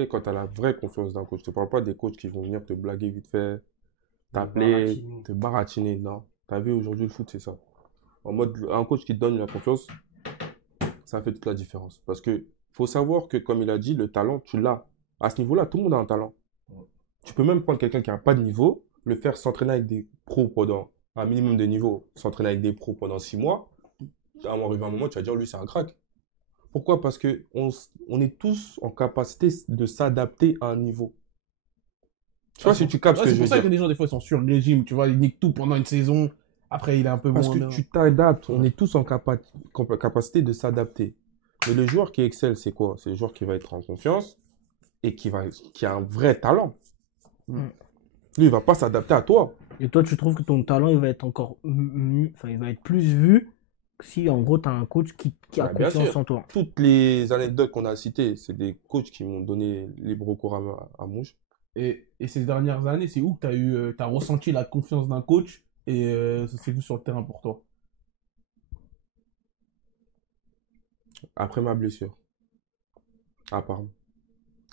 sais, quand t'as la vraie confiance d'un coach, je te parle pas des coachs qui vont venir te blaguer vite fait, t'appeler, baratiner. te baratiner, non. T'as vu, aujourd'hui, le foot, c'est ça. En mode, un coach qui te donne la confiance, ça fait toute la différence. Parce que, faut savoir que, comme il a dit, le talent, tu l'as. À ce niveau-là, tout le monde a un talent. Tu peux même prendre quelqu'un qui n'a pas de niveau, le faire s'entraîner avec des pros pendant un minimum de niveau, s'entraîner avec des pros pendant 6 mois. À arriver un moment, tu vas dire, lui, c'est un crack. Pourquoi? Parce que on est tous en capacité de s'adapter à un niveau. Tu vois, si tu captes ce Ouais, que c'est je pour veux ça dire. que les gens, des fois, sont sur le régime, tu vois, ils niquent tout pendant une saison, après, il est un peu Parce moins que bien. tu t'adaptes, on est tous en capacité de s'adapter. Mais le joueur qui excelle, c'est quoi? C'est le joueur qui va être en confiance et qui a un vrai talent. Mm. Lui, il va pas s'adapter à toi. Et toi, tu trouves que ton talent, il va être encore enfin, il va être plus vu si, en gros, tu as un coach qui a Ouais, bien confiance sûr. en toi. Toutes les anecdotes qu'on a citées, c'est des coachs qui m'ont donné libre cours à Mouche. Et ces dernières années, c'est où que t'as ressenti la confiance d'un coach et ça s'est vu sur le terrain pour toi? Après ma blessure, à Parme.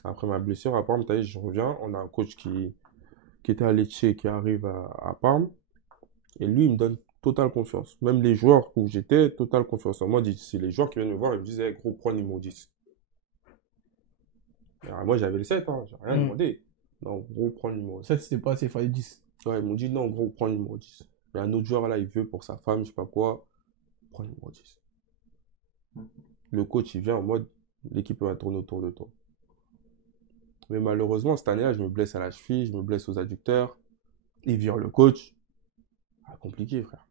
Après ma blessure, à Parme, t'as vu, je reviens. On a un coach qui était à Lecce, qui arrive à Parme. Et lui, il me donne totale confiance. Même les joueurs où j'étais, totale confiance. En mode, c'est les joueurs qui viennent me voir, ils me disent, hey, gros, prends le numéro 10. Alors, moi, j'avais le 7, hein, j'ai rien demandé. Non, gros, prends le numéro 10. 7, c'était pas assez, il fallait 10. Ouais, ils m'ont dit, non, gros, prends le numéro 10. Il y a un autre joueur là, il veut pour sa femme, je sais pas quoi. Prends le numéro 10. Le coach, il vient en mode, l'équipe va tourner autour de toi. Mais malheureusement, cette année-là, je me blesse à la cheville, je me blesse aux adducteurs. Il vire le coach. Ah, compliqué, frère.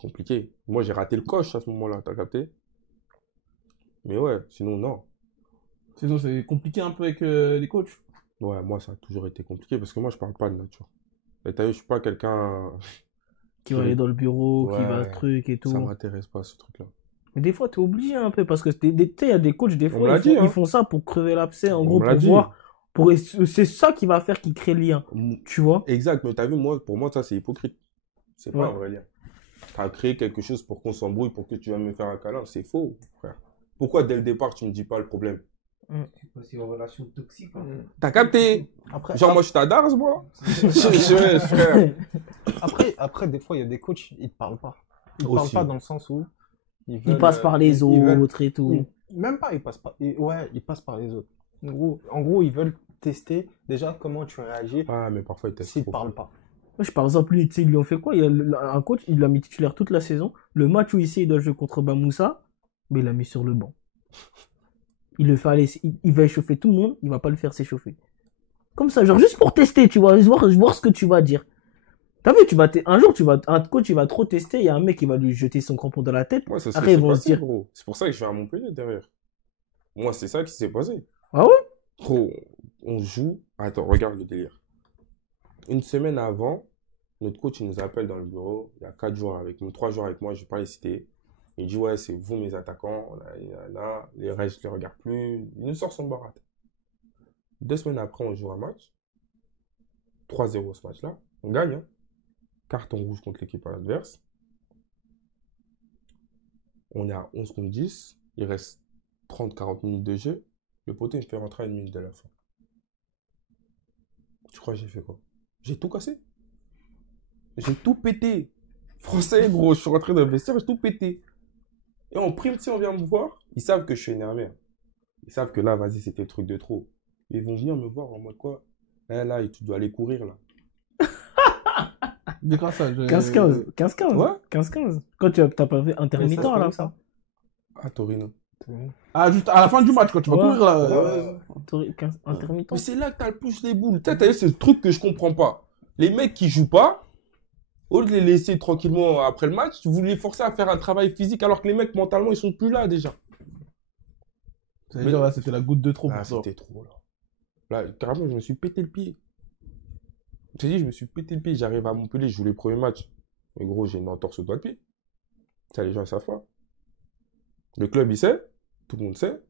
Compliqué. Moi, j'ai raté le coche à ce moment-là, t'as capté? Mais ouais, sinon, non. Sinon, c'est compliqué un peu avec les coachs. Ouais, moi, ça a toujours été compliqué parce que moi, je parle pas de nature. Et t'as vu, je suis pas quelqu'un. Qui va aller dans le bureau, qui Ouais, va truc et tout. Ça m'intéresse pas, ce truc-là. Mais des fois, t'es obligé un peu parce que tu sais, il y a des coachs, des On fois, me l'a dit, hein. ils font ça pour crever l'abcès, en On gros, me l'a pour dit. voir C'est ça qui va faire qu'il crée le lien. Tu vois? Exact, mais t'as vu, pour moi, ça, c'est hypocrite. C'est pas Ouais. un vrai lien. T'as créé quelque chose pour qu'on s'embrouille, pour que tu vas me faire un câlin. C'est faux, frère. Pourquoi, dès le départ, tu me dis pas le problème? C'est une relation toxique. Hein. T'as capté? Après, Genre, moi, je suis ta darse, moi. Frère. après, des fois, il y a des coachs, ils te parlent pas. Ils te Aussi. parlent pas dans le sens où Il veulent, passe par les ils veulent- autres et tout. Même pas, ils passent pas. Ouais, ils passent par les autres. En gros, ils veulent tester déjà comment tu réagis Ah, mais parfois, il s'ils te trop. parlent pas. Moi, par exemple, lui, tu sais, ils lui ont fait quoi? Un coach, il l'a mis titulaire toute la saison. Le match où il doit jouer contre Bamoussa, mais il l'a mis sur le banc. Il le fait aller, il va échauffer tout le monde, il va pas le faire s'échauffer. Comme ça, genre juste pour tester, tu vois, voir ce que tu vas dire. T'as vu, un coach, il va trop tester, il y a un mec qui va lui jeter son crampon dans la tête. Moi, ça Après, ils vont se passé, dire, gros. C'est pour ça que je vais à Montpellier derrière. Moi, c'est ça qui s'est passé. ah ouais? Gros, on joue. Attends, regarde le délire. Une semaine avant, notre coach, il nous appelle dans le bureau. Il y a 4 joueurs avec nous, 3 joueurs avec moi, je ne vais pas les citer. Il dit, ouais, c'est vous mes attaquants. Là, les restes, je ne les regarde plus. Il nous sort son barat. 2 semaines après, on joue un match. 3-0 ce match-là. On gagne. Hein. Carton rouge contre l'équipe adverse. On est à 11 contre 10. Il reste 30-40 minutes de jeu. Le poteau, il me fait rentrer à 1 minute de la fin. Tu crois que j'ai fait quoi? J'ai tout cassé. J'ai tout pété. Français, gros, je suis rentré dans le vestiaire, j'ai tout pété. Et en prime, si on vient me voir, ils savent que je suis énervé. Hein. Ils savent que là, vas-y, c'était le truc de trop. Mais ils vont venir me voir en mode quoi? Eh, là, tu dois aller courir, là. Dis quoi ça? 15-15. 15-15. Ouais. 15-15. Quand t'as pas fait intermittent, Mais ça, là, c'est ça. Ah, Torino. Ah, juste à la fin du match, quand tu vas Ouais. courir là. Intermittent. Mais c'est là que t'as le plus les boules. T'as vu, c'est le truc que je comprends pas. Les mecs qui jouent pas, au lieu de les laisser tranquillement après le match, vous les forcez à faire un travail physique alors que les mecs, mentalement, ils sont plus là déjà. C'est-à-dire, là, c'était la goutte de trop Ah, pour ça. c'était trop, là. Là, carrément, je me suis pété le pied. Je t'ai dit, je me suis pété le pied. J'arrive à Montpellier, je joue les premiers matchs. Mais gros, j'ai une entorse au doigt de pied. Ça, les gens, ils savent pas. Le club, il sait. Tout le monde sait.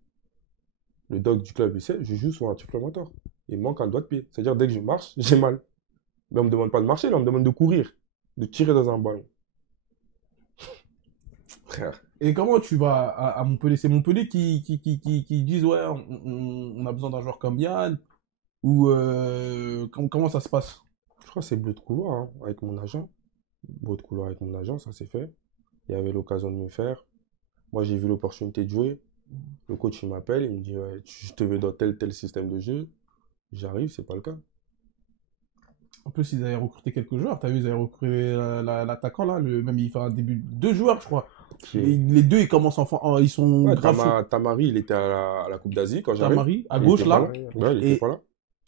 Le doc du club, il sait. Je joue sur un supplémentaire. Il me manque un doigt de pied. C'est-à-dire, dès que je marche, j'ai mal. Mais on me demande pas de marcher, là, on me demande de courir. De tirer dans un ballon. Frère. Et comment tu vas à Montpellier? C'est Montpellier qui disent, ouais, on a besoin d'un joueur comme Yann? Ou comment ça se passe? Je crois que c'est bleu de couloir, hein, avec mon agent. Bleu de couloir avec mon agent, ça s'est fait. Il y avait l'occasion de me faire. Moi, j'ai vu l'opportunité de jouer. Le coach, il m'appelle, il me dit, ouais, je te veux dans tel système de jeu. J'arrive, c'est pas le cas. En plus, ils avaient recruté quelques joueurs. T'as vu, ils avaient recruté l'attaquant là. Même il fait un début. 2 joueurs, je crois. Et les 2, ils commencent ils sont Ouais, grave chauds. Tamari, il était à la Coupe d'Asie quand j'arrive. Tamari, à Il gauche était là. pas Ouais, il était pas là.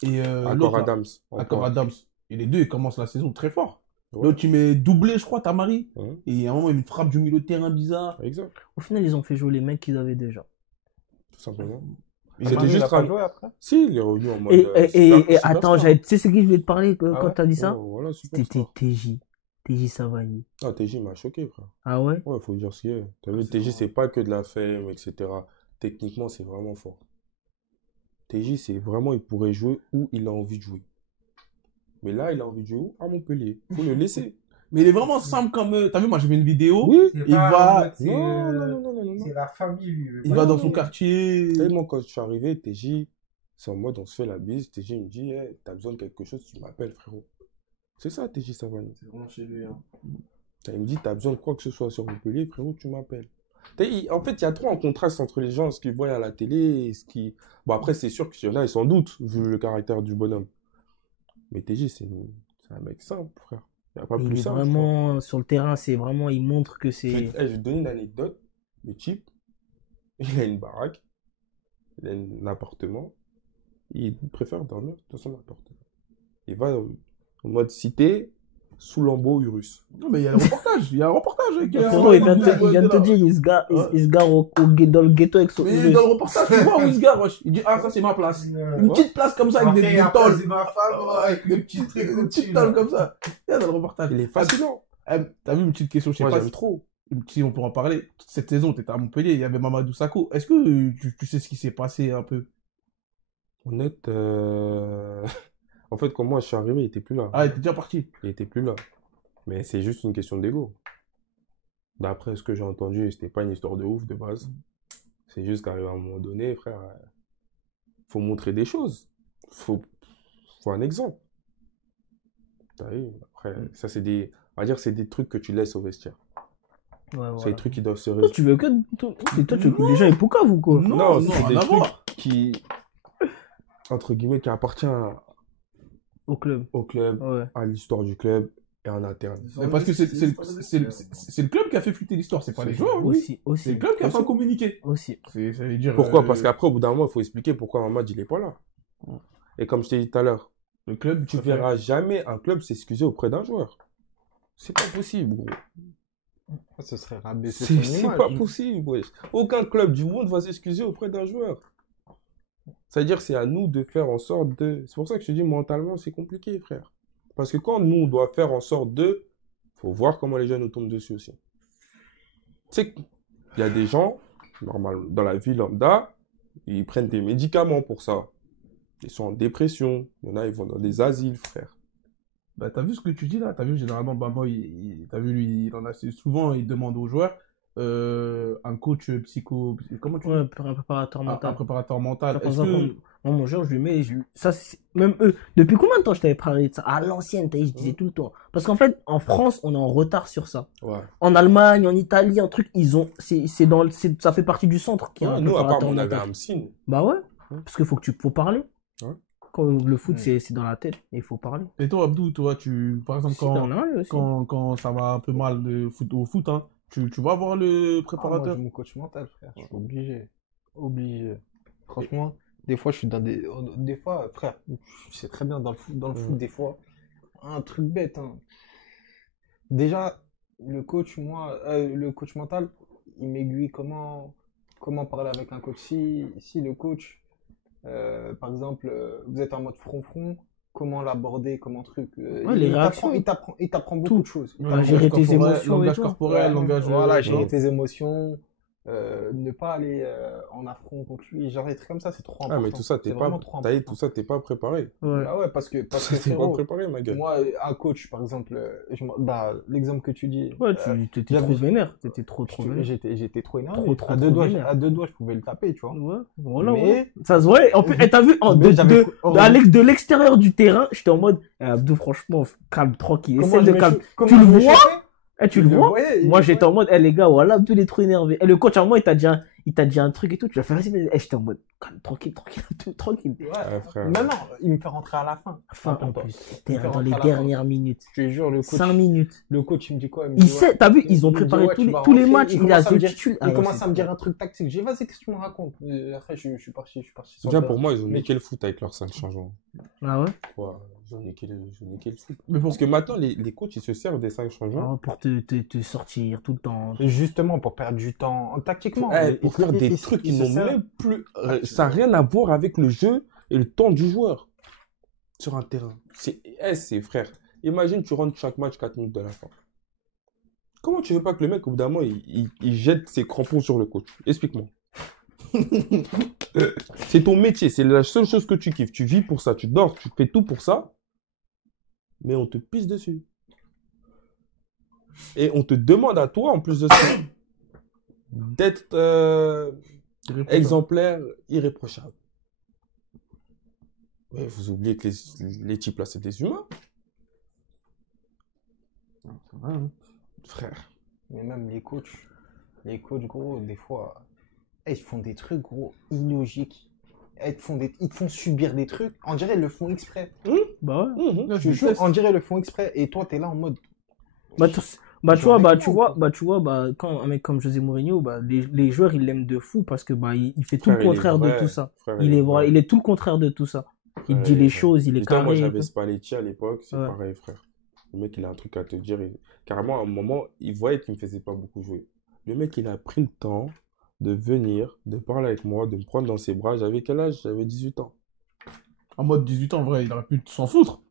Et Accor l'autre là, Adams. Accor Adams. Et les 2, ils commencent la saison très fort. Ouais. L'autre, il met doublé, je crois, Tamari. Ouais. Et à un moment, il me frappe du milieu de terrain bizarre. Exact, Au final, ils ont fait jouer les mecs qu'ils avaient déjà. tout simplement. Et C'était Tamari, il juste a pas un- joué après? Si, il est revenu en mode. Et super attends, star. tu sais ce que je voulais te parler Ah quand ouais t'as dit ça? Ouais, voilà, C'était superstar. TJ Savani. Ah, TJ m'a choqué, frère. Ah ouais? Ouais, faut dire ce qu'il y a. T'as vu, TJ, c'est pas que de la fame, etc. Techniquement, c'est vraiment fort. TJ, c'est vraiment, il pourrait jouer où il a envie de jouer. Mais là, il a envie de jouer où? À Montpellier. Faut le laisser. Mais il est vraiment simple comme. T'as vu, moi, j'ai vu une vidéo. Oui. C'est Il pas va- en mode, c'est, Non, non, non, non, non, non. c'est la famille, lui. Il va dans son quartier. Tellement quand je suis arrivé, TJ, c'est en mode on se fait la bise. TJ il me dit, hey, t'as besoin de quelque chose, tu m'appelles, frérot. C'est ça, TJ Savani. C'est vraiment chez lui. Hein. Il me dit, t'as besoin de quoi que ce soit sur Montpellier, frérot, tu m'appelles. En fait, il y a trop un contraste entre les gens, ce qu'ils voient à la télé et ce qui. Bon, après, c'est sûr qu'il y en a, ils s'en doutent, vu le caractère du bonhomme. Mais TJ, c'est un mec simple, frère. Il n'y a pas Il plus est simple. je vraiment sur le terrain, c'est vraiment, il montre que crois. c'est. Je vais te donner une anecdote. Le type, il a une baraque, il a un appartement, il préfère dormir dans son appartement. Il va en mode cité, sous lambeau Urus. Non, mais il y a un reportage. Il y a un reportage avec. Frérot, il vient de te dire, il se gare, il se gare dans le ghetto avec son. Mais dans le reportage, tu vois où il se gare, wesh. Il dit, ah, ça, c'est ma place. Une petite place comme ça avec des tôles. C'est ma femme, avec des petits trucs Une au-dessus, petite là. tôle comme ça. Il y a dans le reportage. Il est fascinant. T'as vu une petite question, je sais Moi, pas j'aime trop. si on peut en parler. Cette saison, tu étais à Montpellier, il y avait Mamadou Sakho. Est-ce que tu sais ce qui s'est passé un peu? Honnête, en fait, quand moi je suis arrivé, il était plus là. Ah, il était déjà parti. Il était plus là. Mais c'est juste une question d'ego. D'après ce que j'ai entendu, c'était pas une histoire de ouf de base. C'est juste qu'arrivé à un moment donné, frère, faut montrer des choses. Faut un exemple. T'as vu? Après, ça c'est des, on va dire, c'est des trucs que tu laisses au vestiaire. Ouais, C'est voilà. des trucs qui doivent se Toi, tu veux que. Toi, tu veux que les gens ils poucavent ou quoi? Non, c'est rien des à trucs voir. qui, entre guillemets, qui appartiennent Au club. au club, Ouais. à l'histoire du club et en interne. Mais parce que c'est le club qui a fait fuiter l'histoire, c'est pas les joueurs. Oui. Aussi, C'est aussi. le club qui a fait un communiqué. Aussi. Ça veut dire. Pourquoi? Parce qu'après, au bout d'un moment, il faut expliquer pourquoi Mamad, il est pas là. Et comme je t'ai dit tout à l'heure, le club, tu verras jamais un club s'excuser auprès d'un joueur. C'est pas possible, gros. Ce serait rabaisser son C'est image. pas possible, wesh. Aucun club du monde va s'excuser auprès d'un joueur. C'est-à-dire, c'est à nous de faire en sorte de... C'est pour ça que je te dis, mentalement, c'est compliqué, frère. Parce que quand nous, on doit faire en sorte de... Faut voir comment les jeunes nous tombent dessus aussi. Tu sais qu'il y a des gens, normal, dans la vie lambda, ils prennent des médicaments pour ça. Ils sont en dépression. Il y en a, ils vont dans des asiles, frère. Bah, t'as vu ce que tu dis là? T'as vu, généralement, Bamba, t'as vu, lui, il en a assez souvent, il demande aux joueurs un coach comment tu dis? Ouais, un préparateur Un mental. préparateur mental. Par Est-ce exemple, que. moi, mon genre, je lui mets, ça, même eux, depuis combien de temps je t'avais parlé de ça? À l'ancienne, je disais tout le temps. Parce qu'en fait, en France, on est en retard sur ça. Ouais. En Allemagne, en Italie, un truc, ça fait partie du centre qui a Ouais, un nous, à part, préparateur on avait mental. Amsine. Bah ouais, Ouais. parce qu'il faut parler. Ouais. Quand le foot, c'est dans la tête, et il faut parler. Et toi, Abdou, toi, par exemple, Si, t'en as un, aussi. quand ça va un peu mal au foot, hein, tu vas voir le Ah, moi, préparateur? j'ai mon coach mental, frère. Je suis obligé. Obligé. Franchement, des fois, je suis dans des. Des fois, frère, je sais très bien dans le foot, des fois, un truc bête, hein. Déjà, le coach mental, il m'aiguille comment parler avec un coach. Si le coach, par exemple, vous êtes en mode front-front, comment l'aborder, comment truc. Ouais, les réactions. Il t'apprend beaucoup de choses. Il Ouais, t'apprend gérer tes beaucoup. émotions. Langage et tout. corporel, langage. Voilà, gérer non. tes émotions, ne pas aller en affront contre lui, genre des trucs comme ça, c'est trop important. Ah, mais tout ça, C'est t'es pas, vraiment trop t'as dit, important. tout ça, t'es pas préparé. Ouais. Ah ouais, parce que T'es pas frérot, préparé, ma gueule. moi, un coach, par exemple, l'exemple que tu dis, Ouais, t'étais trop j'avais- vénère. T'étais trop vénère. j'étais trop énervé. Trop à deux doigts, vénère. à deux doigts, je pouvais le taper, tu vois. Ouais, voilà. Mais- Ouais. Ça se voyait. En plus, t'as vu, Mais j'avais- de l'extérieur du terrain, j'étais en mode, Abdou, franchement, calme, tranquille. Comment Essaie je de me calme. comment Tu le je me vois? chauffais Tu le vois? voyais, Moi, il- j'étais en mode, les gars, voilà, Abdou, il est trop énervé. Et le coach, à un moment, il t'a dit un truc et tout. Tu vas faire, vas-y. J'étais en mode, calme, tranquille, Abdou, tranquille. Ouais, frère. Maintenant, il me fait rentrer à la fin. Fin, en Attends, plus. Il me fait Dans rentrer les à la fin. dernières minutes. Je te jure, 5 minutes. le coach, il me dit quoi? Il sait, t'as vu, ils ont Il me dit, préparé ouais, tu vas tous les rentrer. matchs. Il Il a commence à me deux dire- titulaires. Il commence à me dire un truc tactique. J'ai dit, vas-y, qu'est-ce que tu me racontes? Après, je suis parti. sur Déjà, le pour moi, ils ont Mais- niqué le foot avec leurs 5 changements. Ah ouais? Ouais, ils ont niqué le foot. Mais Parce que maintenant, les coachs, ils se servent des 5 changements. Ah, pour te sortir tout le temps. Et justement, pour perdre du temps, tactiquement. Pour faire des trucs qui n'ont même même plus. Ça n'a rien à voir avec le jeu et le temps du joueur sur un terrain. C'est frère. Imagine, tu rentres chaque match 4 minutes de la fin. Comment tu veux pas que le mec, au bout d'un moment, il jette ses crampons sur le coach? Explique-moi. C'est ton métier, c'est la seule chose que tu kiffes. Tu vis pour ça, tu dors, tu fais tout pour ça. Mais on te pisse dessus. Et on te demande à toi, en plus de ça, d'être exemplaire, irréprochable. Ouais, vous oubliez que les types là, c'est des humains. Frère. Mais même les coachs, gros, des fois, ils font des trucs, gros, illogiques. Ils te font subir des trucs. On dirait ils le font exprès. Bah ouais. Là, Je te jure, on dirait ils le font exprès. Et toi, t'es là en mode. Tu vois, quand un mec comme José Mourinho, les joueurs, ils l'aiment de fou parce que, il fait tout Frère, le il est contraire de vrai. tout ça. Frère, Il est vrai. il est tout le contraire de tout ça. Il Ouais, dit les ouais. choses, il est Putain, moi, carré. et j'avais tout. Spalletti à l'époque, c'est Ouais. pareil, frère. Le mec, il a un truc à te dire. Carrément, à un moment, il voyait qu'il me faisait pas beaucoup jouer. Le mec, il a pris le temps de venir, de parler avec moi, de me prendre dans ses bras. J'avais quel âge? J'avais 18 ans. En mode 18 ans, en vrai, il aurait pu s'en foutre.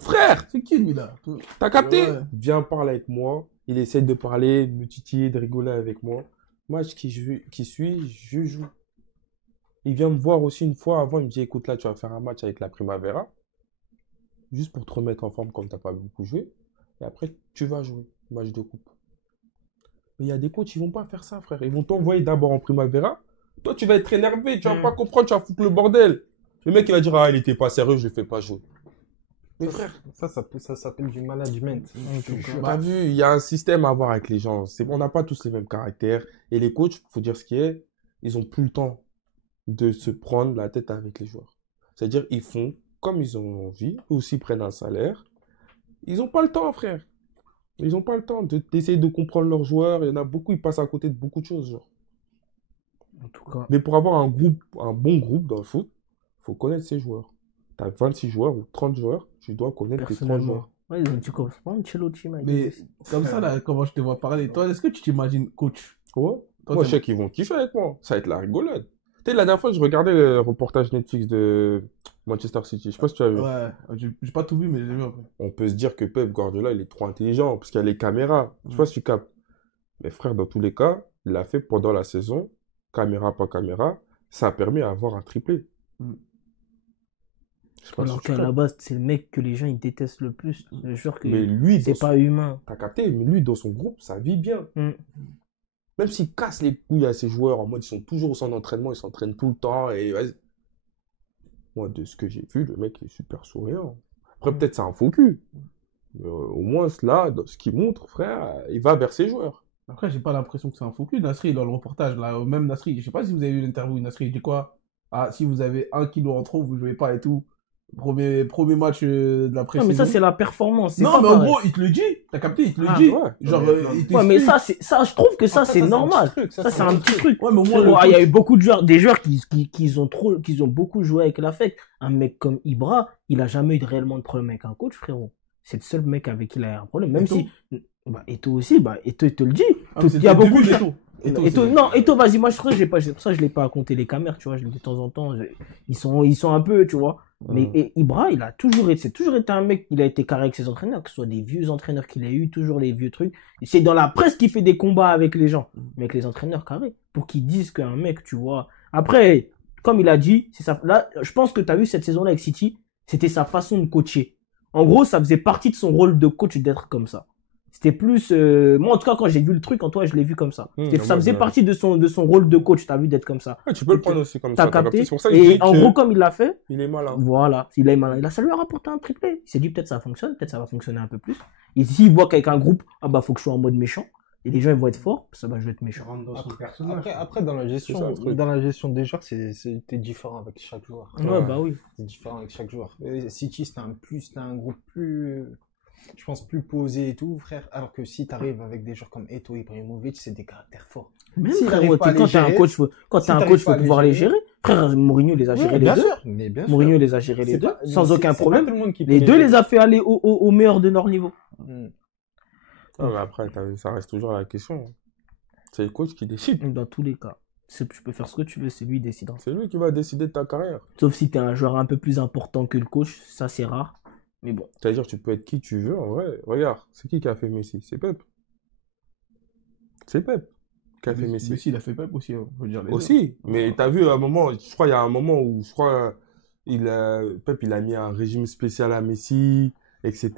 Frère, C'est qui, lui, là? t'as capté? Ouais. Viens parler avec moi. Il essaie de parler, de me titiller, de rigoler avec moi. Match qui suit, je joue. Il vient me voir aussi une fois avant, il me dit, écoute, là, tu vas faire un match avec la Primavera, juste pour te remettre en forme comme tu n'as pas beaucoup joué, et après, tu vas jouer, match de coupe. Mais il y a des coachs, ils vont pas faire ça, frère. Ils vont t'envoyer d'abord en Primavera, toi, tu vas être énervé, tu vas pas comprendre, tu vas foutre le bordel. Le mec, il va dire, ah, il était pas sérieux, je le fais pas jouer. Mais frère, Ça s'appelle du management. t'as vu, il y a un système à voir avec les gens. On n'a pas tous les mêmes caractères. Et les coachs, faut dire ce qui est, ils ont plus le temps de se prendre la tête avec les joueurs. C'est-à-dire, ils font comme ils ont envie, eux aussi prennent un salaire. Ils n'ont pas le temps, frère. Ils n'ont pas le temps d'essayer de comprendre leurs joueurs. Il y en a beaucoup, ils passent à côté de beaucoup de choses, genre. En tout cas, Mais pour avoir un bon groupe dans le foot, faut connaître ses joueurs. Tu as 26 joueurs ou 30 joueurs, tu dois connaître tes 30 personnellement. joueurs. Ouais, ils ont dit comme ça. Ancelotti, mec. Mais comme ça, là, comment je te vois parler, toi, est-ce que tu t'imagines coach? Ouais. Toi, Moi, je sais qu'ils vont kiffer avec moi. Ça va être la rigolade. Tu sais, la dernière fois, je regardais le reportage Netflix de Manchester City. Je sais pas si tu as vu. Ouais, j'ai pas tout vu, mais j'ai vu après. On peut se dire que Pep Guardiola, il est trop intelligent parce qu'il y a les caméras. Je sais pas si tu captes. Mais frère, dans tous les cas, il l'a fait pendant la saison. Caméra, pas caméra. Ça a permis d'avoir un triplé. Mm. Je sais pas Alors si tu qu'à la captes. base, c'est le mec que les gens ils détestent le plus. Je jure que Mais lui, c'est pas humain. t'as capté, mais lui, dans son groupe, ça vit bien. Mm. Même s'il casse les couilles à ses joueurs en mode ils sont toujours au centre d'entraînement, ils s'entraînent tout le temps et vas-y. Moi, de ce que j'ai vu, le mec est super souriant. Après, peut-être c'est un faux cul. Mais au moins, là, dans ce qu'il montre, frère, il va vers ses joueurs. Après, j'ai pas l'impression que c'est un faux cul. Nasri, dans le reportage, là, même Nasri, je sais pas si vous avez vu l'interview, Nasri, il dit quoi? Ah, si vous avez 1 kilo en trop, vous jouez pas et tout. Premier match de la Non, pré-saison. mais ça, c'est la performance. C'est Non, pas mais en pareil. gros, il te le dit. T'as capté, il te le Ah, dit. ouais. Genre, il Ouais, mais t'explique. ça, je trouve que ça, Après, c'est ça, c'est un normal. petit truc, Ça, c'est un petit truc. Ouais, mais au moins, Frérot, le il y a eu coach- beaucoup de joueurs, des joueurs qui ont beaucoup joué avec l'affect. Un mec comme Ibra, il a jamais eu réellement de problème avec un coach, frérot. C'est le seul mec avec qui il a eu un problème. Même Eto'o. si, bah, Eto'o aussi, Eto'o, il te le dit. Ah, mais Il y a c'était le beaucoup début de d'Eto'o. Eto'o, vas-y, moi, je trouve que c'est pour ça que je l'ai pas compté les caméras, tu vois, de temps en temps, ils sont un peu, tu vois. Mais et Ibra, c'est toujours été un mec, il a été carré avec ses entraîneurs, que ce soit des vieux entraîneurs qu'il a eu, toujours les vieux trucs. C'est dans la presse qu'il fait des combats avec les gens, mais avec les entraîneurs carrés, pour qu'ils disent qu'un mec, tu vois. Après, comme il a dit, c'est ça. Là, je pense que tu as vu cette saison-là avec City, c'était sa façon de coacher. En gros, ça faisait partie de son rôle de coach d'être comme ça. C'était plus, moi en tout cas quand j'ai vu le truc, en toi je l'ai vu comme ça. Ça faisait partie de son rôle de coach, t'as vu d'être comme ça. Ouais, tu peux le prendre aussi comme T'as ça. capté. C'est pour ça que je Et dis en que gros comme il l'a fait, il est malin. voilà, ça lui a rapporté un triplé. Il s'est dit peut-être ça fonctionne, peut-être ça va fonctionner un peu plus. Et s'il voit qu'avec un groupe, ah bah faut que je sois en mode méchant, et les gens ils vont être forts, ça bah je vais être Je méchant. rentre dans son personnage. Après, dans la C'est ça, le truc. gestion des joueurs, c'était différent avec chaque joueur. Ouais, bah oui. C'est différent avec chaque joueur. Et City, c'était un groupe plus, je pense, plus posé et tout, frère. Alors que si t'arrives avec des joueurs comme Eto'o, Ibrahimovic, c'est des caractères forts. Même S'il frérot, arrive pas à les quand t'es un gérer, coach, faut pouvoir les gérer. gérer. Frère, Mourinho les a gérés les deux. Mais bien sûr. Mourinho les a gérés les C'est deux, pas- sans c'est- aucun c'est pas problème. tout le monde qui peut Les deux gérer. les a fait aller au meilleur de leur niveau. Mm. Ouais, mais après, ça reste toujours la question. C'est le coach qui décide. Dans tous les cas. Tu peux faire ce que tu veux, c'est lui qui décidera. C'est lui qui va décider de ta carrière. Sauf si t'es un joueur un peu plus important que le coach, ça c'est rare. Mais bon. C'est-à-dire, tu peux être qui tu veux, en vrai. Regarde, c'est qui a fait Messi? C'est Pep. C'est Pep qui a fait Messi. Messi, il a fait Pep aussi, faut dire les deux. Aussi, mais t'as vu à un moment, je crois il y a un moment où Pep il a mis un régime spécial à Messi, etc.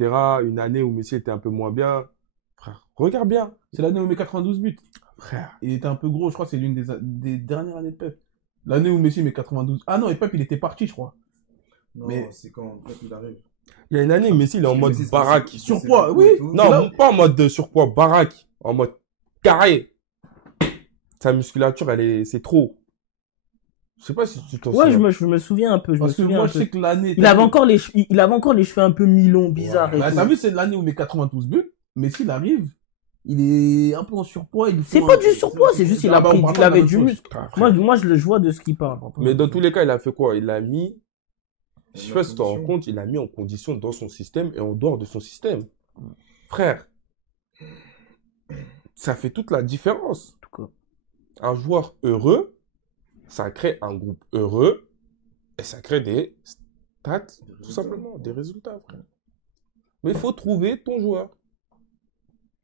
Une année où Messi était un peu moins bien. Frère, regarde bien. C'est l'année où il met 92 buts. Frère. Il était un peu gros, je crois que c'est l'une des dernières années de Pep. L'année où Messi met 92. Ah non, et Pep, il était parti, je crois. Non, Mais- c'est quand il arrive. Il y a une année, Messi il est en mode Messi, c'est baraque. possible, Surpoids, c'est oui. beaucoup et tout. Non, là- pas en mode de surpoids, baraque. En mode carré. Sa musculature, c'est trop. Je sais pas si tu t'en Ouais, souviens. je me souviens un peu. Je me Parce que souviens moi, un je peu. sais que l'année. Il avait encore les cheveux un peu mi-longs, bizarres. et Bah, tout. t'as vu, c'est l'année où il met 92 buts. Mais s'il arrive, il est un peu en surpoids. C'est pas du surpoids, c'est juste il Ah bah, on parle il pas de avait la du même chose. muscle. Ah, frère. Moi, je vois de ce qu'il parle. Mais dans tous les cas, il a fait quoi? Il a mis, je sais Il a pas mis si tu te rends en compte, il a mis en condition dans son système et en dehors de son système. Frère, ça fait toute la différence. En tout cas. Un joueur heureux, ça crée un groupe heureux et ça crée des stats, tout simplement, des résultats, frère. Mais il faut trouver ton joueur.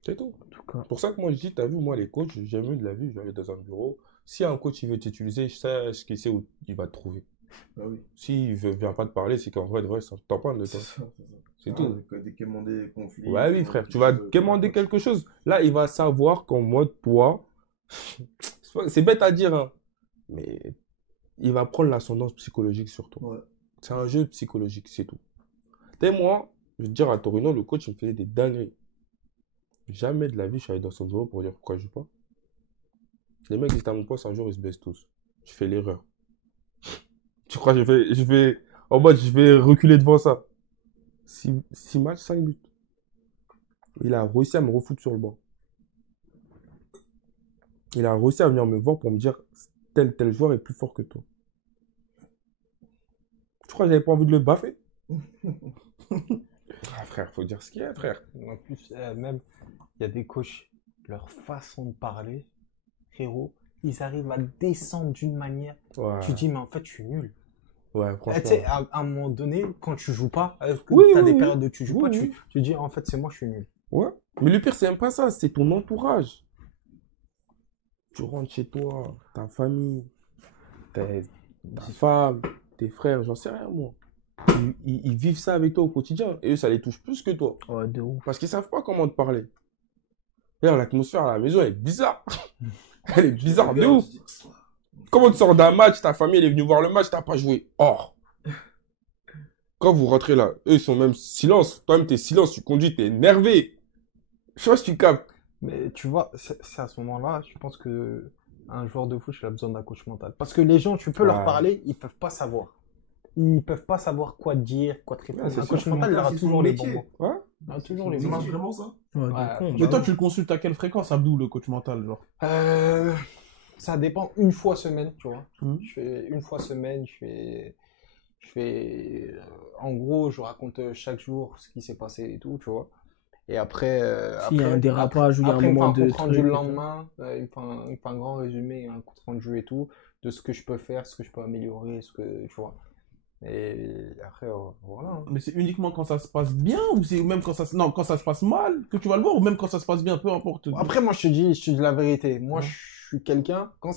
C'est tout. En tout cas. C'est pour ça que moi je dis, t'as vu, moi les coachs, j'ai jamais eu de la vie, je vais aller dans un bureau. Si un coach il veut t'utiliser, sache qu'il sait où il va te trouver. Bah oui. S'il ne vient pas te parler, c'est qu'en vrai, de vrai, ça t'en parle de toi. C'est tout. Dès qu'il demandé conflit. Ouais, oui, frère, tu vas demander quelque chose. Là, il va savoir qu'en mode, toi, c'est bête à dire, hein, mais il va prendre l'ascendance psychologique sur toi. Ouais. C'est un jeu psychologique, c'est tout. Et moi, je veux te dire, à Torino, le coach, il me faisait des dingueries. Jamais de la vie, je suis allé dans son bureau pour dire pourquoi je joue pas. Les mecs, ils étaient à mon poste, un jour, ils se baissent tous. Je fais l'erreur. Tu crois que en mode, je vais reculer devant ça. 6 matchs, 5 buts. Il a réussi à me refoutre sur le banc. Il a réussi à venir me voir pour me dire tel joueur est plus fort que toi. Tu crois que j'avais pas envie de le baffer? Ah, frère, faut dire ce qu'il y a, frère. En plus, même, il y a des coachs, leur façon de parler, frérot, ils arrivent à descendre d'une manière. Ouais, Tu dis, mais en fait, je suis nul. ouais, Tu sais, franchement. à un moment donné, quand tu joues pas, que Oui, t'as oui, des oui. périodes où tu joues Oui, pas, oui. tu dis, en fait, c'est moi, je suis nul. Ouais. Mais le pire, c'est même pas ça, c'est ton entourage. Tu rentres chez toi, ta famille, ta femme, tes frères, j'en sais rien, moi. Ils vivent ça avec toi au quotidien. Et eux, ça les touche plus que toi. Ouais, de ouf. Parce qu'ils savent pas comment te parler. D'ailleurs, l'atmosphère à la maison, elle est bizarre. Elle est bizarre de ouf. Comment tu sors d'un match, ta famille elle est venue voir le match, t'as pas joué. Or. Quand vous rentrez là, eux ils sont même silence. Toi-même t'es silence, tu conduis, t'es énervé. Je sais pas si tu captes. Mais tu vois, c'est à ce moment-là, je pense que un joueur de foot, il a besoin d'un coach mental. Parce que les gens, tu peux leur Ouais. parler, ils peuvent pas savoir. Ils peuvent pas savoir quoi te dire, quoi te répondre. Ouais, c'est Un sûr. coach mental, il aura C'est son toujours les bons métier. mots. Ouais. Il aura toujours les Ça bons marche mots. vraiment ça? Ouais, de Ouais, con. Mais toi, tu le consultes à quelle fréquence, Abdou, le coach mental, genre? Ça dépend une fois semaine, tu vois. Mhm. Je fais une fois semaine, en gros, je raconte chaque jour ce qui s'est passé et tout, tu vois. Et après, S'il y a un dérapage ou il y a un après, il me fait moment un de compte rendu truc le et tout. lendemain, il me fait un grand résumé, un compte rendu et tout, de ce que je peux faire, ce que je peux améliorer, ce que, tu vois. Et après, voilà. hein. Mais c'est uniquement quand ça se passe bien ou c'est même quand non, quand ça se passe mal que tu vas le voir ou même quand ça se passe bien, peu importe. Après, moi, je te dis la vérité. Moi, Ouais. je suis quelqu'un, quand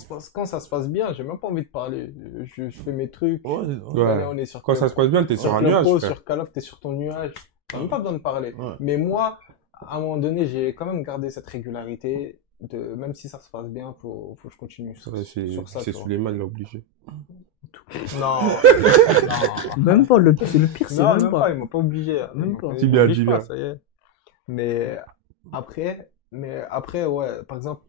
ça se passe bien, j'ai même pas envie de parler. Je fais mes trucs. Ouais, Ouais. Allez, on est sur Quand ça se passe bien, t'es sur sur un Club nuage, Pro, frère. sur Call of, t'es sur ton nuage. T'as même pas besoin de parler. Ouais. Mais moi, à un moment donné, j'ai quand même gardé cette régularité. Même si ça se passe bien, faut que je continue sur, Ouais, sur ça. c'est tu vois. Souleymane l'a obligé. Non, Même pas, c'est le pire, c'est non, même même pas. pas, il m'a pas obligé. Même Il pas. m'a- il Tibia, m'oblige tibia. pas, ça y est. Mais après, ouais, par exemple,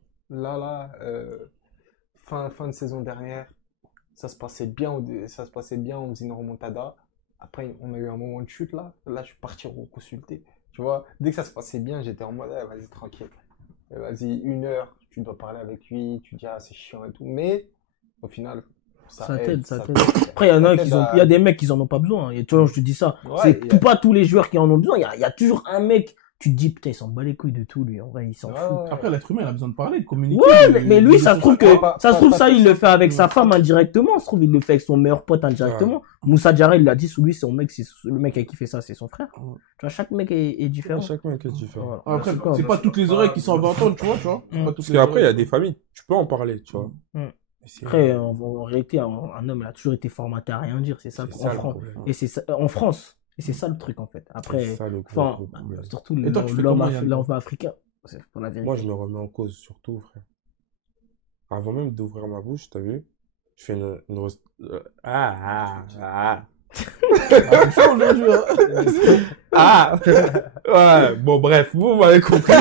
fin de saison dernière, ça se passait bien, on faisait une remontada. Après, on a eu un moment de chute là. Là, je suis parti reconsulter. Tu vois, dès que ça se passait bien, j'étais en mode, ah, vas-y, tranquille. Vas-y, 1 heure, tu dois parler avec lui, tu dis, ah, c'est chiant et tout. Mais au final, Ça aide, t'aide, ça t'aide. Après, il y en a t'aide qui ont, il y a des mecs qui en ont pas besoin. Tu vois, je te dis ça. Ouais, C'est il y a- pas tous les joueurs qui en ont besoin. Il y a toujours un mec, tu te dis, putain, il s'en bat les couilles de tout, lui. En vrai, il s'en Ouais, fout. ouais. Après, l'être humain, il a besoin de parler, de communiquer. Ouais, de- mais lui, de- ça se trouve que, pas- ça se trouve, pas ça, tout il ça. le fait avec sa femme indirectement. Ça se trouve, il le fait avec son meilleur pote indirectement. Moussa Diarra, il l'a dit, sous lui, son mec, c'est le mec avec qui fait ça, c'est son frère. Tu vois, chaque mec est différent. Chaque mec est différent. Voilà. Après, D'accord. c'est pas toutes les oreilles qui s'en vont entendre, tu vois, tu vois. C'est pas toutes Parce les qu'après, il y a oreilles. des familles, tu peux en parler, tu vois. Mm. Mais c'est- Après, en réalité, un homme, il a toujours été formaté à rien dire. C'est ça, c'est en ça le France. problème. Et c'est ça, en France. Et c'est ça le truc, en fait. Après, C'est ça le gros, enfin, gros problème. surtout Et toi, tu fais l'homme comment, Yann l'homme africain. C'est pour la vérité. Moi, je me remets en cause, surtout, frère. Avant même d'ouvrir ma bouche, t'as vu? Je fais Chaud aujourd'hui, hein. Ah! Ouais, bon, bref, vous m'avez compris.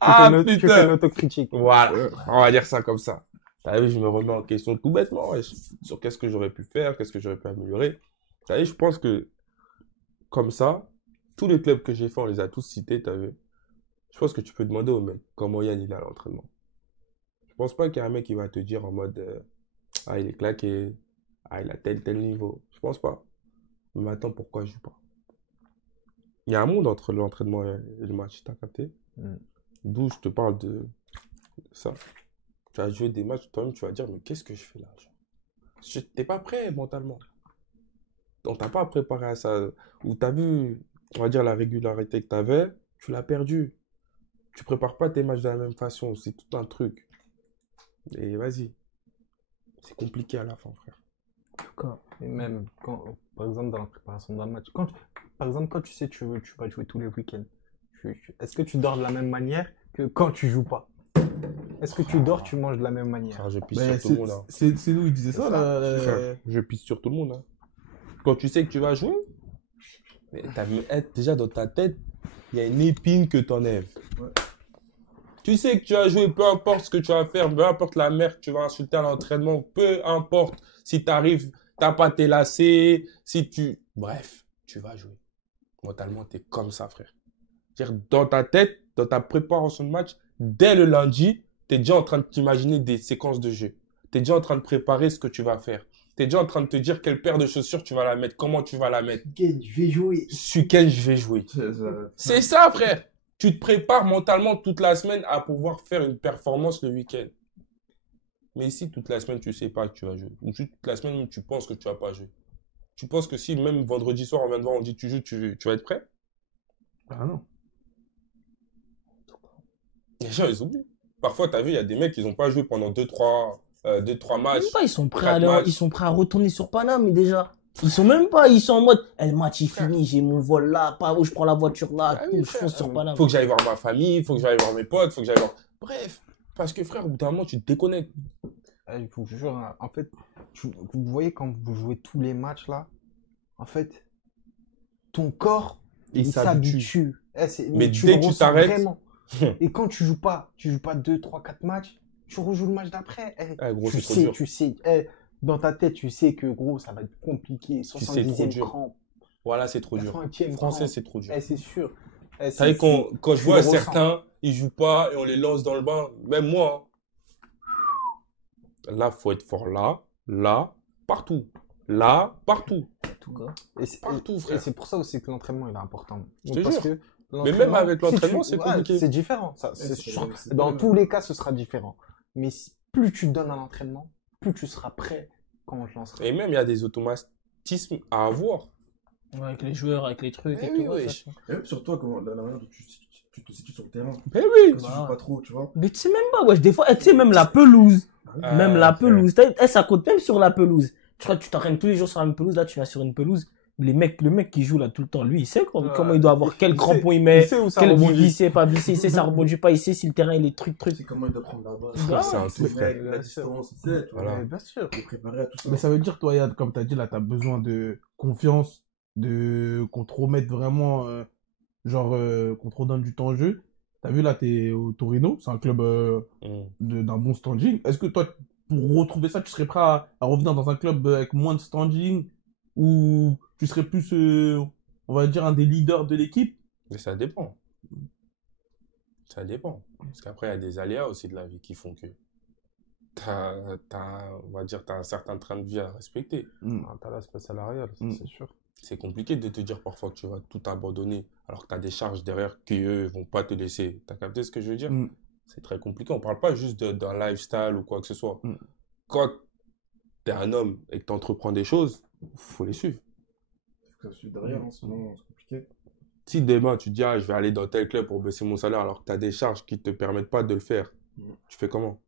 Ah, Tu fais putain! l'autocritique. Voilà, on va dire ça comme ça. T'as vu, je me remets en question tout bêtement, wesh, sur qu'est-ce que j'aurais pu faire, qu'est-ce que j'aurais pu améliorer. T'as vu, je pense que, comme ça, tous les clubs que j'ai fait, on les a tous cités, t'as vu. Je pense que tu peux demander au mec comment Yann il est à l'entraînement. Je pense pas qu'il y a un mec qui va te dire en mode ah, il est claqué, ah, il a tel niveau. Je pense pas. Mais attends, pourquoi je joue pas? Il y a un monde entre l'entraînement et le match, t'as capté? Mm. D'où je te parle de ça. Tu vas jouer des matchs, toi-même, tu vas dire, mais qu'est-ce que je fais là? T'es pas prêt mentalement. On t'a pas préparé à ça. Ou t'as vu, on va dire, la régularité que t'avais, tu l'as perdue. tu prépares pas tes matchs de la même façon. C'est tout un truc. Et vas-y. C'est compliqué à la fin, frère. D'accord. Et même, quand, par exemple, dans la préparation d'un match, par exemple, quand tu sais que tu vas jouer tous les week-ends, est-ce que tu dors de la même manière que quand tu joues pas? Est-ce que tu dors, tu manges de la même manière? Frère, je pisse Mais sur tout le monde. Hein. c'est nous, il disait ça, là. Frère, je pisse sur tout le monde. Hein. Quand tu sais que tu vas jouer, mais déjà dans ta tête, il y a une épine que tu enlèves. Ouais. Tu sais que tu vas jouer, peu importe ce que tu vas faire, peu importe la merde que tu vas insulter à l'entraînement, peu importe si tu arrives, t'as pas tes lacets, si tu... Bref, tu vas jouer. Mentalement, tu es comme ça, frère. C'est-à-dire, dans ta tête, dans ta préparation de match, dès le lundi, tu es déjà en train de t'imaginer des séquences de jeu. Tu es déjà en train de préparer ce que tu vas faire. Tu es déjà en train de te dire quelle paire de chaussures tu vas la mettre, comment tu vas la mettre. Je vais jouer. Sur quel je vais jouer. C'est ça, frère. Tu te prépares mentalement toute la semaine à pouvoir faire une performance le week-end. Mais si toute la semaine, tu sais pas que tu vas jouer, ou toute la semaine, tu penses que tu vas pas jouer, tu penses que si même vendredi soir, on vient de voir, on dit tu joues, tu vas être prêt? Ah non. Les gens, ils oublient. Parfois, tu as vu, il y a des mecs qui n'ont pas joué pendant 2-3 matchs. Même pas, ils sont prêts quatre à matchs. ils sont prêts à retourner sur Paname, mais déjà. Ils sont même pas, ils sont en mode, le match est fini, j'ai mon vol là, pas où je prends la voiture là, Ah tout, oui, je fonce sur Paname. faut que j'aille voir ma famille, faut que j'aille voir mes potes, faut que j'aille voir... Bref, parce que frère, au bout d'un moment, tu te déconnectes. Je vous jure, hein, en fait, vous voyez quand vous jouez tous les matchs là, en fait, ton corps, Il il s'habitue. s'habitue. Mais tu dès le que tu ressens t'arrêtes- vraiment. Et quand tu joues pas 2, 3, 4 matchs, tu rejoues le match d'après. Gros, tu c'est trop sais, dur. tu sais, dans ta tête, tu sais que gros, ça va être compliqué. sais, c'est trop 70e dur. crampe, Voilà, c'est trop dur. 80e Français, crampe. c'est trop dur. C'est sûr. Vous savez, quand je tu vois le ressens. certains, ils jouent pas et on les lance dans le bain, même moi, hein. Là, faut être fort là, partout. Là, partout. Tout cas. Partout, Et frère. c'est pour ça aussi que l'entraînement il est important. Je te Parce jure. que Mais même l'entraînement, avec l'entraînement, si c'est tu- compliqué. C'est différent. Ça, c'est sûr. c'est Dans pas tous les cas, ce sera différent. Mais plus tu te donnes à l'entraînement, plus tu seras prêt quand on te lancera. Et même, il y a des automatismes à avoir. Ouais, avec les joueurs, avec les trucs Eh et oui, tout. ouais, wesh. ça. Et même sur toi, comment, la manière dont tu te situes sur le terrain. Mais oui. Quand tu Bah, joues pas trop, tu vois. Mais tu sais même pas, wesh, des fois, tu sais, même la pelouse. Ah, Même la frère. pelouse. Ça compte même sur la pelouse. Tu crois que tu t'entraînes tous les jours sur la même pelouse, là, tu vas sur une pelouse. Le mec qui joue là tout le temps, lui, il sait comment il doit avoir, quel crampon il met, Il sait où ça quel rebondit. vissé, pas vissé, il sait ça rebondit pas, il sait si le terrain il est truc. Tu sais comment il doit prendre la balle. Ah, c'est un C'est tout, vrai, frère. la distance, tu sais, tu vois. Voilà. Ouais, bien sûr. Il est préparé à tout ça. Mais ça veut dire, toi, Yad, comme tu as dit, là, tu as besoin de confiance, qu'on te remette vraiment, qu'on te redonne du temps en jeu. Tu as vu, là, tu es au Torino, c'est un club d'un bon standing. Est-ce que toi, pour retrouver ça, tu serais prêt à revenir dans un club avec moins de standing ou tu serais plus, on va dire, un des leaders de l'équipe? Mais ça dépend. Ça dépend. Parce qu'après, il y a des aléas aussi de la vie qui font que on va dire, t'as un certain train de vie à respecter. T'as l'aspect salarial, ça, c'est sûr. C'est compliqué de te dire parfois que tu vas tout abandonner alors que tu as des charges derrière qui, eux, vont pas te laisser. T'as capté ce que je veux dire? C'est très compliqué. On parle pas juste d'un lifestyle ou quoi que ce soit. Quand tu es un homme et que tu entreprends des choses, faut les suivre. Faut que ça suive derrière, sinon c'est compliqué. Si demain tu te dis, ah, je vais aller dans tel club pour baisser mon salaire alors que tu as des charges qui te permettent pas de le faire, tu fais comment?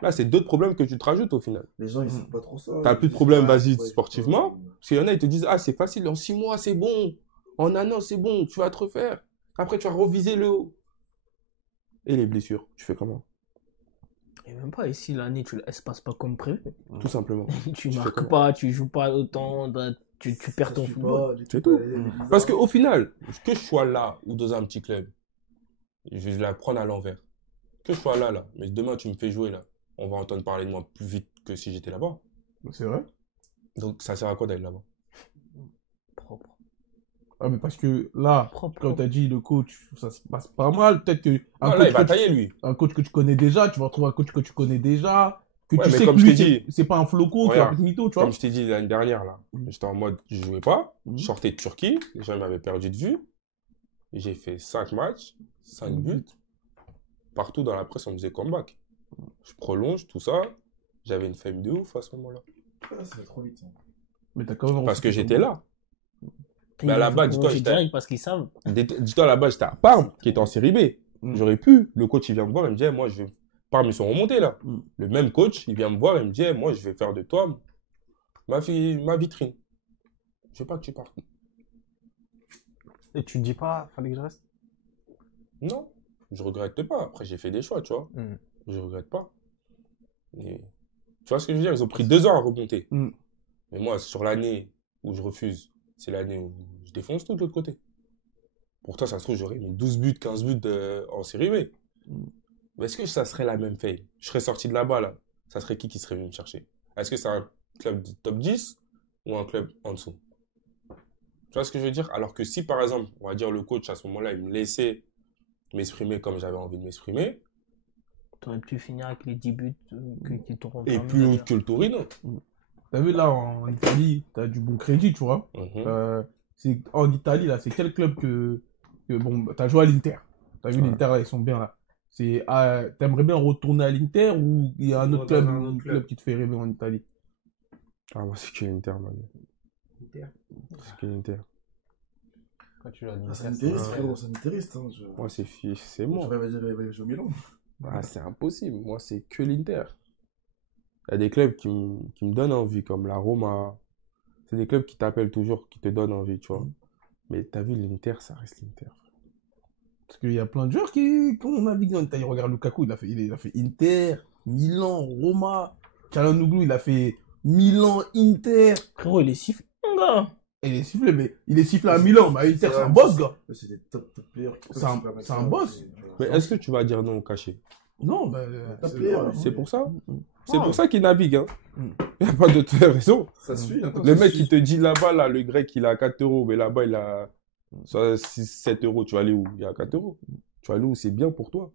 Là, c'est d'autres problèmes que tu te rajoutes au final. Les gens, ils savent pas trop ça. T'as plus de Ils problème, disent, ah, vas-y, ouais, sportivement. ouais. Parce qu'il y en a, ils te disent, ah, c'est facile, en 6 mois, c'est bon. En un an, c'est bon, tu vas te refaire. Après, tu vas reviser le haut. Et les blessures, tu fais comment? Et même pas ici, l'année, elle se passe pas comme prévu. Tout simplement. Tu fais marques comment? pas, tu joues pas autant, tu perds Ça ton suit football. pas, du C'est coup, tout. les bizarres. Parce qu'au final, que je sois là ou dans un petit club, je vais la prendre à l'envers. Que je sois là, mais demain, tu me fais jouer là. On va entendre parler de moi plus vite que si j'étais là-bas. C'est vrai? Donc, ça sert à quoi d'aller là-bas? Propre. Ah, mais parce que là, Propre. comme tu as dit, le coach, ça se passe pas mal. Peut-être que Ah, là, il va tailler, lui. un coach que tu connais déjà, tu vas retrouver un coach que tu connais déjà, que Ouais, tu mais sais comme que je lui, t'ai dit- c'est pas un floco, qui va Regarde, être mytho, tu vois. Comme je t'ai dit l'année dernière, là, j'étais en mode, je jouais pas, je sortais de Turquie, les gens m'avaient perdu de vue. J'ai fait 5 matchs, 5 buts. Partout dans la presse, on me disait comeback. Je prolonge, tout ça. J'avais une fame de ouf à ce moment-là. Ah, ça va trop vite. Mais t'as quand même Parce que reçu j'étais ton- là. Mais à la base, dis-toi, J'ai j'étais direct parce qu'ils savent. dis-toi, à la base, j'étais à Parme, qui était en série B. J'aurais pu. Le coach, il vient me voir, il me dit, moi, je vais. Parmi ils sont remontés là. Le même coach, il vient me voir, il me dit, moi, je vais faire de toi ma vitrine. Je veux pas que tu partes. Et tu dis pas, fallait que je reste? Non, je regrette pas. Après, j'ai fait des choix, tu vois. Je regrette pas. Et... Tu vois ce que je veux dire? Ils ont pris 2 ans à remonter. Mais moi, sur l'année où je refuse, c'est l'année où je défonce tout de l'autre côté. Pourtant, ça se trouve, j'aurais mis 12 buts, 15 buts en série B. Mais est-ce que ça serait la même feuille? Je serais sorti de là-bas, là. Ça serait qui serait venu me chercher? Est-ce que c'est un club du top 10 ou un club en dessous? Tu vois ce que je veux dire? Alors que si, par exemple, on va dire le coach, à ce moment-là, il me laissait m'exprimer comme j'avais envie de m'exprimer. T'aurais pu finir avec les 10 buts qui t'auront Et permis plus haut d'ailleurs. que le Torino. T'as vu là en Italie, t'as du bon crédit, tu vois. En Italie, là, c'est quel club que bon, t'as joué à l'Inter. T'as vu l'Inter, là, ils sont bien là. T'aimerais bien retourner à l'Inter ou il y a un autre club qui te fait rêver en Italie? Ah, moi, c'est que l'Inter, man. Inter. C'est que l'Inter. Quand tu l'as dit, Ah, sanitairiste, frérot, sanitairiste. Hein, Moi, c'est moi. J'aurais dire jouer au Milan. Ah, c'est impossible. Moi, c'est que l'Inter. Il y a des clubs qui me donnent envie, comme la Roma. C'est des clubs qui t'appellent toujours, qui te donnent envie, tu vois. Mais t'as vu, l'Inter, ça reste l'Inter. Parce qu'il y a plein de joueurs qui ont navigué en Italie. Regarde Lukaku, il a fait Inter, Milan, Roma. Calhanoglu, il a fait Milan, Inter. Frérot, il est sifflé, mon gars. Et il est sifflé, mais il est sifflé à Milan. Mais Inter, c'est un boss, gars. C'est des top players. C'est un boss. Mais est-ce que tu vas dire non au cachet? Non, bah, c'est pour ça. C'est pour ça qu'il navigue. Hein. Il n'y a pas d'autre raison. Ça suit. Le mec, il te dit là-bas, là, le grec, il a 4 euros, mais là-bas, il a 6, 7 euros. Tu vas aller où? Il y a 4 euros. Tu vas aller où? C'est bien pour toi.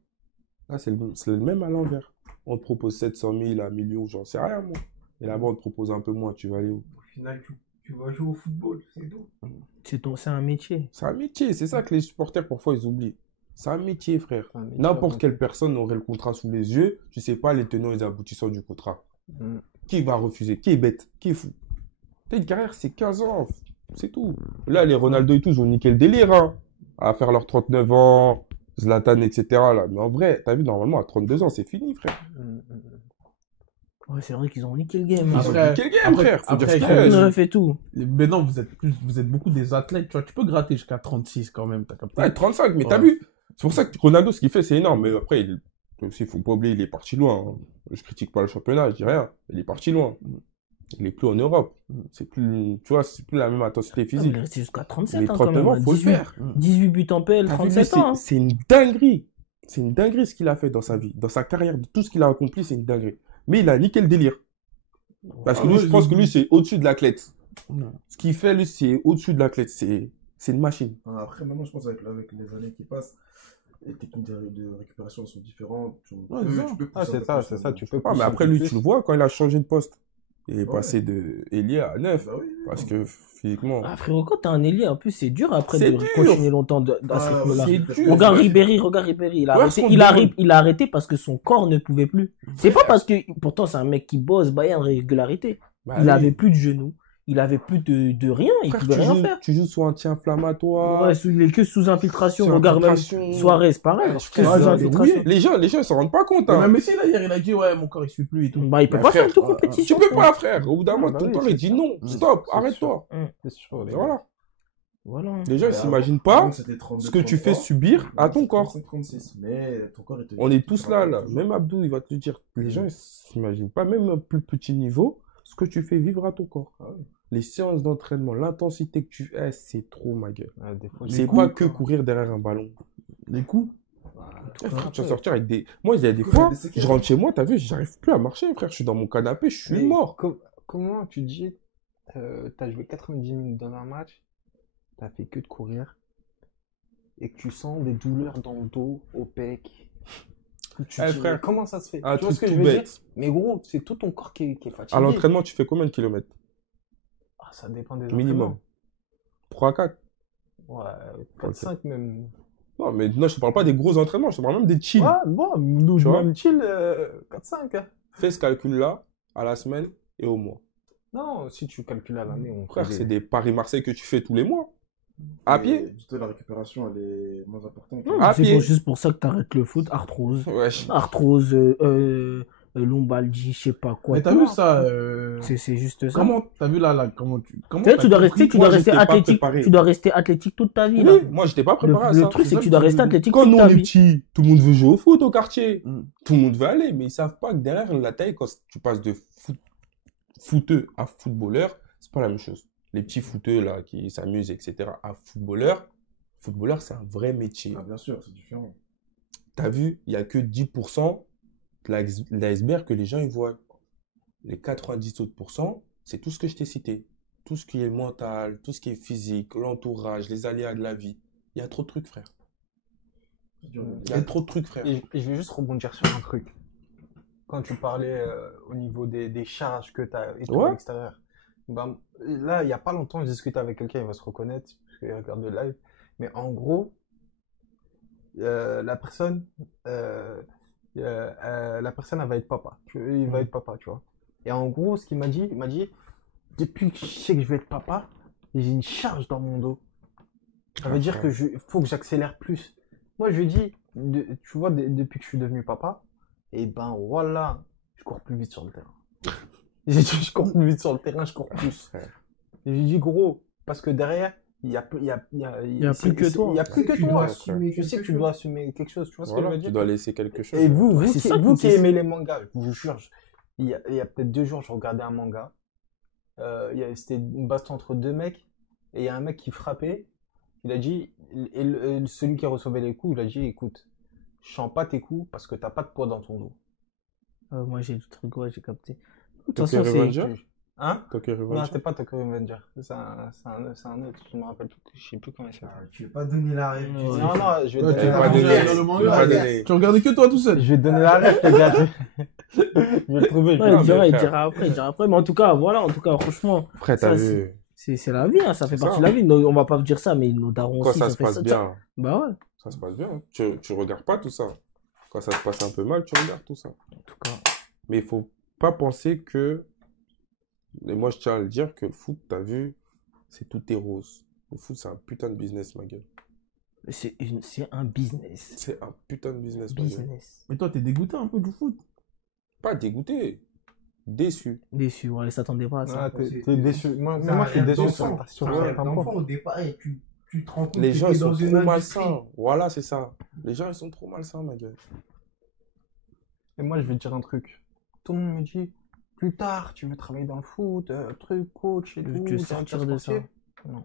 Là, c'est le même à l'envers. On te propose 700 000, 1 million, j'en sais rien, moi. Et là-bas, on te propose un peu moins. Tu vas aller où? Au final, tu vas jouer au football, c'est tout. C'est un métier. C'est un métier. C'est ça que les supporters, parfois, ils oublient. C'est un métier, frère. N'importe quelle personne aurait le contrat sous les yeux. Tu sais pas les tenants et les aboutissants du contrat. Qui va refuser? Qui est bête? Qui est fou? T'as une carrière, c'est 15 ans. C'est tout. Là, les Ronaldo et tout, ils ont niqué le délire, hein. À faire leurs 39 ans, Zlatan, etc. Là. Mais en vrai, t'as vu, normalement, à 32 ans, c'est fini, frère. Ouais, c'est vrai qu'ils ont niqué le game. Ils ont niqué le game, frère. Faut dire ce qu'il y On a. aurait fait tout. Mais non, vous êtes beaucoup des athlètes, tu vois. Tu peux gratter jusqu'à 36 quand même, t'as capté. Ouais, 35, mais t'as vu? C'est pour ça que Ronaldo, ce qu'il fait, c'est énorme. Mais après, il faut pas oublier, il est parti loin. Hein. Je critique pas le championnat, je dis rien. Il est parti loin. Il est plus en Europe. C'est plus, tu vois, c'est plus la même intensité physique. Il est resté jusqu'à 37 Les ans quand 39 même. ans, faut le 18, faire. 18 buts en PL, 37 ans. hein. C'est une dinguerie. C'est une dinguerie ce qu'il a fait dans sa vie. Dans sa carrière, de tout ce qu'il a accompli, c'est une dinguerie. Mais il a niqué le délire. Parce que lui, je pense que lui, c'est au-dessus de l'athlète. Ce qu'il fait, lui, c'est au-dessus de l'athlète. C'est une machine. Après, maintenant, je pense avec les années qui passent, les techniques de récupération sont différentes. Tu peux c'est ça, tu peux Ah, mais après, lui, tu le vois quand il a changé de poste. Il est passé de ailier à 9. Bah oui, parce que physiquement. Ah, frérot, quand t'as un ailier, en plus, c'est dur après C'est de dur. continuer longtemps à ce rythme-là. c'est dur. Regarde Ribéry. Il a arrêté parce que son corps ne pouvait plus. C'est pas parce que, pourtant, c'est un mec qui bosse, Bayern, régularité. Bah Il oui. avait plus de genoux. Il avait plus de rien. Il Frère, pouvait rien faire. tu joues sous anti-inflammatoire. Ouais, il est que sous infiltration. Sous Regarde même infiltration. Suarez, pareil. Ouais, que frère, sous ouais, infiltration. Les gens, ils se rendent pas compte. Hein. Même Messi, là, hier, il a dit, ouais, mon corps, il suit plus et tout. Bah, il peut Bah, pas frère, faire de compétition. Tu peux pas, frère. Au bout d'un moment, bah ton oui, corps, c'est il dit ça. non, stop, arrête-toi. C'est sûr, Et les gars. voilà. Voilà. Les gens, ils s'imaginent pas ce que tu fais subir à ton corps. 36, mais ton corps est. On est tous là. Même Abdou, il va te dire. Les gens, ils s'imaginent pas, même à un plus petit niveau, ce que tu fais vivre à ton corps. Les séances d'entraînement, l'intensité que tu fais, c'est trop, ma gueule. Des fois, C'est pas que courir derrière un ballon. Les coups. Frère, tu vas sortir avec des. Moi, il y a des fois, je rentre chez moi, t'as vu, j'arrive plus à marcher, frère. Je suis dans mon canapé, je suis Mais mort. Comment tu dis, t'as joué 90 minutes dans un match, t'as fait que de courir, et que tu sens des douleurs dans le dos, au pec. Tu dis, frère, mais comment ça se fait? un Tu vois ce truc que tout je veux dire? bête. Mais gros, c'est tout ton corps qui est fatigué. À l'entraînement, tu fais combien de kilomètres? Ah, ça dépend des Minimum. 3 à 4. entraînements. Ouais, 4-5 même. Non, mais non, je te parle pas des gros entraînements, je te parle même des chill. Ouais, bon, nous, Tu vois même chill, 4-5. Hein. Fais ce calcul-là à la semaine et au mois. Non, si tu calcules à l'année, on Frère, fait c'est des Paris-Marseille que tu fais tous les mois. À pied? Juste la récupération, elle est moins importante. À C'est pied. juste pour ça que t'arrêtes le foot, arthrose. Wesh. Arthrose, lombalgie, je sais pas quoi. Mais t'as vu ça C'est juste ça. Comment t'as vu là comment Tu sais, tu dois rester Moi, j'étais pas athlétique. préparé. Tu dois rester athlétique toute ta vie, là. Oui, moi, j'étais pas préparé à Le ça. truc, c'est que ça tu dois que rester tu- athlétique Quand toute nous, ta on est vie. petits, tout le monde veut jouer au foot au quartier. Mm. Tout le monde veut aller, mais ils savent pas que derrière la taille, quand tu passes de footeux à footballeur, c'est pas la même chose. Les petits footeux, là, qui s'amusent, etc., à footballeur, c'est un vrai métier. Ah, bien sûr, c'est différent. T'as vu, il y a que 10% de l'iceberg que les gens ils voient. Les 90 autres pourcents, c'est tout ce que je t'ai cité. Tout ce qui est mental, tout ce qui est physique, l'entourage, les aléas de la vie. Il y a trop de trucs, frère. C'est dur. Il y a trop de trucs, frère. Et je vais juste rebondir sur un truc. Quand tu parlais au niveau des charges que tu as et tout Ouais. à l'extérieur. Ben, là, il n'y a pas longtemps, je discutais avec quelqu'un, il va se reconnaître, parce qu'il regarde le live. Mais en gros, la personne, elle va être papa. Il va être papa, tu vois. Et en gros, ce qu'il m'a dit, depuis que je sais que je vais être papa, j'ai une charge dans mon dos. Ça veut dire que faut que j'accélère plus. Moi, je lui dis, tu vois, depuis que je suis devenu papa, et ben voilà, je cours plus vite sur le terrain. J'ai dit, je cours plus vite sur le terrain, je cours plus. Et j'ai dit, gros, parce que derrière, il y a plus que toi. Il y a plus que Tu dois toi. assumer Je sais que quelque tu dois assumer quelque chose, tu vois ce que je Voilà, veux tu dire? dois laisser quelque chose. Et vous, c'est ça, vous qui c'est ça. aimez les mangas, je vous jure, il y a peut-être 2 jours, je regardais un manga. C'était une baston entre 2 mecs, et il y a un mec qui frappait. Il a dit, celui qui recevait les coups, il a dit, écoute, je sens pas tes coups parce que t'as pas de poids dans ton dos. Moi, j'ai du truc, ouais, j'ai capté. De toute Tokyo façon, c'est. Revenger? Hein? Tokyo Non, Revenger? c'était pas Tokyo Revenger. C'est un autre, je me rappelle plus, je sais plus comment il s'appelle. Tu veux pas donner la rêve. Ouais. Non, non, je vais Ouais, te tu donner vas la pas ref. donner Je le vais manga. pas donner. Tu regardais que toi tout seul. te donner la ref, les gars. Je vais le trouver. Ouais, Non, il mais dira frère. il dira après. Mais en tout cas, voilà, franchement, Après, Ça, t'as vu, c'est la vie, hein, ça fait C'est partie ça. de la vie. On va pas dire ça, mais nos darons quand aussi, ça ils ont se fait passe ça. bien, Bah ouais, ça se passe bien. Tu regardes pas tout ça. Quand ça se passe un peu mal, tu regardes tout ça. en tout cas. Mais il faut pas penser que, et moi je tiens à le dire, que le foot, t'as vu, c'est tout est rose. Le foot, c'est un putain de business, ma gueule. C'est un business. C'est un putain de business, ma gueule. Business. Mais toi, t'es dégoûté un peu du foot. Pas dégoûté, déçu. Déçu, ouais, ils s'attendaient pas à ça. Ah, t'es déçu. Moi, je suis un déçu rêve sur d'enfant. sur C'est un certains rêve points. d'enfant au départ et tu te rends compte Les que gens, t'es ils sont dans une trop industrie. malsains. Voilà, c'est ça. Les gens, ils sont trop malsains, ma gueule. Et moi, je vais te dire un truc. Tout le monde me dit, plus tard, tu veux travailler dans le foot, truc, coach et tout. Tu veux sortir de ça. Non.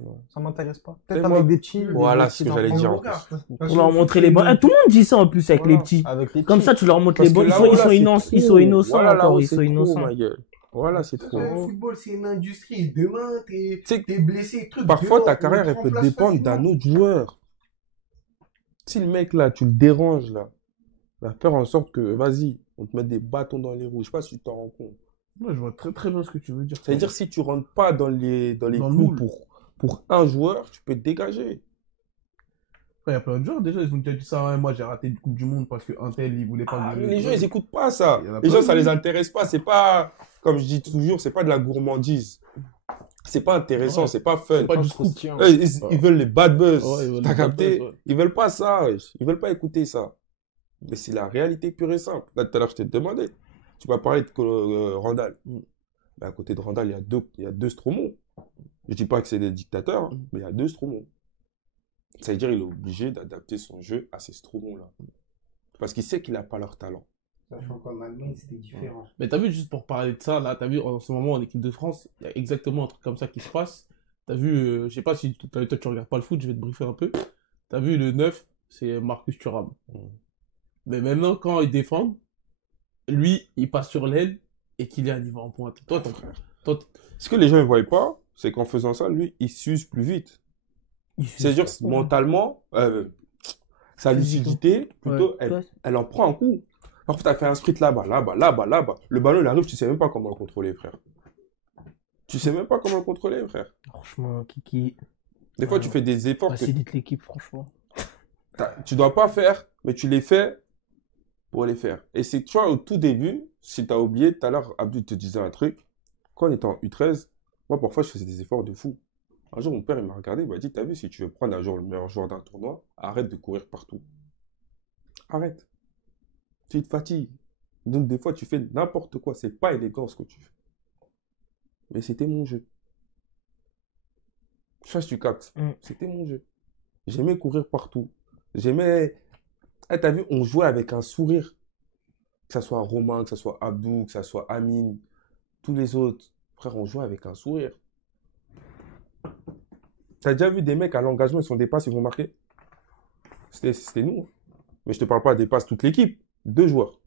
Non. Ça m'intéresse pas. Et Peut-être moi- avec des petits. Voilà des ce que petits j'allais enfants. dire. On en regarde. plus. Pour leur montrer les bonnes. Tout le monde dit ça en plus avec Voilà. les petits. Avec les Comme petits. ça, tu leur montres Parce les que bonnes. là-haut, là, c'est Ils sont trop. innocents Voilà, là-haut, encore, ils c'est sont trop, innocents. ma gueule. Voilà, c'est trop. Le football, c'est une industrie. Demain, Tu sais, t'es blessé, truc. parfois, dehors, ta on carrière, te elle peut remplace dépendre d'un facilement. autre joueur. Si le mec, là, tu le déranges, là, va faire en sorte que, vas-y, on te mette des bâtons dans les roues. Je sais pas si tu t'en rends compte. Moi, je vois très très bien ce que tu veux dire. Ça veut dire, si tu rentres pas dans les Dans le clous moule. pour un joueur, tu peux te dégager. Il y a plein de joueurs, déjà, ils ont déjà dit ça. Ouais, moi, j'ai raté une Coupe du Monde parce qu'un tel, il voulait pas Ah, que mais les gens, ils écoutent pas ça. Il y en a Les plein gens, ça qui- les intéresse pas. C'est pas, comme je dis toujours, c'est pas de la gourmandise. C'est pas intéressant, Ouais. c'est pas fun. pas du croustillant. Eux, ils veulent les bad buzz. Ouais, ils veulent T'as les bad capté? buzz, ouais. Ils veulent pas ça, wesh. Ils veulent pas écouter ça. Mais c'est la réalité pure et simple. Là, tout à l'heure, je t'ai demandé. Tu m'as parlé de Randall. Mm. Mais à côté de Randall, il y a deux Stromon. Je dis pas que c'est des dictateurs, hein, mais il y a deux Stromon. Ça veut dire qu'il est obligé d'adapter son jeu à ces Stromons-là. Parce qu'il sait qu'il n'a pas leur talent. Sachant qu'en Allemagne, c'était différent. Mais t'as vu, juste pour parler de ça, là, t'as vu, en ce moment, en équipe de France, il y a exactement un truc comme ça qui se passe. T'as vu, je sais pas si toi, tu regardes pas le foot, je vais te briefer un peu. T'as vu, le 9, c'est Marcus Thuram. Mm. Mais maintenant, quand ils défendent, lui, il passe sur l'aile et Kylian, il va en pointe. Toi, Ce que les gens ne voient pas, c'est qu'en faisant ça, lui, il s'use plus vite. C'est-à-dire, mentalement, sa lucidité, plutôt, Ouais. elle en prend un coup. Parfois, tu as fait un sprint là-bas, là-bas, là-bas, là-bas. Le ballon, il arrive, tu sais même pas comment le contrôler, frère. Tu sais même pas comment le contrôler, frère. Franchement, Kiki Des fois, tu fais des efforts que facilite l'équipe, franchement. tu dois pas faire, mais tu les fais pour les faire. Et c'est, tu vois, au tout début, si tu as oublié, tout à l'heure, Abdou te disait un truc. Quand on était en U13, moi, parfois, je faisais des efforts de fou. Un jour, mon père, il m'a regardé, il m'a dit, t'as vu, si tu veux prendre un jour le meilleur joueur d'un tournoi, arrête de courir partout. Arrête. Tu te fatigues. Donc, des fois, tu fais n'importe quoi. C'est pas élégant ce que tu fais. Mais c'était mon jeu. Je sais pas si tu captes. C'était mon jeu. J'aimais courir partout. J'aimais... Eh, t'as vu, on jouait avec un sourire. Que ça soit Romain, que ça soit Abdou, que ça soit Amine, tous les autres. Frère, on jouait avec un sourire. T'as déjà vu des mecs à l'engagement, ils sont des passes, ils vont marquer? C'était nous. Mais je te parle pas des passes, toute l'équipe. 2 joueurs.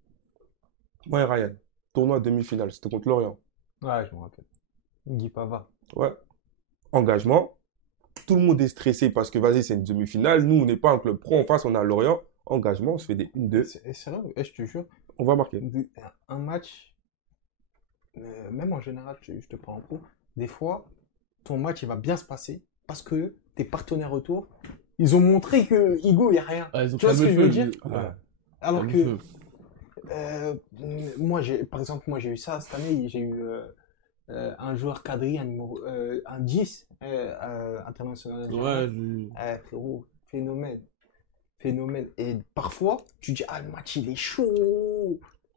Moi et Ryan. Tournoi demi-finale, c'était contre Lorient. Ouais, je me rappelle. Guy Pava. Ouais. Engagement. Tout le monde est stressé parce que vas-y, c'est une demi-finale. Nous, on n'est pas un club pro en face, on est à Lorient. Engagement, on se fait des 1-2. C'est sérieux, je te jure. On va marquer. Un match, même en général, je te prends en cours. Des fois, ton match, il va bien se passer parce que tes partenaires autour, ils ont montré que Igo, il n'y a rien. Ah, ils ont Tu vois ce que je veux dire? Ouais. Alors Calme-feu. que, par exemple, moi, j'ai eu ça cette année. J'ai eu un joueur quadri, un 10 international. Ouais, Frérot, phénomène. Phénomène. Et parfois, tu dis, ah, le match, il est chaud.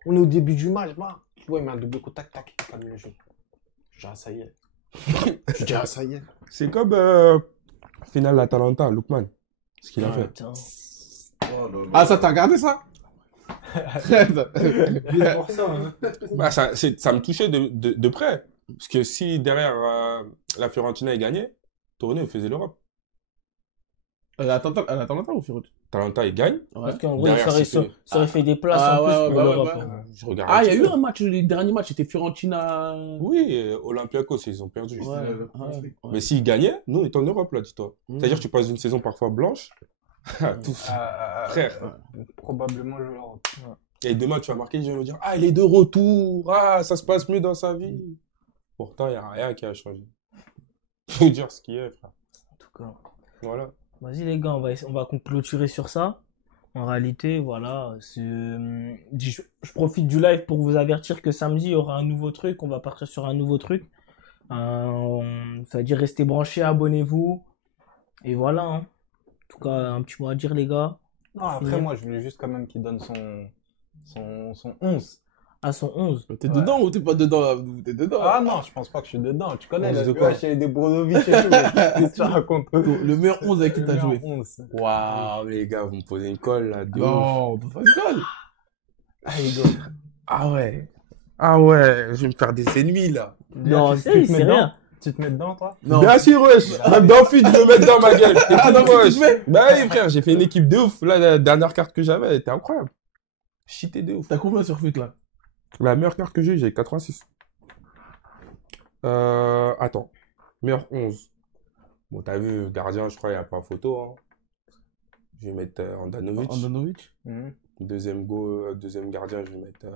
On est au début du match, bah. Tu vois, il met un double contact, tac, il calme le jeu. Je dis, ah, ça y est. Je dis, ah, ça y est. C'est comme finale l'Atalanta, Lookman. Ce qu'il a fait. Putain. Oh là là. Ah, ça, t'as regardé ça? Bien pour ça, hein. Bah, ça me touchait de près. Parce que si derrière la Fiorentina est gagnée, Torino faisait l'Europe. Atalanta ou Fiorentina? Atalanta, il gagne. Parce qu'en gros, Derrière, ça aurait fait des places Ah, en ouais, plus ouais, pour ouais, l'Europe. ouais. Je regarde Ah, un il y a petit eu peu. un match, les derniers matchs, c'était Fiorentina. Oui, Olympiakos, ils ont perdu. Ouais, ouais. Mais s'ils gagnaient, nous, on est en Europe, là, dis-toi. Mm. C'est-à-dire que tu passes une saison parfois blanche. Tout. Frère. Probablement l'Europe. Et demain, tu vas marquer, je vais me dire, ah, il est de retour. Ah, ça se passe mieux dans sa vie. Pourtant, il n'y a rien qui a changé. Faut dire ce qui est, frère. En tout cas. Voilà. Vas-y les gars, on va clôturer sur ça. En réalité, voilà, je profite du live pour vous avertir que samedi, il y aura un nouveau truc. On va partir sur un nouveau truc. Ça veut dire restez branchés, abonnez-vous. Et voilà, hein. En tout cas, un petit mot à dire les gars. Non, après, moi, je voulais juste quand même qu'il donne son 11. À son 11. T'es dedans ou t'es pas dedans là? T'es dedans. Ah non, je pense pas que je suis dedans. Tu connais, 11 le de quoi? gars, j'ai des Brozovic et tout. Qu'est-ce que tu racontes? Le meilleur 11 avec qui Le t'as meilleur joué. 11. Waouh, les gars, vous me posez une colle, là. De ouf. Non, on peut pas se colle. Ah ouais. Ah ouais, je vais me faire des ennemis, là. Non, tu c'est te mets dedans rien. Tu te mets dedans, toi? Non. Bien sûr, wesh. Même dans le feed, je le mets dans ma gueule. Ah, dans le feed, wesh. tu mets? Bah oui, frère, j'ai fait une équipe de ouf. Là, la dernière carte que j'avais, elle était incroyable. Cheaté de ouf. T'as combien sur FUT là? La meilleure carte que j'ai eu, j'ai 86. Attends. Meilleur 11. Bon, t'as vu, gardien, je crois, il n'y a pas photo, hein. Je vais mettre Andanovic. Andanovic. Deuxième gardien, je vais mettre.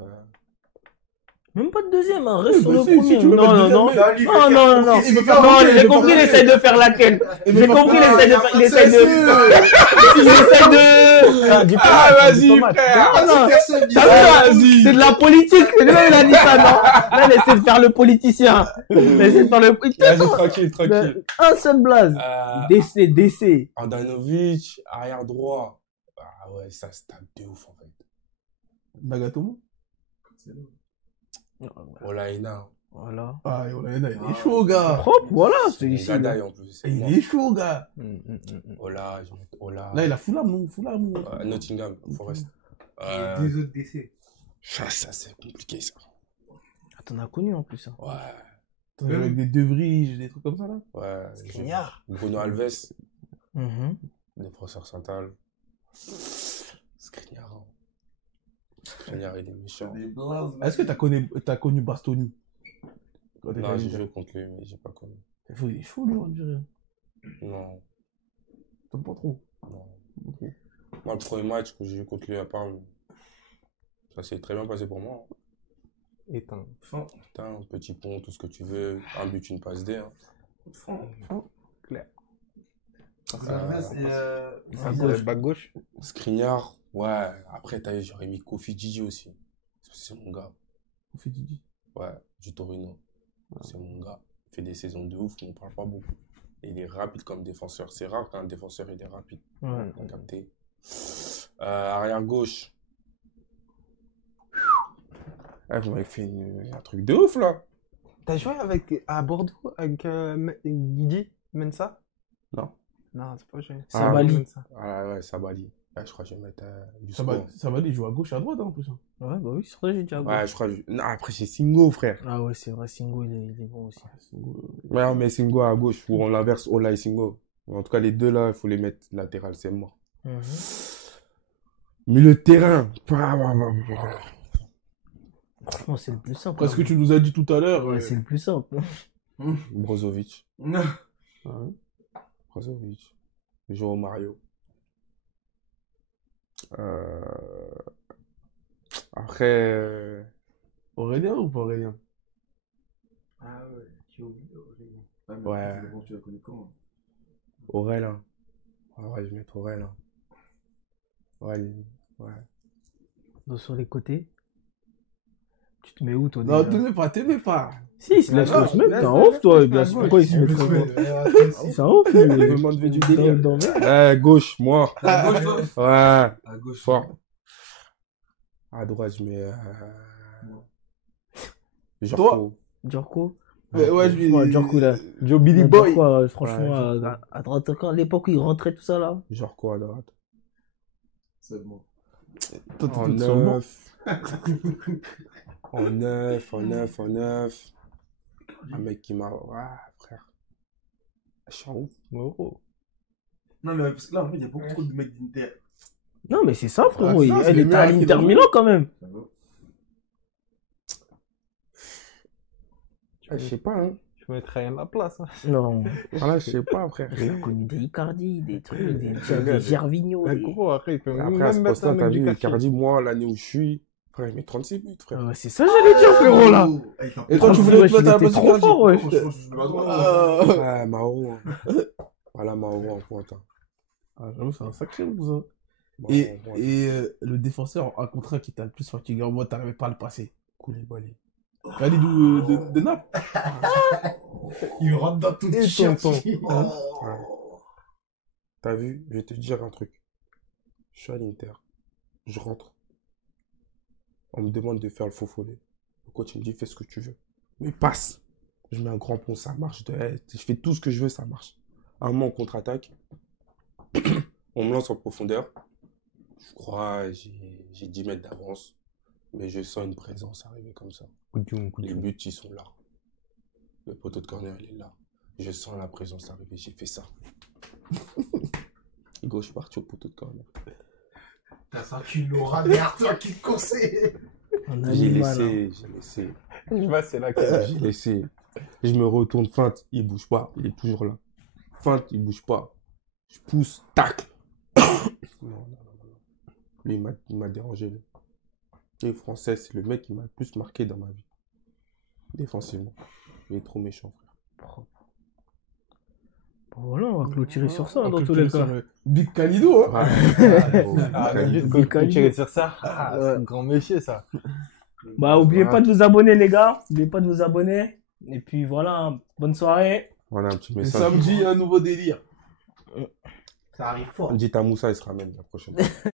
Même pas de deuxième, hein. Reste sur bah le si, si, premier. tu veux Non, mettre non, non. deuxième, Non, non, non. Il veut faire Non, rentrer, j'ai il veut compris, il faire essaie de faire laquelle. J'ai compris, il essaie de. Il essaie de. Ah, vas-y, frère! Ah, non. Personne dit T'as ça. vu, là, c'est de la politique. C'est lui, il a dit ça, non? Là, il essaie de faire le politicien. Il essaie de faire le. Vas-y, tranquille, tranquille. Un seul blaze. DC. Andanovic, arrière droit. Ah ouais, ça se tape de ouf, en fait. Nagatomo. Olaïna. Voilà. Ah, il est chaud, gars. Propre, voilà. C'est une gadaille, en plus. c'est Il moi. est chaud, gars. Ola, je vais mettre Ola. Là, il a Fulham, non? Fulham. Nottingham, Forest. Deux autres décès. Ça, c'est compliqué, ça. Ah, t'en as connu en plus. Hein. Ouais, T'as joué avec des De Vrij, des trucs comme ça, là? ouais. Skriniar. Bruno Alves, Mhm. défenseur central. Skriniar. Hein. Skriniar, il est méchant. Est-ce que t'as connu Bastoni? Quand t'étais Non, j'ai jeune. joué contre lui, mais j'ai pas connu. Il est chaud, lui, on dirait. Non, T'aimes pas trop. non. Moi, le premier match que j'ai joué contre lui à Parme, ça s'est très bien passé pour moi. Hein. Éteint. Putain, petit pont, tout ce que tu veux. Un but, une passe D. Hein. Back gauche. Skriniar, ouais. Après, t'as vu, j'aurais mis Kofi Gigi aussi. C'est mon gars. On fait Didi. Ouais, du Torino. C'est mon gars. Il fait des saisons de ouf, mais on parle pas beaucoup. Et il est rapide comme défenseur. C'est rare qu'un défenseur il est rapide. Ouais. T'as capté. Arrière gauche. Ah, vous m'avez fait un truc de ouf là. T'as joué à Bordeaux avec Guigui Mensa? Non. Non, c'est pas joué. Sabali. Mensa. Ah ouais, Sabali. Ouais, je crois que je vais mettre du Ça score. va, il joue à gauche et à droite, hein, en plus. Hein. Ouais, bah oui, c'est vrai, j'ai déjà. Ouais, je crois que non, après j'ai Singo, frère. Ah ouais, c'est vrai, Singo, il est bon aussi. Ouais, on met Singo à gauche ou on inverse Ola et Singo. En tout cas, les deux là, il faut les mettre latéral, c'est mort. Milieu de terrain. Franchement, c'est le plus simple. Après ce que tu nous as dit tout à l'heure, Ouais, c'est le plus simple. Brozovic. Non. Ouais. Brozovic. Joao Mario. Après, Aurélien ou pas Aurélien? Ah ouais, j'ai oublié. Ah, mais Ouais. après, c'est bon, tu la connais quand? Aurel. Hein. Ah ouais, je vais mettre Aurel. Hein. Ouais, ouais. Donc, sur les côtés. Tu te mets où, toi, Non, déjà t'aimais pas. Si, il se laisse Non, se mettre. laisse- T'es un ouf, toi. laisse- Bien laisse- sûr. Pourquoi il se Je met me trop suis loin C'est un ouf, lui. Il veut m'enlever du délire. Dormir. Gauche, moi. À gauche, toi? Ouais, À gauche. fort. À droite, je mets. Jorko. Djorko. Ouais, Franchement, Djorko, là. Joe Billy Djorko, Boy. franchement, Ouais, à droite, quand à l'époque où il rentrait, tout ça, là. Jorko à droite. C'est bon. Toi, En t'étais sur le banc. 9. En 9. Un mec qui m'a. Ouais, frère. Je suis en ouf. Non, mais parce que là, en fait, il y a beaucoup trop de mecs d'Inter. Non, mais c'est ça, frérot. Ah, ça, c'est Elle les était à meilleurs qui l'Inter l'ont Milan, quand même. Ça va. Je sais pas, hein. Je mettrais rien à la place. Hein. Non. Voilà, je sais pas, frère. Il a connu des Icardi, des trucs, des Gervinho. Mais Des... gros, après, il peut Après, à même ce mettre poste-là, un t'as mec du vu, quartier. Icardi, moi, l'année où je suis, frère, il met 36 buts, frère. Ouais, c'est ça, j'allais dire, frérot, là. Et toi, tu Franchement, voulais wesh, te mettre à la il était place trop du fort, wesh. Franchement, je me droit. Ouais, Mauro. Hein. Voilà, Mauro en pointe. Hein. Ah, j'avoue, c'est un sacré vous hein. Mauro Et, en pointe. et le défenseur, un contrat qui t'a le plus fatigué en mode, t'arrivais pas à le passer. Koulibaly. Khalidou de Naples. Il rentre dans tout le Et chien. tonton. Ouais. T'as vu, je vais te dire un truc. Je suis à l'Inter. Je rentre. On me demande de faire le faux follet. Le coach il me dit fais ce que tu veux. Mais passe. Je mets un grand pont, ça marche. Je fais tout ce que je veux, ça marche. À un moment, on contre-attaque. On me lance en profondeur. Je crois, j'ai 10 mètres d'avance. Mais je sens une présence arriver comme ça. Les buts, ils sont là. Le poteau de corner, il est là. Je sens la présence arriver. J'ai fait ça. Gauche, je suis parti au poteau de corner. T'as senti l'aura derrière toi qui te conseille. On a J'ai mis mal. laissé. Je vois, c'est là que. J'ai laissé. Je me retourne, feinte, il bouge pas. Il est toujours là. Feinte, il bouge pas. Je pousse, tac. Non. Lui, il m'a dérangé. Lui. Et français, c'est le mec qui m'a le plus marqué dans ma vie. Défensivement. Il est trop méchant, frère. Bon, voilà, on va clôturer sur ça, On dans va tous les clôturer cas. sur le Big Khalidou, hein. Ah, Khalidou. juste Big quand tu Khalidou. tirais sur ça. Ah, Ouais. c'est un grand métier, ça. Bah, oubliez pas de vous abonner, les gars. Oubliez pas de vous abonner. Et puis voilà, bonne soirée. Voilà un petit Et message. samedi, un nouveau délire. Ça arrive fort. Dites à Moussa, il se ramène la prochaine fois.